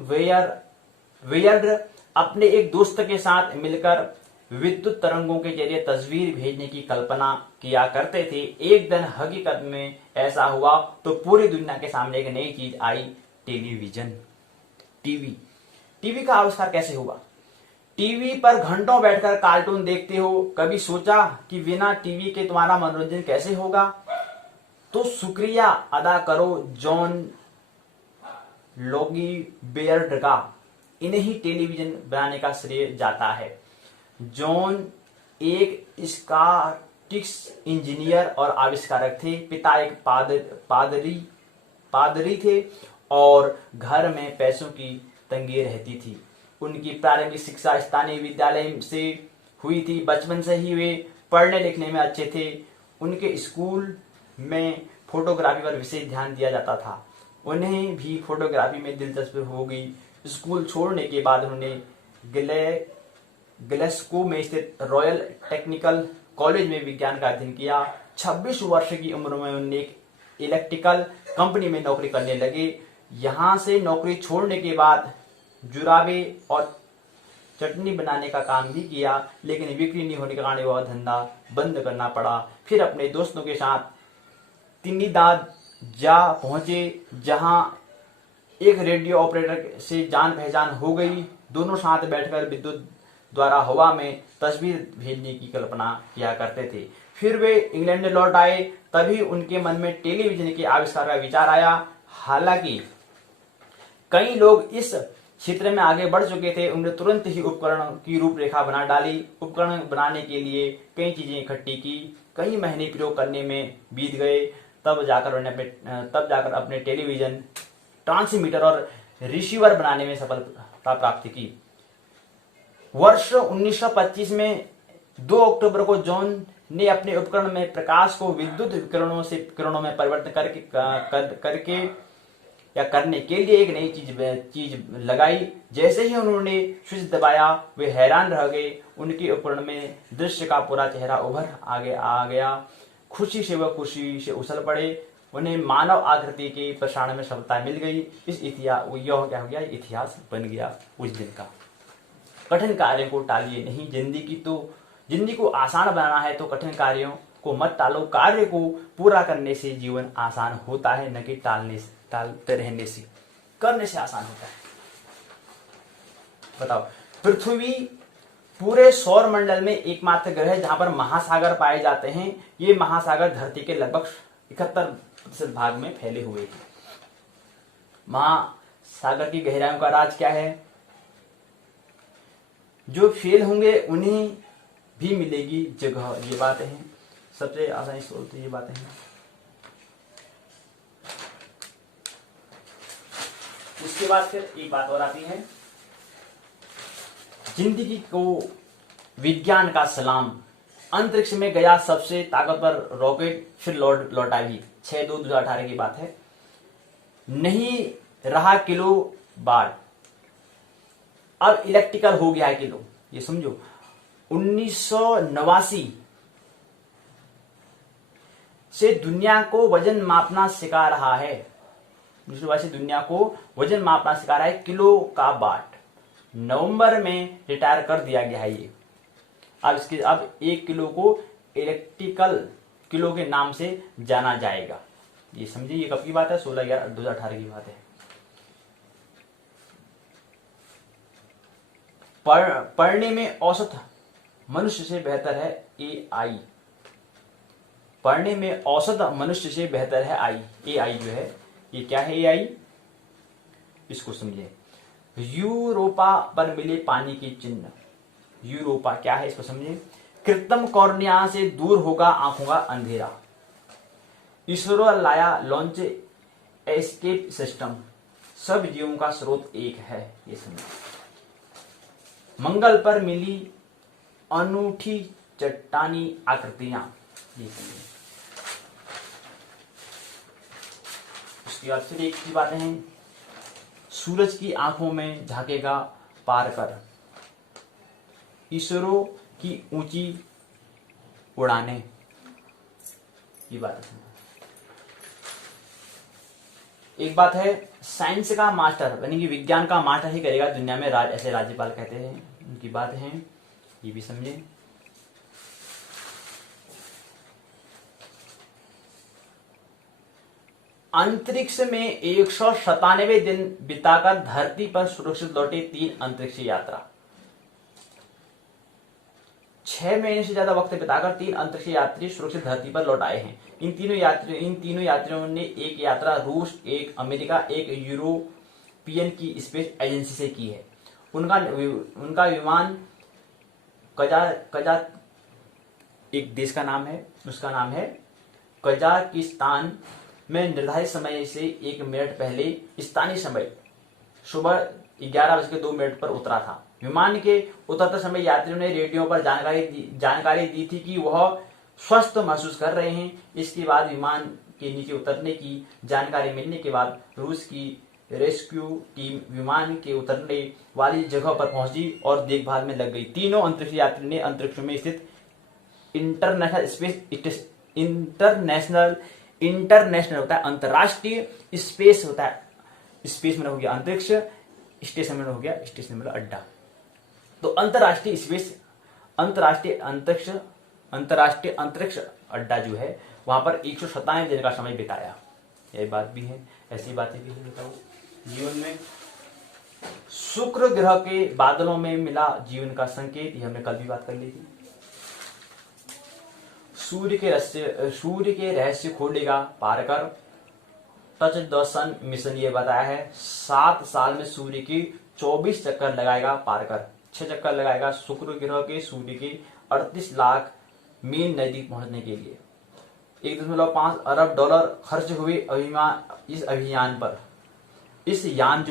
वेयर अपने एक दोस्त के साथ मिलकर विद्युत तरंगों के जरिए तस्वीर भेजने की कल्पना किया करते थे। एक दिन हकीकत में ऐसा हुआ तो पूरी दुनिया के सामने एक नई चीज आई, टेलीविजन। टीवी का आविष्कार कैसे हुआ? टीवी पर घंटों बैठकर कार्टून देखते हो, कभी सोचा कि बिना टीवी के तुम्हारा मनोरंजन कैसे होगा? तो शुक्रिया अदा करो जॉन लॉगी बेयर्ड का, इन्हें ही टेलीविजन बनाने का श्रेय जाता है। जॉन एक स्कॉटिश इंजीनियर और आविष्कारक थे। पिता एक पादरी थे और घर में पैसों की तंगी रहती थी। उनकी प्रारंभिक शिक्षा स्थानीय विद्यालय से हुई थी। बचपन से ही वे पढ़ने लिखने में अच्छे थे। उनके स्कूल में फोटोग्राफी पर विशेष ध्यान दिया जाता था। उन्हें भी फोटोग्राफी में दिलचस्पी हो गई। स्कूल छोड़ने के बाद उन्होंने ग्लासगो में स्थित रॉयल टेक्निकल कॉलेज में विज्ञान का अध्ययन किया। 26 वर्ष की उम्र में उन्होंने एक इलेक्ट्रिकल कंपनी में नौकरी करने लगे। यहां से नौकरी छोड़ने के बाद जुराबे और चटनी बनाने का काम भी किया, लेकिन बिक्री नहीं होने के कारण वह धंधा बंद करना पड़ा। फिर अपने दोस्तों के साथ त्रिनिदाद जा पहुंचे, जहां एक रेडियो ऑपरेटर से जान पहचान हो गई। दोनों साथ बैठकर विद्युत द्वारा हवा में तस्वीर भेजने की कल्पना किया करते थे। फिर वे इंग्लैंड लौट आए, तभी उनके मन में टेलीविजन के आविष्कार का विचार आया। हालांकि कई लोग इस क्षेत्र में आगे बढ़ चुके थे। उन्होंने तुरंत ही उपकरण की रूपरेखा बना डाली। उपकरण बनाने के लिए कई चीजें इकट्ठी की, कई महीने प्रयोग करने में बीत गए। तब जाकर अपने टेलीविजन ट्रांसमीटर और रिसीवर बनाने में सफलता प्राप्त की। वर्ष 1925 में 2 अक्टूबर को जॉन ने अपने उपकरण में प्रकाश को विद्युत किरणों में परिवर्तन करने के लिए एक नई चीज लगाई। जैसे ही उन्होंने स्विच दबाया, वे हैरान रह गए। उनके उपकरण में दृश्य का पूरा चेहरा उभर आगे आ गया। खुशी से उछल पड़े। उन्हें मानव आकृति के प्रसारण में सफलता मिल गई। यह क्या हो गया? इतिहास बन गया उस दिन का। कठिन कार्यों को टालिए नहीं। जिंदगी को आसान बनाना है तो कठिन कार्यों को को मत टालो, कार्य को पूरा करने से जीवन आसान होता है, न कि टालते रहने से। करने से आसान होता है। बताओ, पृथ्वी पूरे सौर मंडल में एकमात्र ग्रह है जहां पर महासागर पाए जाते हैं। ये महासागर धरती के लगभग 71% भाग में फैले हुए हैं। महासागर की गहराइयों का राज क्या है? जो फेल होंगे उन्हें भी मिलेगी जगह, ये बातें हैं। सबसे आसानी से बोलते ये बातें हैं। उसके बाद फिर एक बात और आती है, जिंदगी को विज्ञान का सलाम। अंतरिक्ष में गया सबसे ताकतवर रॉकेट, फिर लौटा भी। 6/2/2018 की बात है। नहीं रहा किलो वाट, अब इलेक्ट्रिकल हो गया है किलो, ये समझो। 1989 से दुनिया को वजन मापना सिखा रहा है। 1989 दुनिया को वजन मापना सिखा रहा है किलो का वाट। नवंबर में रिटायर कर दिया गया है ये। अब 1 किलो को इलेक्ट्रिकल किलो के नाम से जाना जाएगा। ये समझिए, ये कब की बात है? 16/11/2018 की बात है। पढ़ने में औसत मनुष्य से बेहतर है AI। पढ़ने में औसत मनुष्य से बेहतर है AI जो है, ये क्या है AI? इसको समझिए। यूरोपा पर मिले पानी के चिन्ह। यूरोपा क्या है, इसको समझिए। कृत्रिम कॉर्निया से दूर होगा आंखों का अंधेरा। इसरो लाया लॉन्च एस्केप सिस्टम। सब जीवों का स्रोत एक है, ये समझिए। मंगल पर मिली अनूठी चट्टानी आकृतियां, ये समझिए। उसके बाद फिर एक ही बातें हैं। सूरज की आंखों में झांकेगा पार कर। इसरो की ऊंची उड़ाने, ये बात है। एक बात है, साइंस का मास्टर यानी कि विज्ञान का मास्टर ही करेगा दुनिया में राज, ऐसे राज्यपाल कहते हैं। उनकी बात है, ये भी समझे। अंतरिक्ष में 197 दिन बिताकर धरती पर सुरक्षित लौटे 3 अंतरिक्ष यात्रा। 6 महीने से ज्यादा वक्त बिताकर 3 अंतरिक्ष यात्री सुरक्षित धरती पर लौट आए हैं। इन तीनों यात्रियों ने एक यात्रा रूस, एक अमेरिका, एक यूरोपियन की स्पेस एजेंसी से की है। उनका विमान कजा एक देश का नाम है, उसका नाम है कजाकिस्तान में निर्धारित समय से 1 मिनट पहले स्थानीय समय सुबह 11:02 पर उतरा था। विमान के उतरते समय यात्रियों ने रेडियो पर जानकारी दी थी कि वह स्वस्थ महसूस कर रहे हैं। इसके बाद विमान के नीचे उतरने की जानकारी मिलने के बाद रूस की रेस्क्यू टीम विमान के उतरने वाली जगह पर पहुंची और देखभाल में लग गई। तीनों अंतरिक्ष यात्री ने अंतरिक्ष में स्थित इंटरनेशनल होता है अंतरराष्ट्रीय स्पेस होता है, स्पेस में हो गया अंतरिक्ष, स्टेशन में हो गया स्टेशन मतलब अड्डा। तो अंतरराष्ट्रीय अंतरिक्ष अड्डा जो है वहां पर 197 दिन का समय बिताया। यह बात भी है, ऐसी बातें भी है। बताओ, जीवन में शुक्र ग्रह के बादलों में मिला जीवन का संकेत, ये हमने कल भी बात कर ली थी। सूर्य के रहस्य खोलेगा पार कर। टच द सन मिशन ये बताया है 7 साल में सूर्य की 24 चक्कर लगाएगा पार कर। 6 चक्कर लगाएगा शुक्र ग्रह के सूर्य के 38 लाख मील नजदीक पहुंचने के लिए। 1.5 अरब डॉलर खर्च हुए इस अभियान पर। इस यान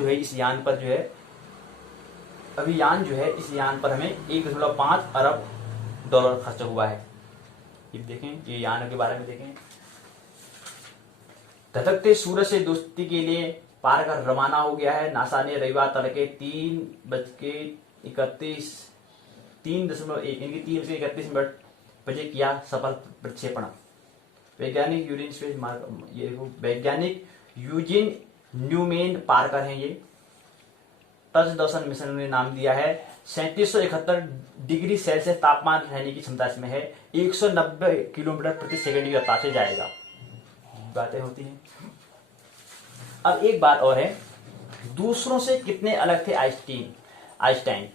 पर हमें 1.5 अरब डॉलर खर्च हुआ है। ये देखें, ये यान के बारे में देखें। धधकते सूरज से दोस्ती के लिए पार कर रवाना हो गया है। नासा ने रविवार तड़के 3:31 बजे किया सफल प्रक्षेपण। वैज्ञानिक यूजिन न्यूमेन पार्कर हैं ये। टच द सन मिशन ने नाम दिया है। 3771 डिग्री सेल्सियस तापमान रहने की क्षमता इसमें है। 190 किलोमीटर प्रति सेकंड की रफ्तार से जाएगा। बातें होती हैं। अब एक बात और है, दूसरों से कितने अलग थे आइंस्टाइन।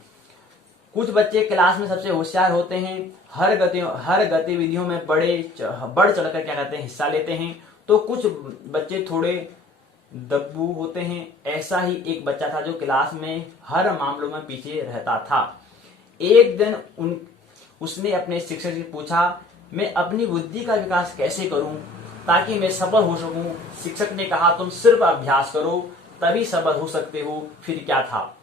कुछ बच्चे क्लास में सबसे होशियार होते हैं, हर गतिविधियों में बढ़ चढ़कर क्या कहते हैं, हिस्सा लेते हैं। तो कुछ बच्चे थोड़े दब्बू होते हैं। ऐसा ही एक बच्चा था जो क्लास में हर मामलों में पीछे रहता था। एक दिन उसने अपने शिक्षक से पूछा, मैं अपनी बुद्धि का विकास कैसे करूं ताकि मैं सफल हो सकूं। शिक्षक ने कहा, तुम सिर्फ अभ्यास करो तभी सफल हो सकते हो। फिर क्या था,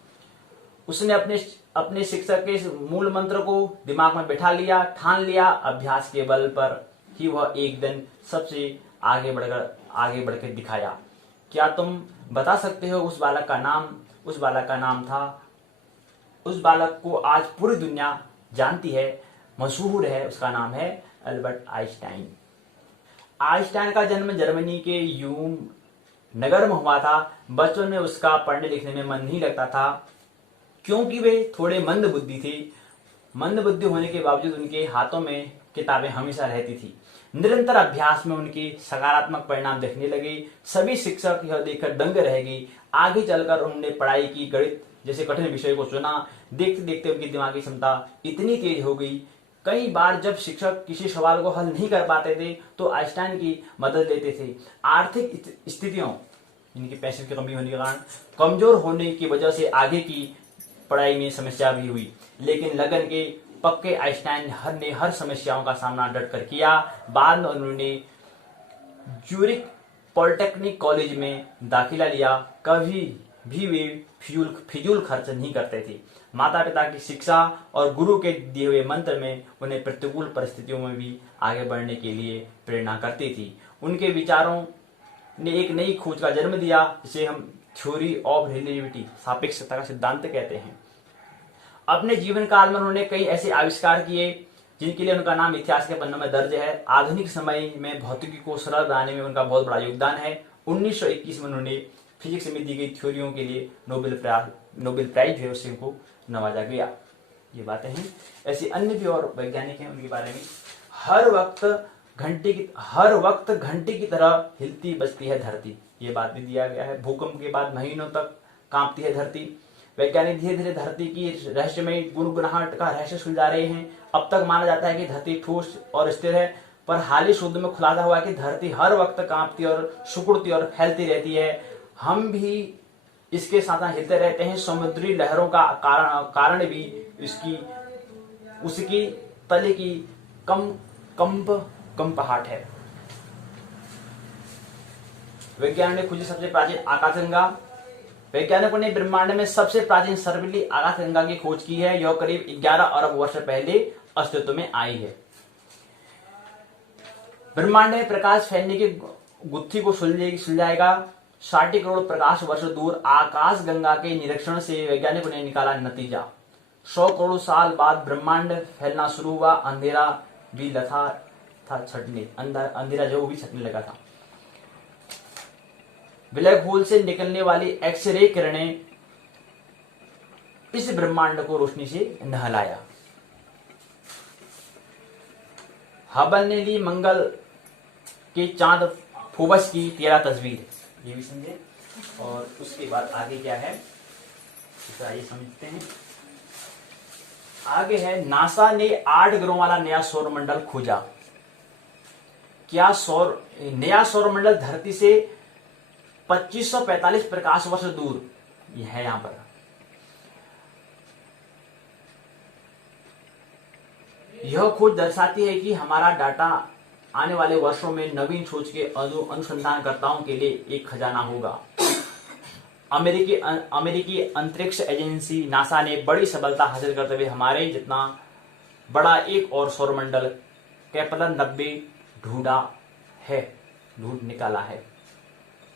उसने अपने शिक्षक के मूल मंत्र को दिमाग में बैठा लिया, ठान लिया, अभ्यास के बल पर ही वह एक दिन सबसे आगे बढ़कर दिखाया। क्या तुम बता सकते हो उस बालक का नाम? उस बालक को आज पूरी दुनिया जानती है, मशहूर है। उसका नाम है अल्बर्ट आइंस्टाइन। आइंस्टाइन का जन्म जर्मनी के यूम नगर में हुआ था। बचपन में उसका पढ़ने लिखने में मन नहीं लगता था क्योंकि वे थोड़े मंद बुद्धि थे। मंद बुद्धि होने के बावजूद उनके हाथों में किताबें हमेशा रहती थी। निरंतर अभ्यास में उनके सकारात्मक परिणाम देखने लगे। सभी शिक्षक यह देखकर दंग रह गए। आगे चलकर उन्होंने पढ़ाई की, गणित जैसे कठिन विषय को चुना। देखते देखते उनकी दिमागी क्षमता इतनी तेज हो गई, कई बार जब शिक्षक किसी सवाल को हल नहीं कर पाते थे तो आइंस्टाइन की मदद लेते थे। आर्थिक स्थितियों, इनकी पैसे की कमी होने के कारण कमजोर होने की वजह से आगे की पढ़ाई में समस्या भी हुई, लेकिन लगन के पक्के आइंस्टाइन ने हर समस्याओं का सामना डटकर किया। बाद में उन्होंने ज्यूरिक पॉलिटेक्निक कॉलेज में दाखिला लिया। कभी भी वे फिजूल खर्च नहीं करते थे। माता पिता की शिक्षा और गुरु के दिए हुए मंत्र में उन्हें प्रतिकूल परिस्थितियों में भी आगे बढ़ने के लिए प्रेरणा करती थी। उनके विचारों ने एक नई खोज का जन्म दिया जिसे हम थ्योरी ऑफ रिलेटिविटी, सापेक्षता का सिद्धांत कहते हैं। अपने जीवन काल में उन्होंने कई ऐसे आविष्कार किए जिनके लिए उनका नाम इतिहास के पन्नों में दर्ज है। आधुनिक समय में भौतिकी को सरल बनाने में उनका बहुत बड़ा योगदान है। 1921 में उन्होंने फिजिक्स में दी गई थ्योरियों के लिए नोबेल प्राइज जो है उससे उनको नवाजा गया। ये बातें हैं। ऐसे अन्य भी और वैज्ञानिक हैं, उनके बारे में। हर वक्त घंटी की तरह हिलती बजती है धरती, ये बात भी दिया गया है। भूकंप के बाद महीनों तक कांपती है धरती। वैज्ञानिक धीरे धीरे धरती की रहस्यमय गुनगुनाहट का रहस्य सुलझा रहे हैं। अब तक माना जाता है कि धरती ठोस और स्थिर है, पर हाल ही शोध में खुलासा हुआ कि धरती हर वक्त कांपती और सिकुड़ती और फैलती रहती है। हम भी इसके साथ हिलते रहते हैं। समुद्री लहरों का कारण भी उसकी तले की कंपहाट है। वैज्ञानिक ने खोजी सबसे प्राचीन आकाशगंगा। वैज्ञानिकों ने ब्रह्मांड में सबसे प्राचीन सर्पिली आकाशगंगा की खोज की है। यह करीब 11 अरब वर्ष पहले अस्तित्व में आई है। ब्रह्मांड में प्रकाश फैलने की गुत्थी को सुलझाएगा। 60 करोड़ प्रकाश वर्ष दूर आकाशगंगा के निरीक्षण से वैज्ञानिकों ने निकाला नतीजा। 100 करोड़ साल बाद ब्रह्मांड फैलना शुरू हुआ। अंधेरा भी लगा था छटने, अंधेरा जो भी छटने लगा था। ब्लैक होल से निकलने वाली एक्सरे किरणें इस ब्रह्मांड को रोशनी से नहलाया। हबल ने ली मंगल के चांद फोबस की 13 तस्वीर, ये भी समझे। और उसके बाद आगे क्या है तो आइए समझते हैं। आगे है, नासा ने 8 ग्रहों वाला नया सौरमंडल खोजा। क्या नया सौरमंडल धरती से 2545 प्रकाश वर्ष दूर ये है। यहां पर यह खोज दर्शाती है कि हमारा डाटा आने वाले वर्षों में नवीन सोच के अनुसंधानकर्ताओं के लिए एक खजाना होगा। अमेरिकी अंतरिक्ष एजेंसी नासा ने बड़ी सफलता हासिल करते हुए हमारे जितना बड़ा एक और सौरमंडल केपलर 90 ढूंढ निकाला है।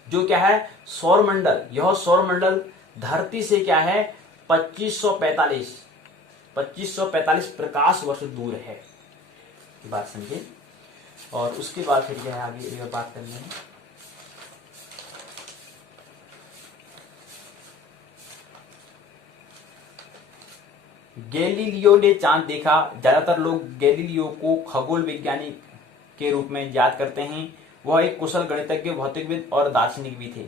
जो क्या है, सौरमंडल। यह सौरमंडल धरती से क्या है, 2545 प्रकाश वर्ष दूर है। बात समझे। और उसके बाद फिर क्या है, आगे बात करनी है। गैलीलियो ने चांद देखा। ज्यादातर लोग गैलीलियो को खगोल विज्ञानी के रूप में याद करते हैं। वह एक कुशल गणितज्ञ, भौतिकविद और दार्शनिक भी थे।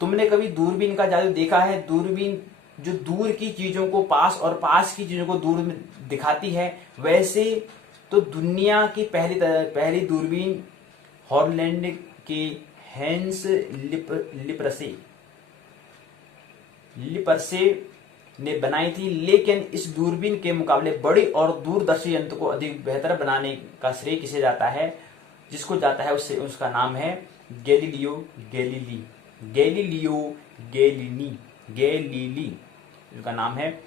तुमने कभी दूरबीन का जादू देखा है? दूरबीन जो दूर की चीजों को पास और पास की चीजों को दूर में दिखाती है, वैसे तो दुनिया की पहली दूरबीन हॉलैंड के हैंस लिपरसे ने बनाई थी। लेकिन इस दूरबीन के मुकाबले बड़ी और दूरदर्शी यंत्र को अधिक बेहतर बनाने का श्रेय किसे जाता है? जिसको जाता है उससे उसका नाम है गैलीलियो गैलीली, इनका नाम है।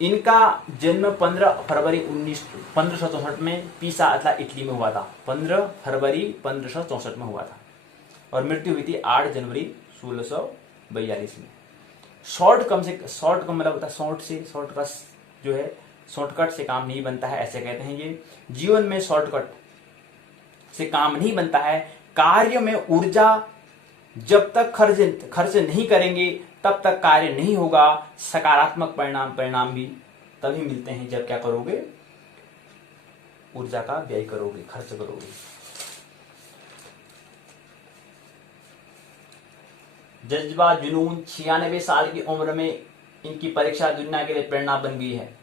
इनका जन्म 15 फरवरी 1564 में पीसा अथवा इटली में हुआ था। 15 फरवरी 1564 में हुआ था और मृत्यु हुई थी 8 जनवरी 1642 में। शॉर्ट का मतलब होता है शॉर्ट का जो है शॉर्टकट से काम नहीं बनता है, ऐसे कहते हैं ये। जीवन में शॉर्टकट से काम नहीं बनता है। कार्य में ऊर्जा जब तक खर्च नहीं करेंगे तब तक कार्य नहीं होगा। सकारात्मक परिणाम भी तभी मिलते हैं जब क्या करोगे, ऊर्जा का व्यय करोगे, खर्च करोगे। जज्बा जुनून, 96 साल की उम्र में इनकी परीक्षा दुनिया के लिए प्रेरणा बन गई है।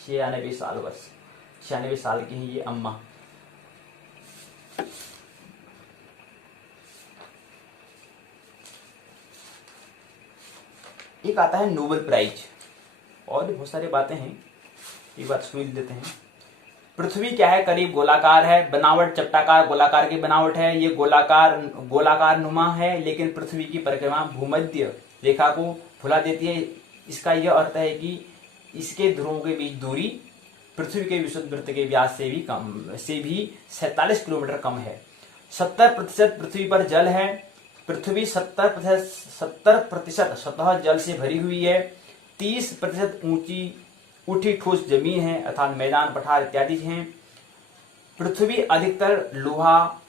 96 साल की हैं ये अम्मा। एक आता है नोबेल प्राइज, और भी बहुत सारी बातें हैं, एक बात सुन लेते हैं। पृथ्वी क्या है? करीब गोलाकार है। बनावट चपटाकार गोलाकार की बनावट है। ये गोलाकार नुमा है, लेकिन पृथ्वी की परिक्रमा भूमध्य रेखा को भुला देती है। इसका यह अर्थ है कि इसके ध्रुवों के बीच दूरी पृथ्वी के विषुवत वृत्त के व्यास से भी 47 किलोमीटर कम है। 70% पृथ्वी पर जल है। पृथ्वी 70% सतह जल से भरी हुई है। 30% उठी ठोस जमीन है, अर्थात मैदान, पठार इत्यादि हैं। पृथ्वी अधिकतर लोहा,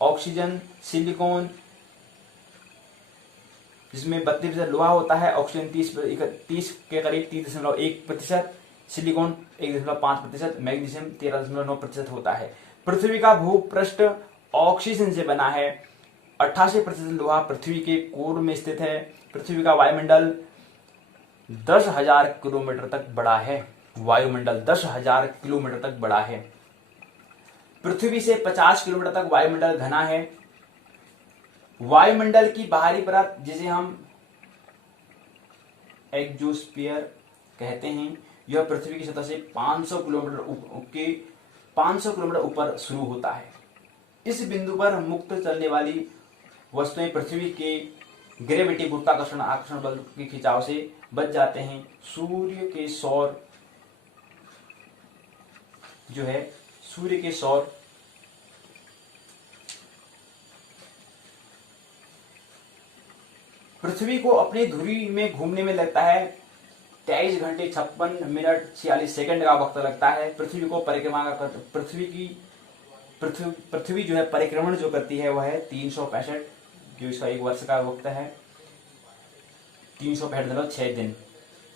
ऑक्सीजन, सिलिकॉन, जिसमें 32% लोहा होता है, ऑक्सीजन 30 के करीब 30.1%, सिलिकॉन 1.5%, मैग्नीशियम 13.9% होता है। पृथ्वी का भूपृष्ठ ऑक्सीजन से बना है। 88% लोहा पृथ्वी के कोर में स्थित है। पृथ्वी का वायुमंडल 10,000 किलोमीटर तक बड़ा है। वायुमंडल 10,000 किलोमीटर तक बड़ा है। पृथ्वी से 50 किलोमीटर तक वायुमंडल घना है। वायुमंडल की बाहरी परत, जिसे हम एग्जोस्फीयर कहते हैं, यह पृथ्वी की सतह से 500 किलोमीटर ऊपर शुरू होता है। इस बिंदु पर मुक्त चलने वाली वस्तुएं पृथ्वी के ग्रेविटी, गुरुत्वाकर्षण, आकर्षण बल के खिंचाव से बच जाते हैं। सूर्य के सौर पृथ्वी को अपनी धुरी में घूमने में लगता है 23 घंटे 56 मिनट 46 सेकंड का वक्त लगता है। पृथ्वी को परिक्रमा का पृथ्वी जो है परिक्रमण जो करती है वह है 365, जो इसका एक वर्ष का वक्त है 365.6 दिन,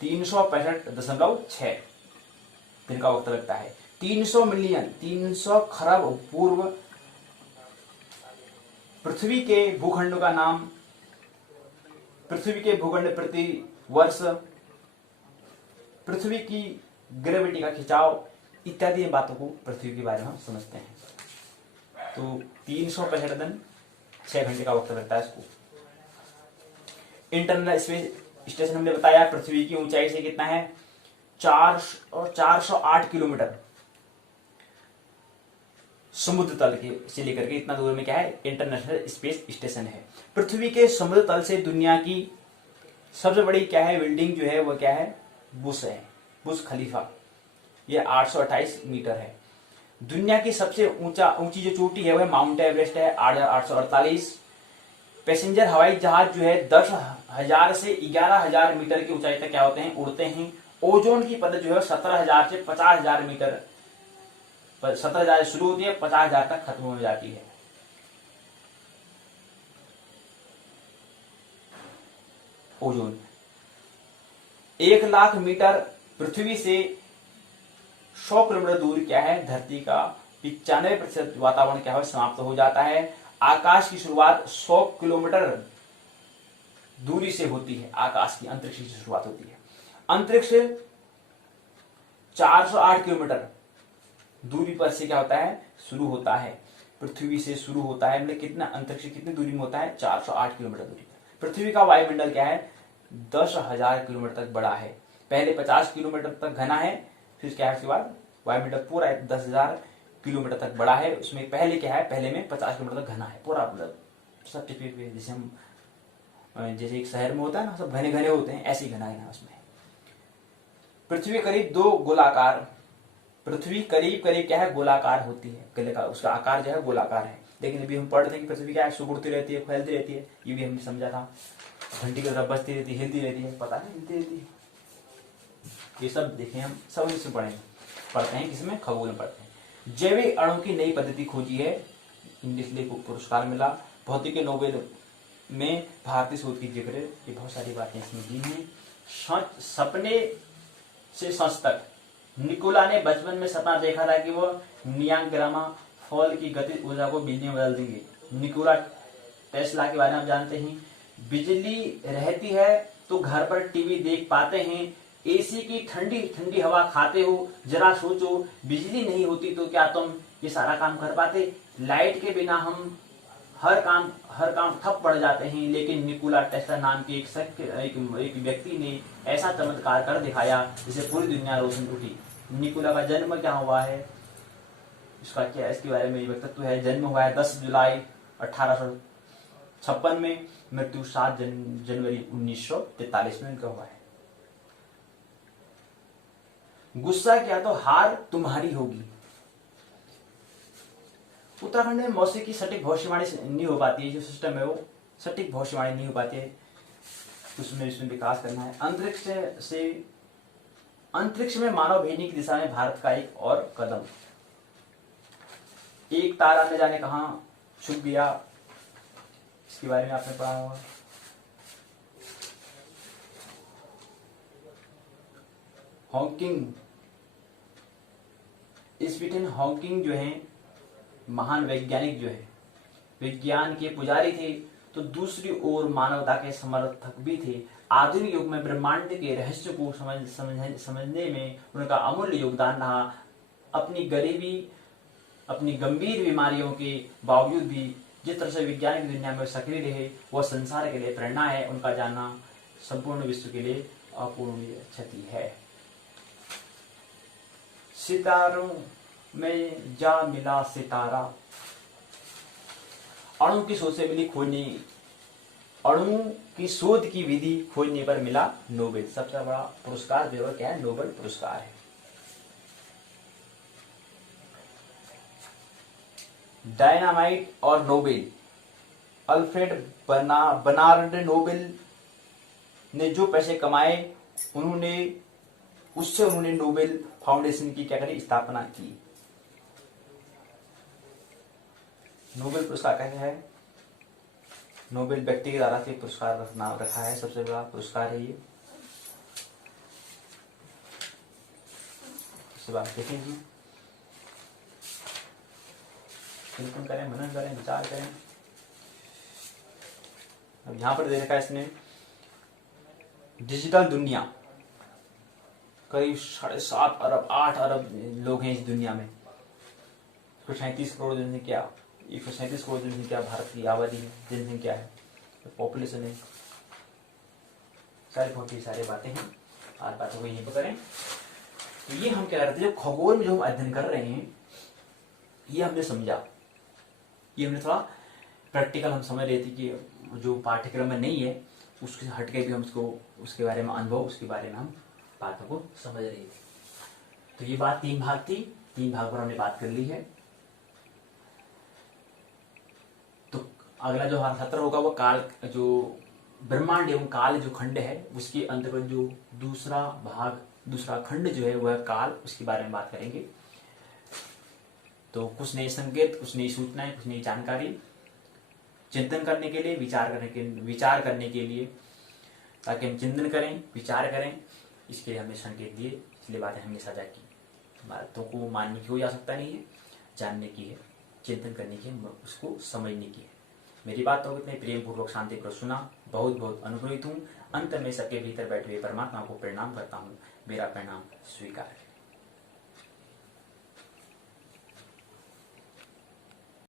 365.6 दिन का वक्त लगता है। 300 मिलियन 300 खरब पूर्व पृथ्वी के भूखंडों का नाम, पृथ्वी के भूखंड प्रति वर्ष, पृथ्वी की ग्रेविटी का खिंचाव इत्यादि बातों को पृथ्वी के बारे में हम समझते हैं। तो 365 दिन 6 घंटे का वक्त लगता है इसको। इंटरनल स्पेस स्टेशन हमने बताया पृथ्वी की ऊंचाई से कितना है 408 किलोमीटर। समुद्र तल के से लेकर के इतना दूर में क्या है इंटरनेशनल स्पेस स्टेशन है। पृथ्वी के समुद्र तल से दुनिया की सबसे बड़ी क्या है बिल्डिंग जो है वो क्या है बुर्ज खलीफा, ये 828 मीटर है। दुनिया की सबसे ऊंची जो चोटी है वह माउंट एवरेस्ट है 848। पैसेंजर हवाई जहाज जो है 10,000 से 11,000 मीटर की ऊंचाई तक क्या होते हैं उड़ते हैं। ओजोन की परत जो है 17,000 से 50,000 मीटर, 17,000 शुरू होती है 50,000 तक खत्म हो जाती है। ओजोन 1,00,000 मीटर पृथ्वी से 100 किलोमीटर दूर क्या है, धरती का 95% वातावरण क्या है, समाप्त हो जाता है। आकाश की शुरुआत 100 किलोमीटर दूरी से होती है, आकाश की, अंतरिक्ष की शुरुआत होती है। अंतरिक्ष 408 किलोमीटर दूरी पर से क्या होता है, शुरू होता है, पृथ्वी से शुरू होता है। मतलब कितना अंतरिक्ष कितनी दूरी में होता है, 408 किलोमीटर दूरी पर। पृथ्वी का वायुमंडल क्या है, 10,000 किलोमीटर तक बड़ा है। पहले 50 किलोमीटर तक घना है, फिर क्या है, उसके बाद वायुमंडल पूरा 10,000 किलोमीटर तक बड़ा है। उसमें पहले क्या है, पहले में 50 किलोमीटर तक घना है पूरा, मतलब सब टिपे, जैसे हम जैसे एक शहर में होता है ना, सब घने घने होते हैं, ऐसे ही घना है उसमें। पृथ्वी करीब 2 गोलाकार, पृथ्वी करीब करीब क्या है, गोलाकार होती है, गले का उसका आकार जो है गोलाकार है। लेकिन अभी हम पढ़ते हैं कि पृथ्वी क्या है, सुकुड़ती रहती है, फैलती रहती है। ये भी हमने समझा था, घंटी की तरह बजती रहती है, हिलती रहती है, पता नहीं हिलती रहती है। ये सब देखें, हम सब इसमें पढ़ते हैं, किसमें, खगोल में पढ़ते हैं। जैविक अणु की नई पद्धति खोजी है, इंग्लिश लिए पुरस्कार मिला। भौतिकी नोबेल में भारतीय शोध की जिक्र, ये बहुत सारी बातें इसमें दी हैं। सपने से सच तक, निकोला ने बचपन में सपना देखा था कि वो नियांग्रामा फॉल की गतिज ऊर्जा को बिजली में बदल देंगे। निकोला टेस्ला के बारे में आप जानते हैं। बिजली रहती है तो घर पर टीवी देख पाते हैं, एसी की ठंडी ठंडी हवा खाते हो। जरा सोचो, बिजली नहीं होती तो क्या तुम ये सारा काम कर पाते? लाइट के बिना हम हर काम ठप पड़ जाते हैं। लेकिन निकोला टेस्ला नाम के एक व्यक्ति ने ऐसा चमत्कार कर दिखाया जिससे पूरी दुनिया रोशन उठी। निकोला का जन्म क्या हुआ है, इसका क्या, इसके बारे में वक्तव्य है। जन्म हुआ है 10 जुलाई 1856 में, मृत्यु 7 जनवरी 1943 में उनका हुआ है। गुस्सा किया तो हार तुम्हारी होगी। उत्तराखंड में मौसम की सटीक भविष्यवाणी नहीं हो पाती है, जो सिस्टम है वो सटीक भविष्यवाणी नहीं हो पाती है, उसमें विकास करना है। अंतरिक्ष में मानव भेजने की दिशा में भारत का एक और कदम। एक तारा न जाने कहां छुप गया, इसके बारे में आपने पढ़ा होगा। हॉकिंग, स्टीफन हॉकिंग जो है महान वैज्ञानिक, जो है विज्ञान के पुजारी थे तो दूसरी ओर मानवता के समर्थक भी थे। आधुनिक युग में ब्रह्मांड के रहस्य को समझने में उनका अमूल्य योगदान रहा। अपनी गरीबी, अपनी गंभीर बीमारियों के बावजूद भी जिस तरह से विज्ञान की दुनिया में सक्रिय रहे, वह संसार के लिए प्रेरणा है। उनका जाना संपूर्ण विश्व के लिए अपूर्णीय क्षति है। सितारों में जा मिला सितारा, अणु की शोध से मिली खोजने, अणु की शोध की विधि खोजने पर मिला नोबेल। सबसे बड़ा पुरस्कार जो है क्या है, नोबेल पुरस्कार है। डायनामाइट और नोबेल, अल्फ्रेड बर्नार्ड नोबेल ने जो पैसे कमाए उससे उन्होंने नोबेल फाउंडेशन की क्या करी, स्थापना की। नोबेल पुरस्कार क्या है, नोबेल व्यक्ति के द्वारा से पुरस्कार नाम रखा है, सबसे बड़ा पुरस्कार है ये। इसके बाद देखेंगे, चिंतन करें, मनन करें, विचार करें। अब यहां पर दे रखा है इसने, डिजिटल दुनिया, करीब 7.5 अरब 8 अरब लोग हैं इस दुनिया में। 137 करोड़ जनसंख्या, 137 करोड़ जनसंख्या भारत की आबादी है, जनसंख्या है, तो पॉपुलेशन है। बहुत ही सारी बातें हैं, आज बातों को यहीं पर करें। तो ये हम क्या करते हैं, जो खगोल में जो हम अध्ययन कर रहे हैं, ये हमने समझा, ये हमने थोड़ा प्रैक्टिकल हम समझ रहे थे कि जो पाठ्यक्रम में नहीं है उसके हटके भी हम उसके बारे में अनुभव, उसके बारे में हम बातों को समझ रहे थे। तो ये बात 3 भाग थी, 3 भाग पर हमने बात कर ली है। तो अगला जो हमारा सत्र होगा वो काल, जो ब्रह्मांड एवं काल जो खंड है उसके अंतर्गत जो दूसरा खंड जो है वह काल, उसके बारे में बात करेंगे। तो कुछ नए संकेत, कुछ नई सूचनाएं, कुछ नई जानकारी, चिंतन करने के लिए, विचार करने के लिए, ताकि हम चिंतन करें, विचार करें इसके लिए हमने संकेत दिए, इसलिए बातें हमने साझा की। बातों को मानने की कोई आवश्यकता नहीं है, जानने की है, चिंतन करने की है, उसको समझने की है। मेरी बातों को इतने प्रेम पूर्वक शांति पर सुना, बहुत बहुत अनुग्रहित हूँ। अंत में सबके भीतर बैठे हुए परमात्मा को प्रणाम करता हूँ। मेरा प्रणाम स्वीकार है।